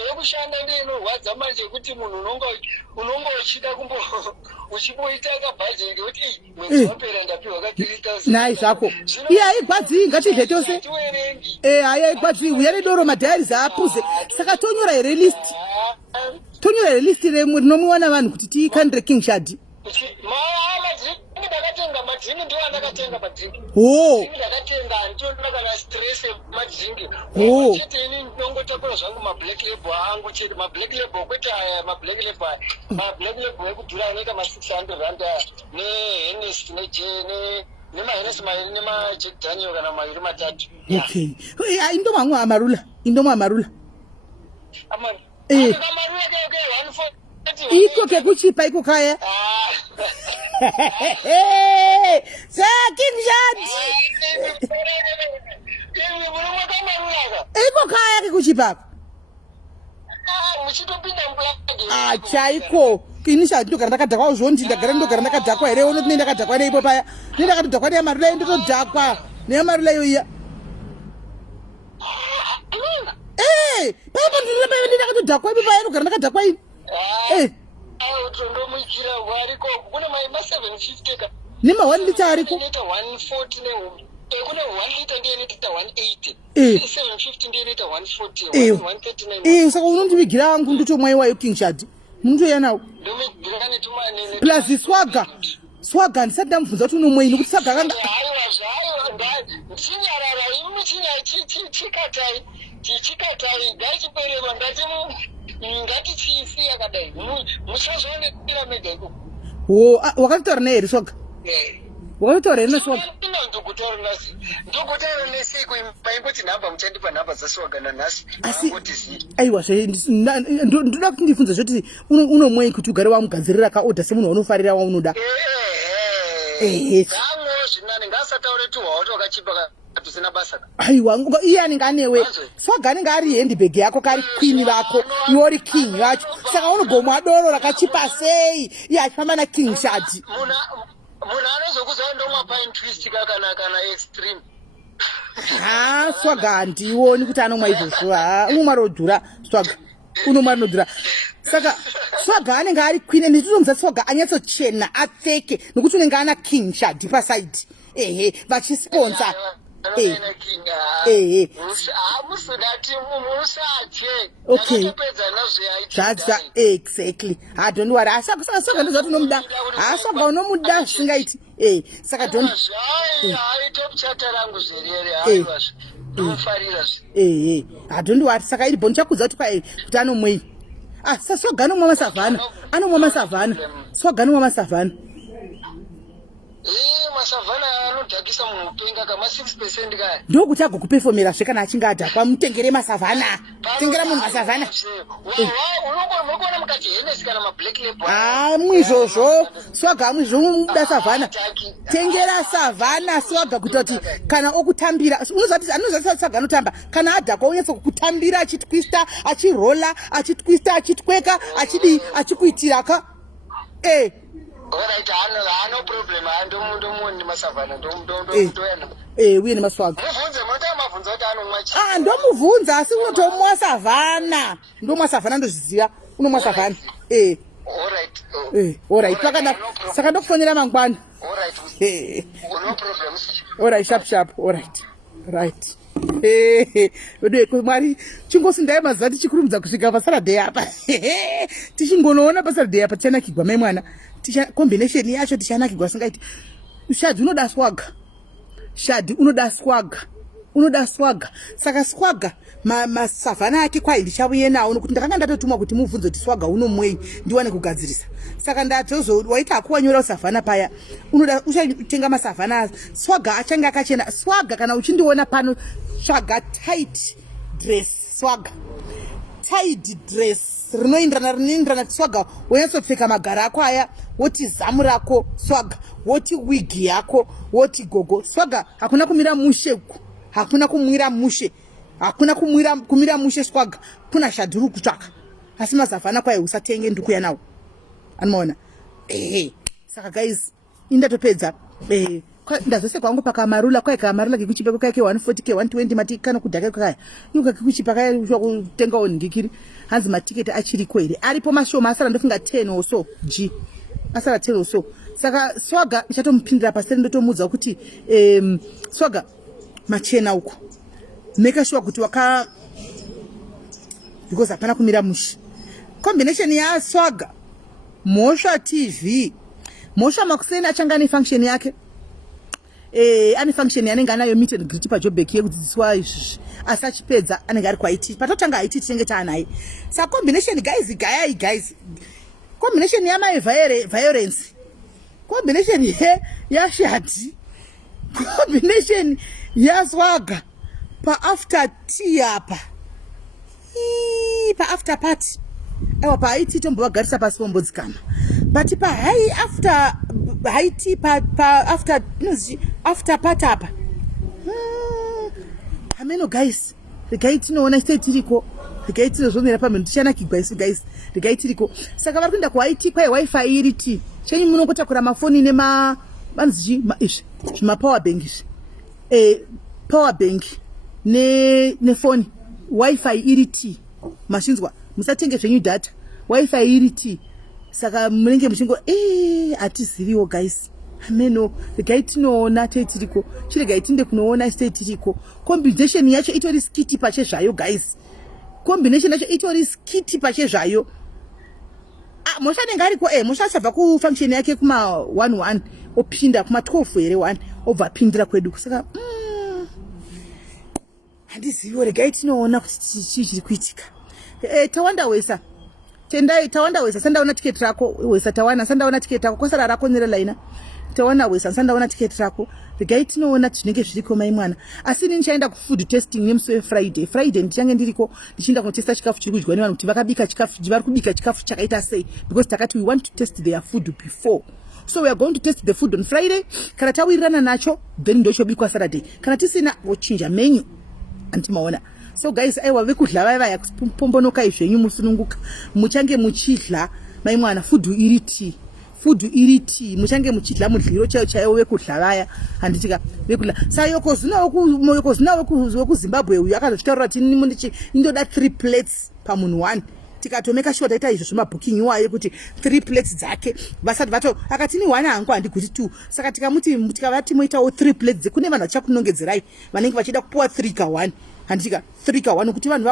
yekushanda ndiyo inorwadza manje kuti munhu unonga uchida uchimboita kabhajeki kuti mwedzi wapera ndapiwa ka 3000 nai zvako iye haigwadzi ngatiidlei tose hai haigwadzi uya nedoro madhairis aapuze saka tonyora here list rinomwiwa navanhu kuti tikandire King Shadi ndakatenga madzingi ndiwo andakatenga madzingi ndakatenga andionda kana stress madzingi chete ini ndinongotakura zvangu mablack label angu chete mablack label kwete mablack label ekudhura anoita ma600 rand nehenes nemahenes mairi nemajack daniel kana mairi matatu indomamwa amarula iko kekuchipa iko kaya King Shadi iko kaya kekuchipa chaiko ini Shadi ndogara ndakadhakwa zvondi ndogara ndakadhakwa here unoti ndakadhakwa neipo paya ndakatodhakwa neyamarula ndotodhakwa neyamarula iyoiya papa ndakatodhakwa ipo paya ndogara ndakadhakwa ini utondomukira wariko kuna ma750 ka nema 1 liter ariko 140 nehombe kuna 1 liter ndiye nita 180 750 ndiye nita 140 139 saka unondivigira angu ndotomwaiwayo King Shadi munotoya nawo ndomigira netumane plus swaga ndisati ndamubvunza kuti unomwei nekuti swaga akanga chinyarara chikatai gaichipereva ngatichisi yakadai musazoonekera mega iko wakatotaura nehere swaga wakatotaura here neswaga ndokutaura nesiku maimboti nhamba muchandipa nhamba dzaswaga nanhasi aiwa ndoda kuti ndibvunze zvoti unomwei kuti ugare wamugadzirira kaodha semunhu waunofarira waunoda zvamwewo zvinani ngaasataure tuhwawo twakachipa kusina basa. Aiwa, iye anenge anewe. Swaga anenge ari handbag yako kari queen vako, iwe king yacho. Saka unogomwa doro rakachipa sei. Iye achifamba na King Shadi. Muna anozokuza ndomapa interest kana extreme. Swaga handioni kuti anomwa izvozvo. Unomwa rodhura Swaga. Unomwa rodhura. Saka Swaga anenge ari queen and ndinomuza Swaga anyatsochena apfeke nokuti unenge ana King Shadi paside. Vachisponsor. Okay. That's that exactly. I don't worry. I saw something that no muda. I saw no muda singaiti. Saka don't. I don't worry. Saka ili boncha kuza tuka kutano mwe. So gano mama savana. Ano mama savana. So gano mama savana. Masavana anodhakisa munhu kupenga kama 6% kaya. Ndokuti agokupefomera zvekana achinge adhakwa mutengere masavana. Tengera munhu masavana. Unogona mukati Hennessy kana ma Black Label. Mwizvozvo. Swaga mwizvozvo muda savana. Tengera savana Swaga kutoti kana okutambira. Unozati Swaga anotamba. Kana adhakwa unyatso kukutambira achitwista, achirola, achitwista, achitweka, achikuitira ka. Alright, no problem. Ndo masavana uye nemaswaga. Muvunze mota mavunza kuti anomwachi. Ndomuvunza asi unotomwa savana. Ndomwa savana ndozviziva. Unomwa savana. Alright. Saka ndokufonera mangwana. Alright. No problem. Alright, sharp. Alright. Right. Mwari chingosindai mazuva tichikurumidza kusvika paSaturday apa. Tichingonoona paSaturday apa tichanakigwa mai mwana. Combination yacho tichanakigwa singaiti. Shadi unoda Swaga. Shadi unoda Swaga. Saka Swaga masavana yake kwai ndichabuye nawo nokuti ndakanga ndatotuma kuti muvunze kuti Swaga unomwei ndiwane kugadzirisa. Saka ndatozo waita akuwanyora usavana paya. Unoda uchatenga masavana. Swaga achanga akachena. Swaga kana uchindiona pano Swaga tight dress Swaga. Tight dress rinoenderana Swaga wenyatsopfeka magara ako aya woti zamu rako Swaga woti wig yako woti gogo Swaga hakuna kumira mushe uku hakuna kumira mushe Swaga kuna shaduru kutsvaka asi mazavana kwaye usatenge ndikuya nawo anoona saka guys indatopedza ndazose kwangu pakamarula kwaye kamarula kekuchipeko kake 140k 120 mati kana kudhaka kwakaya yuka kekuchipa kaya kutenga oningikiri hanzi matiketi achiriko here aripo mashoma asara ndofunga 10 or so asara 10 or so saka Swaga ichatomupindira paseri ndotomudza kuti Swaga machena uko make sure kuti because hapana kumira mushi combination ya Swaga Mosha TV Mosha Makuseni achanga ne function yake ane function yanenge anayo meet and greet pa Joburg yekudzidziswa izvi asachipedza anenge ari kwa IT patotanga IT tinenge taanaye sa combination guys combination ya my violence combination ya Shadi combination ya Swaga pa after tea apa pa after party ewa pa IT tombogarisa pasi pombodzikana but pa high tea pa after party apa ameno guys regai tinoona tiriko regai tinozomera pamwe tichanakigwa isu guys regai tiriko saka vari kuenda kwa IT kwaye wifi iriti chenyu munongotakura mafoni nemanzi power bank power bank nefoni wifi iriti mashinzwa musatenge zvenyu data wifi iriti saka munenge muchingo atiziviwo guys ameno regai tinoona teitiriko chiregai tinde kunoona teitiriko combination yacho itori skiti pache zvayo guys combination yacho itori skiti pache zvayo Mosha anenge ariko Mosha achabva kufunction yake kuma 11 opinda kuma 12 here 1 obva apindira kwedu saka handizivi regai tinoona kuti chiri kuitika tawanda wesa tendai tawanda wesa sandaona ticket rako wesa tawana sandaona ticket rako kosara rako nirela ina tawana wesa sandaona ticket rako regai tinoona tinenge zviriko mai mwana asi nichaenda ku food testing nemusi Friday ndichange ndiriko ndichinda kunotesta chikafu chiri kudyiwa nevanhu kuti vakabika chikafu vari kubika chikafu chakaita sei because takati we want to test their food before. So we are going to test the food on Friday. Kana tawirirana nacho then ndochobikwa Saturday. Kana tisina vochinja menu antimaona. So guys, aiwa vekudla vaya yakupombonoka izvenyu musununguka muchange muchidla mai mwana food iriti muchange muchidla mudliro chayo vekudla vaya handitika vekudla sayokozuna weku Zimbabwe uyu akazvitaurira kuti ndoda 3 plates pamunhu 1 tikatomeka sure taita izvo zvemabooking wayo kuti 3 plates dzake vasati vato akati ni 1 hangu handiguti 2 saka tikavati moitawo 3 plates kune vanhu vachakunongedzerai vanenge vachida kupuwa 3 ka 1 handika 3 ka 1 kuti vanhu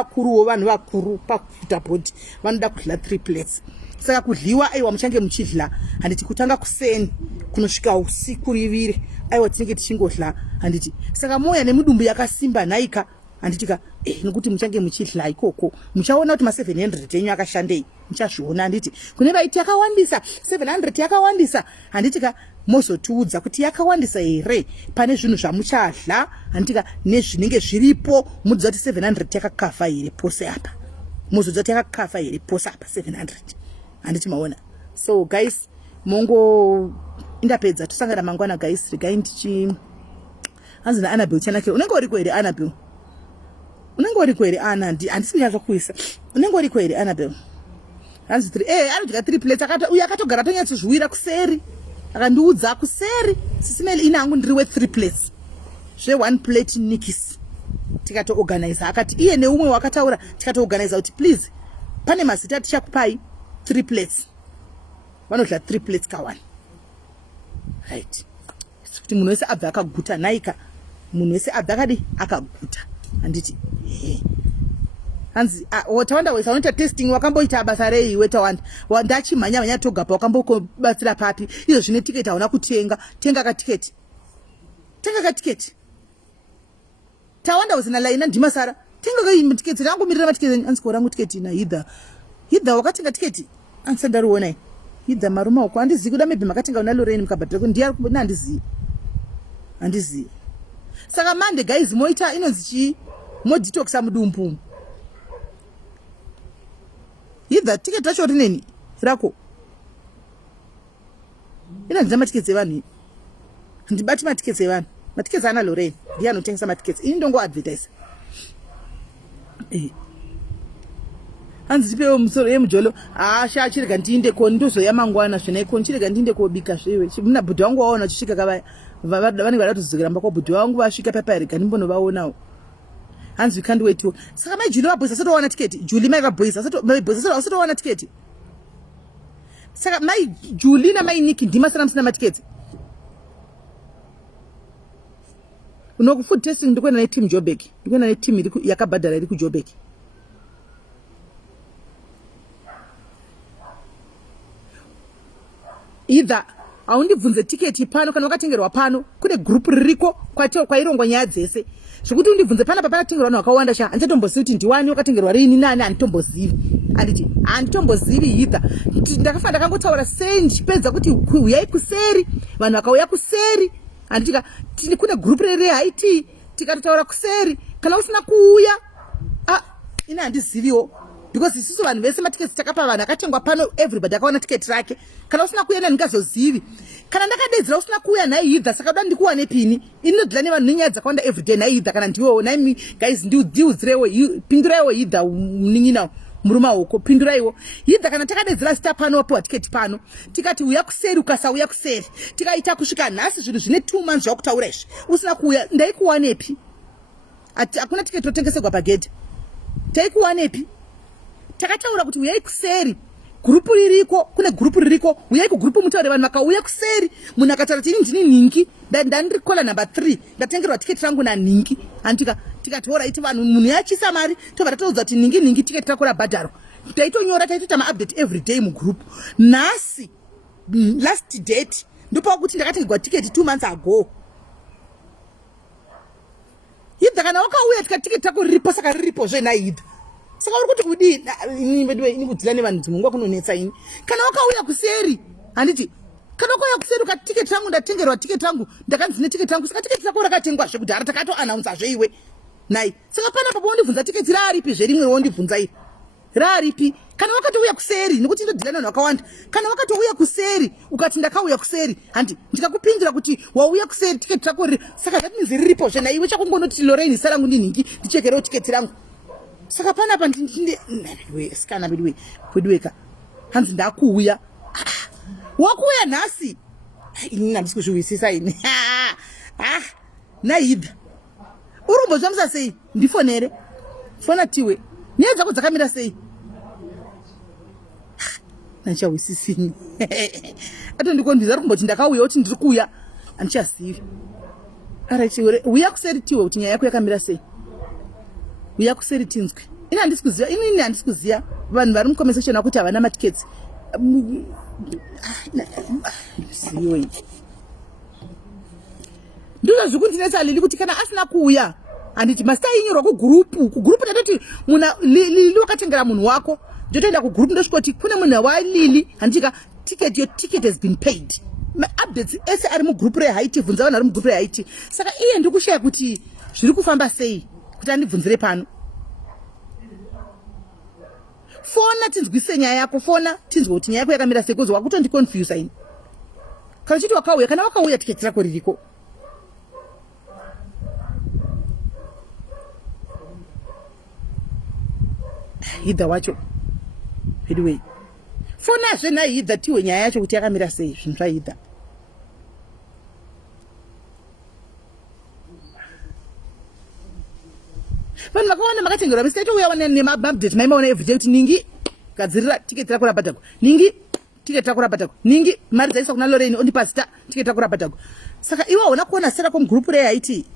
vakuru pakufuta board vanoda kudla 3 plates saka kudliwa aiwa muchange muchidla handiti kutanga kuseni kunosvika usiku rivire aiwa tinenge tichingodla handiti saka moya nemudumbu yakasimba naika handitika nokuti muchange muchidla ikoko muchaona kuti ma 700 enyu akashandei muchazviona handiti kune vaiti yakawandisa 700 yakawandisa handitika mozotiudza kuti yakawandisa here pane zvinhu zvamuchadla handitika nezvinenge zviripo mudziva kuti 700 yakakava here pose apa muzodziva kuti yakakava here pose apa 700 handiti maona. So guys mongo indapedza tosangana mangwana guys regai ndichi hanzi na Annabelle chanake unenge uriko here Annabelle unenge uriko here Anna handisikunyaza kuisa unenge uriko here Annabelle hanzi 3 anodya 3 plates akata uya akatogara tonyatsozviwira kuseri akandiudza kuseri sisimeli ina hangu ndiri we 3 plates zve 1 plate nikis tikato organize akati iye neumwe wakataura tikato organize kuti please pane mazita tichakupai 3 plates vanodla 3 plates ka 1 right kuti munhu wese abva akaguta naika munhu wese abva akadi akaguta handiti hanzi watawanda wesa unoita testing wakamboita basa rei wetawanda ndachimhanya togapa wakambobatsira papi izvo zvine tiketi hauna kutenga tenga ka tiketi tawanda usina laina ndima sara tenga ka tiketi rangu mirira matiketi ansko rangu tiketi na hidha wakatenga tiketi ansandariona hidha maruma uko andizi kuda maybe makatenga una Lorraine mukabhatira kuti ndiya kubona andizi saka mande guys moita inonzi mo detox amudumpu hidha tiketi racho rineni rako ina ndza matiketi evanhu ndibati matiketi evanhu matiketi ana Lorraine ndiye anotengesa matiketi ini ndongo advertise hanzi tipewo musoro yemujolo chirega ndiinde ko ndozoya mangwana zvena iko chirega ndiinde kobika zvewe muna bhudhi wangu waona chisvika kava vanenge vada kutozokera mbako bhudhi wangu vasvika paparega ndimbonovaonawo hanzi we can't wait to saka mai Julie vabhoisa asatowana tiketi Julie mai vabhoisa asatowana tiketi saka mai Julie na mai Nikki ndima sana musina matiketi unoku food testing ndikwenda neteam Joburg ndikwenda neteam yakabhadhara iri kuJoburg either aundibvunze tiketi pano kana wakatengerwa pano kune group ririko kwairongwa nyaya dzese zvekuti undibvunze pana pakatengerwa vanhu vakawanda sha handitotombozivi kuti ndiwani wakatengerwa rini nani handitombozivi anditi handitombozivi either ndakafa ndakangotaura sei ndichipedza kuti uyai kuseri vanhu vakauya kuseri handitika kune group rehaiti tikatotaura kuseri kana usina kuuya ina handiziviwo because isusu vanhu vese matiketi takapa vanhu akatengwa pano everybody akaona tiketi rake kana usina kuuya ndingazozivi kana ndakadedzera usina kuuya nhai hidha saka doda ndikuwane pini inodhila nevanhu nenyaya dzakawanda everyday nhai hidha kana ndiwewo naimi guys ndiudzirewo pinduraiwo hidha munin'inawo muri maoko pinduraiwo hidha kana takadedzera zita pano wapiwa tiketi pano tikati uya kuseri ukasauya kuseri tikaita kusvika nhasi zvinhu zvine 2 months zvakutaura izvi usina kuuya ndaikuwanepi hakuna tiketi rotengeserwa pagedhi taikuwanepi takataura kuti uyai kuseri gurupu ririko kune gurupu ririko uyai kugurupu mutaure vanhu vakauya kuseri munhu akataura kuti ndini ningi ndandirikola number 3 ndatengerwa tiketi rangu naningi handika tikati oraiti vanhu munhu yachisa mari tobva toudza kuti ningi tiketi rako rabhadharwa taitonyora taitoita maupdate every day mugurupu nhasi last date ndopawa kuti ndakatengerwa tiketi 2 months ago hidha kana wakauya tikati tiketi rako riripo saka riripo zve naidha saka uri kuti kudi ini kudzira nevanhu dzimungwa kunonetsa ini kana wakauya kuseri handiti kana wakauya kuseri ukati tiketi rangu ndatengerwa tiketi rangu ndakanzi netiketi rangu saka tiketi rako rakatengwazve kudhara takatoanaunzazve iwe nai saka panapa paundibvunza tiketi raaripi zverimwe wondibvunza iri raaripi kana wakatouya kuseri nekuti ndodhila vanhu vakawanda kana wakatouya kuseri ukati ndakauya kuseri handi ndikakupindura kuti wauya kuseri tiketi rako riri saka that means riripozve naiwe chakungonoti Lorraine sarangu ndinhingi ndichekerewo tiketi rangu saka panapa sikana bidweka hanzi ndakuuya wakuuya nhasi ini handisi kuzviwisisa ini naidha urumbozvamusa sei ndifonere fona tiwe nyaya dzako dzakamira sei handichawisisini atondikondviza rukumboti ndakauya kuti ndiri kuuya handichazivi arachiwe uya kuseri tiwe kuti nyaya yako yakamira sei uya kuseri tinzwe ini handisi kuziva inini handisi kuziva vanhu vari muconversation vakuti havana matiketsi ziwe ndizvo zvikundinetsa lili kuti kana asina kuuya handiti masitainyorwa kugurupu tatoti muna lili wakatengera munhu wako ndotoenda kugurupu ndosvikoti kune munhu walili handitika your ticket has been paid maupdates ese ari mugurupu rehaiti bvunza vanhu ari mugurupu rehaiti saka iye ndikushaya kuti zviri kufamba sei kuti andibvunzire pano fona tinzwise nyaya yako fona tinzwe kuti nyaya yako yakamira sei kuzi wakutondiconfusa ini kana chiti wakauya kana wakauya tiketi rako ririko hidha wacho anyway fonazve naihidha tiwe nyaya yacho kuti yakamira sei zvinhu zvaidha vanhu vakawanda makatengerwa misitaitouya nemaupdate maimaona everyday kuti ningi gadzirira tiketi rako rabhadhako ningi tiketi rako rabhadhako ningi mari dzaisa kuna Lorraine ondipasita tiketi rako rabhadhako saka iwe hauna kuona sera komugurupu rehaiti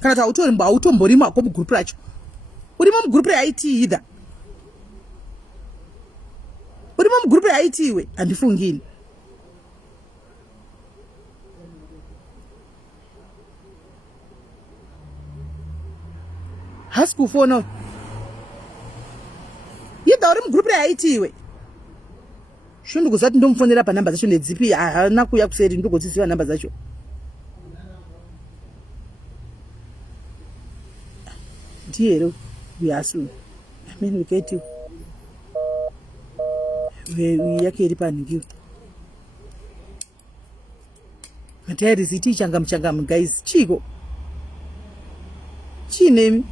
kana kuti hautomborimo ako mugurupu racho urimo mugurupu rehaiti hidha urimo mugurupu rehaiti iwe handifungini hasi kufona yedha uri mugurupu rehaiti iwe sho ndikuzati ndomufonera panhamba dzacho nedzipi haana kuya kuseri ndikodziziva nhamba dzacho ndiyero yasu ameni wiketi yake iri panhingiwe matairi ziti changamu guys chiko chiinemi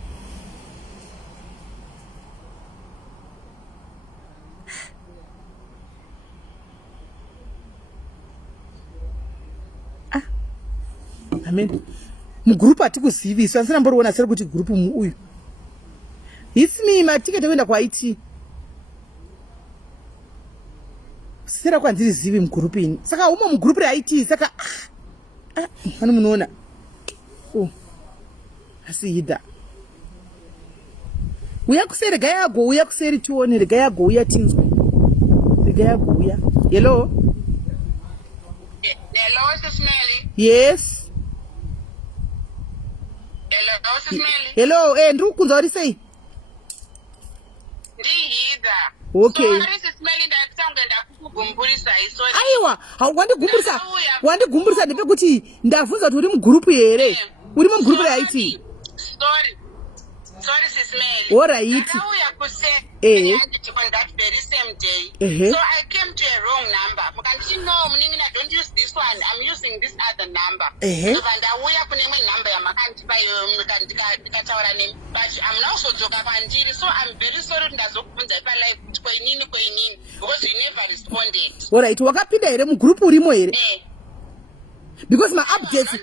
amen mugurupu hatikuziviswa handisina mboriona seri kuti gurupu uyu hisimi matiketi ekuenda kwaiti sera kwanzirizivi mugurupu ini saka umo mugurupu rehaiti saka ano munoona asi hidha uya kuseri rega yagouya kuseri tione rega yagouya tinzwe rega yagouya hello Sismeli. Yes. Hello, Sismeli. Hello, ndiri kukunzwa uri sei? Ndihidha. Okay. So, Sismeli ndakutanga ndakukugumburisa iso. Aiwa, wandigumburisa ndepekuti ndavunza kuti uri mugurupu here. Uri mugurupu rehaiti. Sorry, Sismeli. All right. Ndakauya kuseri on that very same day. So I came to a wrong number. Mukandichi no, muningina don't use this one. I'm using this other number. So ndauya kune imwe number yamakandipa ndikataura nemi. But I'm now so dzoka pandiri. So I'm very sorry kuti ndazokubvunza palive kuti kwenini because you never responded. All right, wakapinda here mugurupu urimo here? Because my updates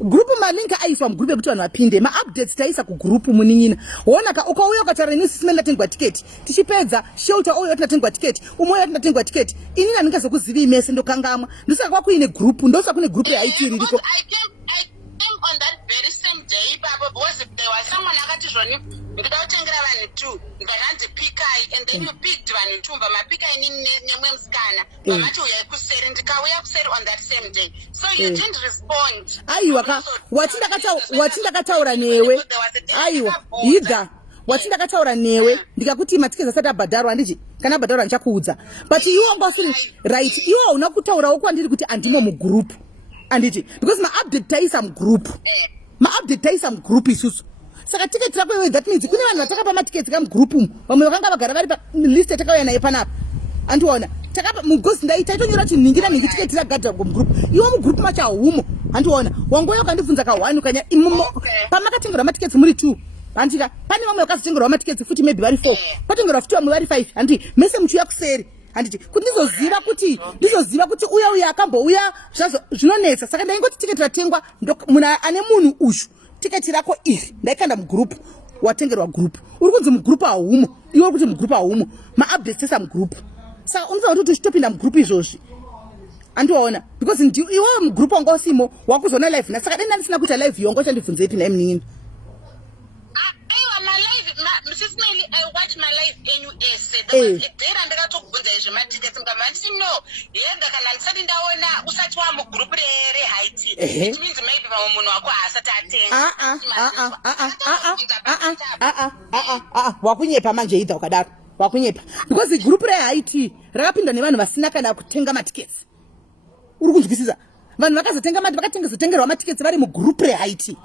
gurupu malingi aiswa mugurupu yekuti vanhu vapinde maupdates taisa kugurupu munin'ina wona ukauya ukataura ini Sismeli ndatengwa tiketi tichipedza shelter oyo tinatengwa tiketi umoyo tinatengwa tiketi inini handingazokuzivi mese ndokangamwa ndosaka kwakuine gurupu ndosaka kune gurupu rehaiti ririko I came on that very same day ipapo because there was someone akati zvoni ndikuda kutengera vanhu 2 ndikati pikai and then you picked vanhu 2 vamapikai nini nemwe musikana vamati uyai kuseri ndikauya kuseri on that same day so you didn't respond. Aiwa watindakataura newe aiwa hidha wati ndakataura newe ndikakuti matiketi asati abhadharwa handiti kana abhadharwa ndichakuudza but iwe wanga usiri right iwe hauna kutaurawo kwandiri kuti andimo mugroup handiti because maupdate taisa mugroup isusu saka tiketi rako iwe that means kune vanhu vatakapa matiketi kamugroup umu vamwe vakanga vagara vari palist yatakauya naye panapa andiona takapa mugosi ndaitanyora kuti ningira ningi tiketi ragadha mugroup iwe mugroup macho haumo andiona wangoyo kandibvunza ka1 ukanya pamakatengerwa matiketi muri 2 handika pane vamwe vakazotengerwa matiketi futi maybe vari 4 patengerwa futi vamwe vari 5 handi mese muchiuya kuseri handiti kuti ndizoziva kuti uya akambouya zvinonetsa saka ndaingoti tiketi ratengwa munhu ane munhu ushu tiketi rako iri ndaikanda mugroup watengerwa group uri kunzi mugroup haumo iwe uri kuti mugroup haumo maupdates esa mugroup saka unoziva kuti uchitopinda mugroup izvozvi andiwaona because iwewe mugroup wanga usimo wakuzona live nasaka denda ndisina kuita live yongo chandibvunze ipi naye mninini wakunyepa manje idha ukadaro wakunyepa because group rehaiti rakapindwa nevanhu vasina kana kutenga matiketi uri kunzwisisa vanhu vakazotengerwa matiketi vari mugroup rehaiti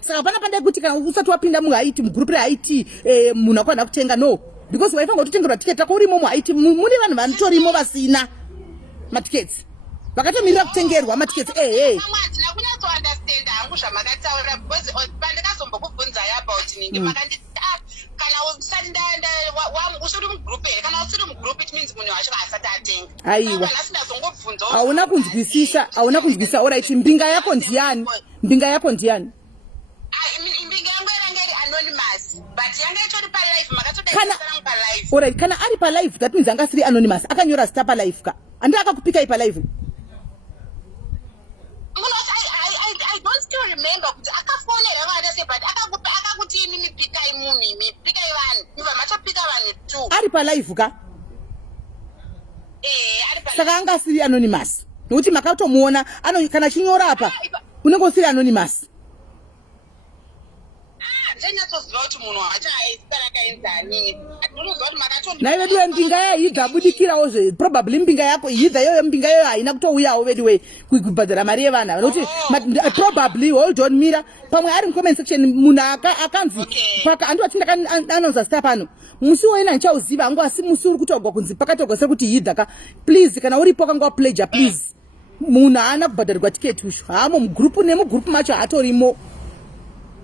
saka pana pandai kuti kana usati wapinda muhaiti mugroup rehaiti munhu akwana kutenga no because waifanga kutotengerwa tiketi rako urimo muhaiti mune vanhu vanotorimo vasina matiketi vakatomirira kutengerwa matiketi aiwa hauna kunzwisisa alright mbinga yako ndiani kana ari palive that means anga siri anonymous akanyora zita palive ka andi akakupika ipalive I don't still remember kuti akafonera vanhu but akakuti mimi pika imuni pika vanhu niva matopika vanhu 2 ari palive ka saka anga siri anonymous nokuti makatomuona kana chinyora apa unenge usiri anonymous naive diwe mbinga yaidha budikirawo zve probably mbinga yako idha yoyo mbinga yoyo haina kutouyawo vediwe kubhadhara mari yevana nokuti probably hold on mira pamwe ari mucomment section munhu akanzi andiwati ndakananonza zita pano musi woina ndichauziva hangu asi musi uri kutogwa kunzi pakatogwa sekuti idha ka please kana uripo kanga wapleja please munhu haana kubhadharirwa tiketi usho hamo mugrupu nemugrupu macho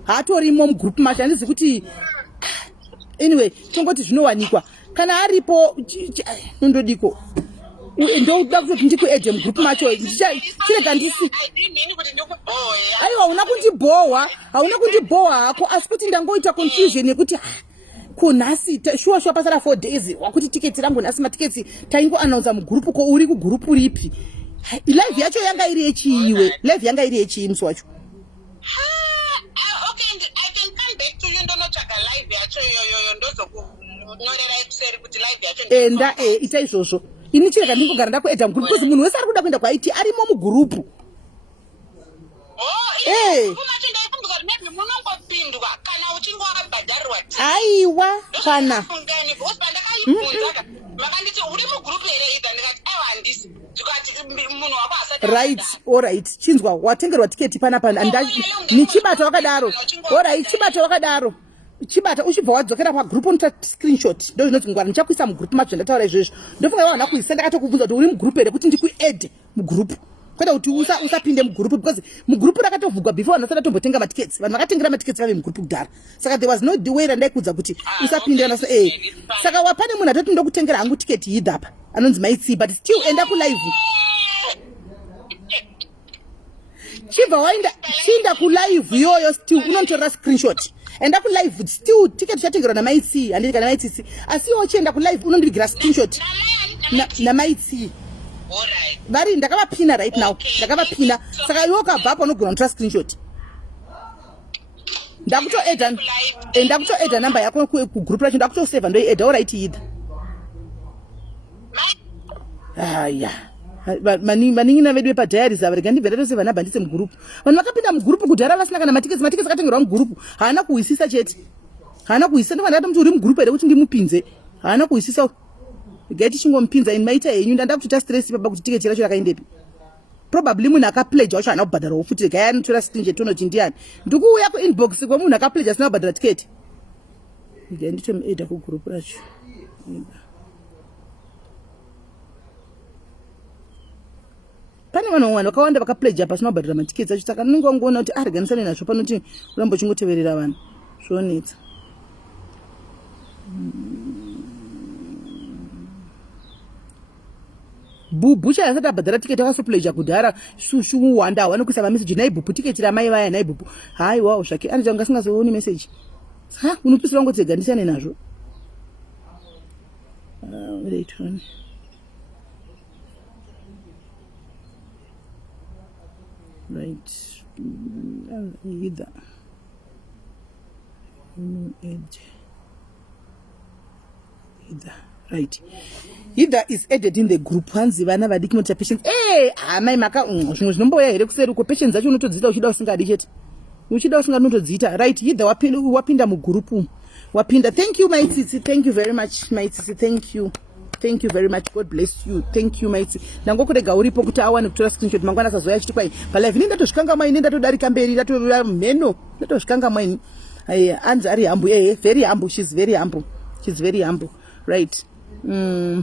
hatorimo mugroup macho handizi kuti anyway tongoti zvinowanikwa kana aripo nondodiko ndoda kuti ndikuedhe mugroup macho chirega ndisi aiwa hauna kundibhohwa hako asi kuti ndangoita confusion yekuti kunhasi shuwa pasara 4 days wakuti tiketi rangu nhasi matiketi taingoannounza mugroup ko uri kugroup ripi live yacho yanga iri yechii musi wacho enda ita izvozvo ini chireka ndingogara ndakuedha mugrupu because munhu wese ari kuda kuenda kwaiti arimo mugrupu aiwa kana right alright chinzwa watengerwa tiketi panapa nichibata wakadaro alright chibata uchibva wadzokera pagroup unoita screenshot ndo zvinoti ngwara ndichakuisa mugroup macho ndataura izvozvo ndofunga iwa nakuisa ndakatokubvunza kuti uri mugroup here kuti ndikuadd mugroup kwete kuti usapinde mugroup because mugroup rakatovhugwa before vanhu vasati vatombotenga matiketi vanhu vakatengera matiketi vave mugroup kudhara saka there was no way randaikudza kuti usapinde kana saka wapane munhu atoti ndokutengera hangu tiketi yidhapa anonzi maitsi but still enda kulive chibva waenda chinda kulive yoyo still unotora screenshot enda kulive still tiketi chatengerwa namaitsi handiti kana maitsi asi iwo chienda kulive unondivigira screenshot namaitsi vari ndakavapina right now ndakavapina saka iwo kabvapo unogona kutora screenshot ndakutoedha namba yako kugroup racho ndakutoseva ndoiedha alright yidha haya maningina vedu vepadhayaris ava rega ndibvera tose vana bhanditse mugrupu vanhu vakapinda mugrupu kudhara vasina kana matiketi akatengerwa mugrupu haana kuhwisisa chete haana kuisa ndofana ndati uri mugroup ere kuti ndimupinze haana kuisisa gaiti chingomupinza ini maita henyu ndanda kutoita stress baba kuti tiketi racho rakaendepi probably munhu akapledge wacho haana kubhadharawo futi gaya anotora stinje tonoti ndiani ndikuuya kuinbox kwemunhu akapledge asina kubhadhara tiketi gai nditomueda kugroup racho pane vanhu vamwe vakawanda vakapledge apa asina kubhadhara matiketi acho saka ndinenge wangoona kuti areganisane nazvo panoti urambo chingoteverera vanhu zvonetsa bhubhu chaya asati abhadhara tiketi akasopleja kudhara shuwanda wanokuisa mameseji naibhubhu tiketi ramai vaya naibhubhu hai wawo zvake ani changa asingazooni meseji ha unopisira ngoti gandisane nazvo right either right either is added in the group hanzi vana vadiki mota patience amai maka zvimwe zvinomboya here kuseri uko patience zacho unotodziita uchida usingadi chete uchida usingadi unotodziita right either wapinda mugroup wapinda thank you maitsitsi thank you very much maitsitsi thank you very much god bless you thank you maitsi ndangokurega uripo kuti awane kutora screenshot mangwana asazoya achiti kwai palive ndatosvikanga maini ndatodarika mberi ndatora mheno ndatosvikanga maini anzi ari humble very humble she's very humble right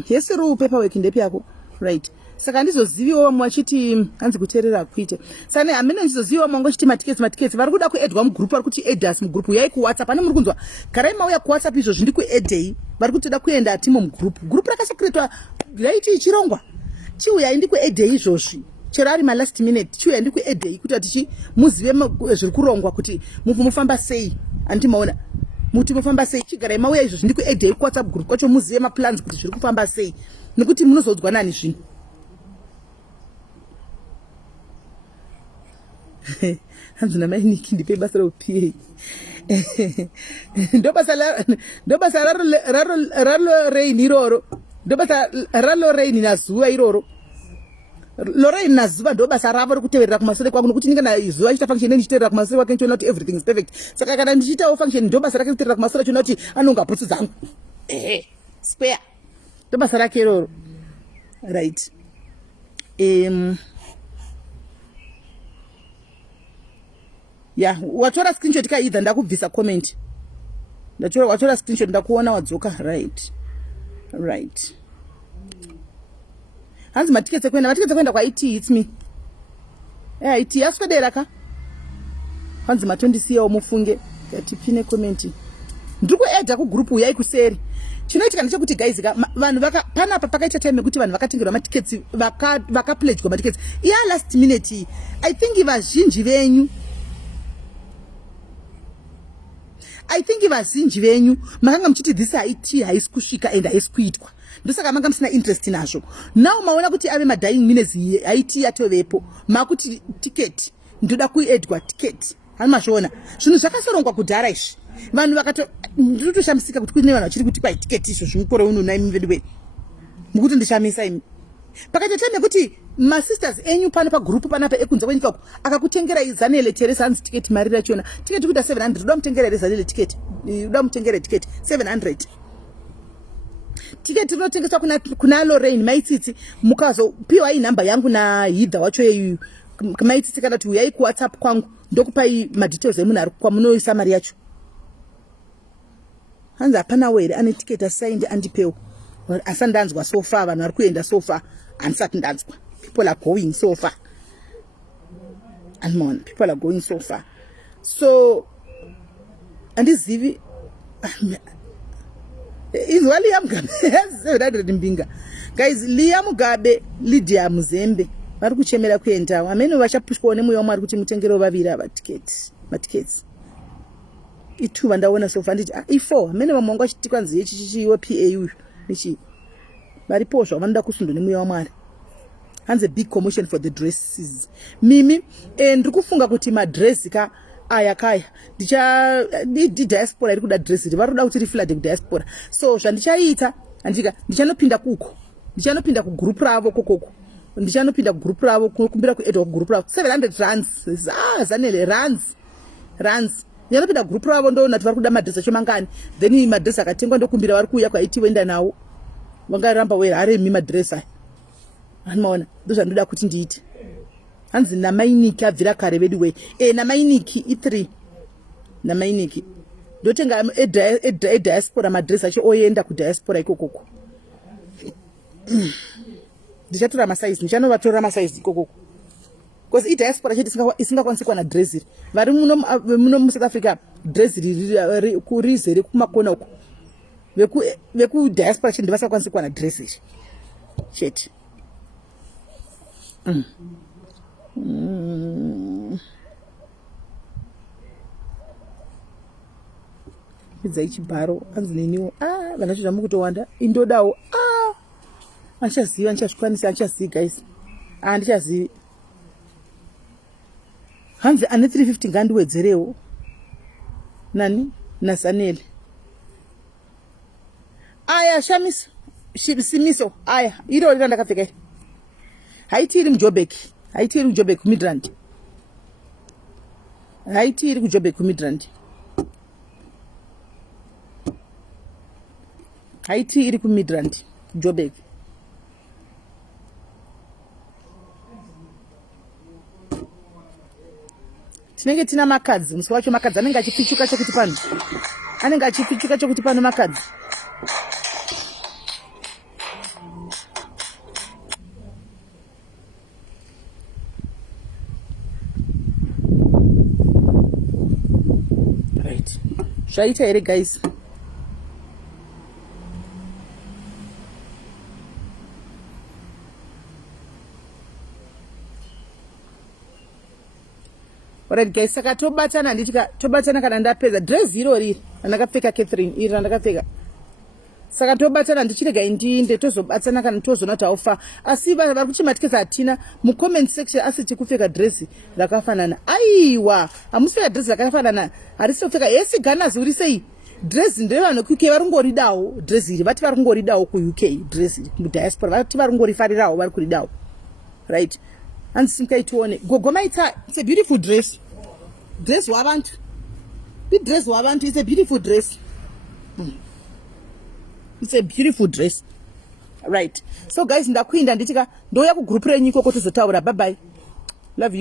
yesiru paperwork ndepi yako right saka ndizoziviwa vamwe vachiti hanzi kuteerera kuite sane hamene ndizoziviwa mango chiti matiketi vari kuda kuedwa mugroup vari kuti edas mugroup yai kuwhatsapp pane muri kunzwa garai mauya kuwhatsapp izvo zvindi kuedhei vari kutoda kuenda atimo mugroup rakasakretwa raiti ichirongwa chiuyai ndi kuedhei izvozvi chero ari malast minute chiuyai ndi kuedhei kuti atichi muzive zviri kurongwa kuti mufamba sei andi maona muti mufamba sei chigarai mauya izvo zvindi kuedhei kuwhatsapp group kwacho muzive maplans kuti zviri kufamba sei nekuti munozodzwa nani zvino hanzi namainiki ndipe basa reupa ndo basa raloreini iroro ndo basa raloreini nazuva iroro loreini nazuva ndo basa ravo rekuteverera kumashure kwako nokuti ndinge nazuva achiita function ndichiteverera kumashure kwake ndichiona kuti everything is perfect saka kana ndichiitawo function ndo basa rake kuteverera kumashure achiona kuti anonga bhutsu dzangu square ndo basa rake iroro right watora screenshot kaidha ndakubvisa comment watora screenshot ndakuona wadzoka right hanzi matiketi kwenda kwa IT it's me IT aswedera ka hanzi matondisiyawo mufunge katipine comment ndiri kuedha kugroup uyai kuseri chinoitika ndechekuti guys vanhu panapa pakaita time yekuti vanhu vakatengerwa matiketi vakapledgwa matiketi last minute I think vazhinji venyu makanga muchiti this IT haisi kusvika and haisi kuitwa ndosaka manga musina interest nazvo now maona kuti ave madying minutes IT yatovepo makuti tiketi ndoda kuedwa tiketi hani mazviona zvinhu zvakasorongwa kudhara izvi vanhu ndinotoshamisika kuti kune vanhu vachiri kuti kwai tiketi izvo zvimukore uno naimi vedu mukuti ndishamisa imi pakaita time yekuti masisters enyu pano pagroup panapa ekunze kwenyika uko akakutengera izanele teresa hanzi tiketi mari rachona tiketi kuita 700 uda mutengera rezanele tiketi uda mutengera tiketi 700 tiketi rinotengeswa kuna Lorraine maitsitsi mukazopiwa namba yangu na hidha wacho yeyu maitsitsi kana kuti uyai kuwhatsapp kwangu ndokupai madetails emunhu ari kwamunoisa mari yacho hanzi hapana were ane tiketi asigned andipewo asandanzwa so far vanhu vari kuenda so far handisati ndanzwa people are going so far and people are going so far so andizivi izwa Liam Mugabe 700 mbinga guys Liam Mugabe Lydia Muzembe vari kuchemera kuenda amene vachapushwa nemweya wamwari kuti mutengero vaviri ava matiketi ituva ndaona so far nditi i4 amene vamongo achitikwa nziye chichiwe PA uyu nichi varipo zvavanoda kusundwa nemweya wamwari hanze big commotion for the dresses mimi ndiri kufunga kuti madress aya kaya diaspora iri kuda dress vari kuda kuti riflade kudiaspora so zvandichaita andika ndichanopinda kugroup ravo kokoko ndichanopinda kugroup ravo kumbira kuedwa kugroup ravo 700 rands zanele rands Yanopinda group ravo ndoona kuti vari kuda madress achomangani. Then madress akatengwa ndokumbira vari kuuya kwaitiwe enda nawo. Vangaramba haremi madress aya. Anoona ndozvandoda kuti ndiite. Hanzi namainiki abvira kare vedu we. Namainiki i3. Namainiki. Ndotenga diaspora madress acho oenda kudiaspora ikokoko. Ndichatora masize, ndichanovatora masize ikokoko. Because diaspora chete isingakwanisi kuwana dress iri. Vari muno mu South Africa dress iri kurizere kumakona uko. Veku diaspora chete ndivasakwanisi kuwana dress iri. Chete. Idzai chibharo anzi neniwo vanacho zvamukutowanda indodawo andichaziva ndichazvikwanisa andichazivi guys andichazivi hanzi ane 350 ngandiwedzerewo nani nasanele aya shamiso simiso aya iro randakapfeka haiti iri muJoburg haiti iri muJoburg kumidrand haiti iri kuJoburg kumidrand haiti iri kumidrand Joburg tinenge tina makadzi musi wacho makadzi anenge achipichuka chokuti pano anenge achipichuka chokuti pano makadzi right zvaita here guys alright guys saka tobatana nditika tobatana kana ndapedza dress hero riri ndakapfeka Catherine iri ndakapfeka saka tobatana ndichirega indinde tozobatsana kana tozona taufa asi vari kuchimatikisa atina mu comment section asiti kupfeka dress rakafanana aiwa amusipfeka dress rakafanana arisopfeka yesi Ghana zuri sei dress ndevano ku UK varungoridawo dress iri vati varungoridawo ku UK dress iri mu diaspora vati varungorifarirawo vari kuridawo right and simkaitione gogomaita it's a beautiful dress wabantu the dress wabantu it's a beautiful dress it's a beautiful dress right so guys ndakuinda nditika ndoya ku group renyu ikoko tozotaura bye bye love you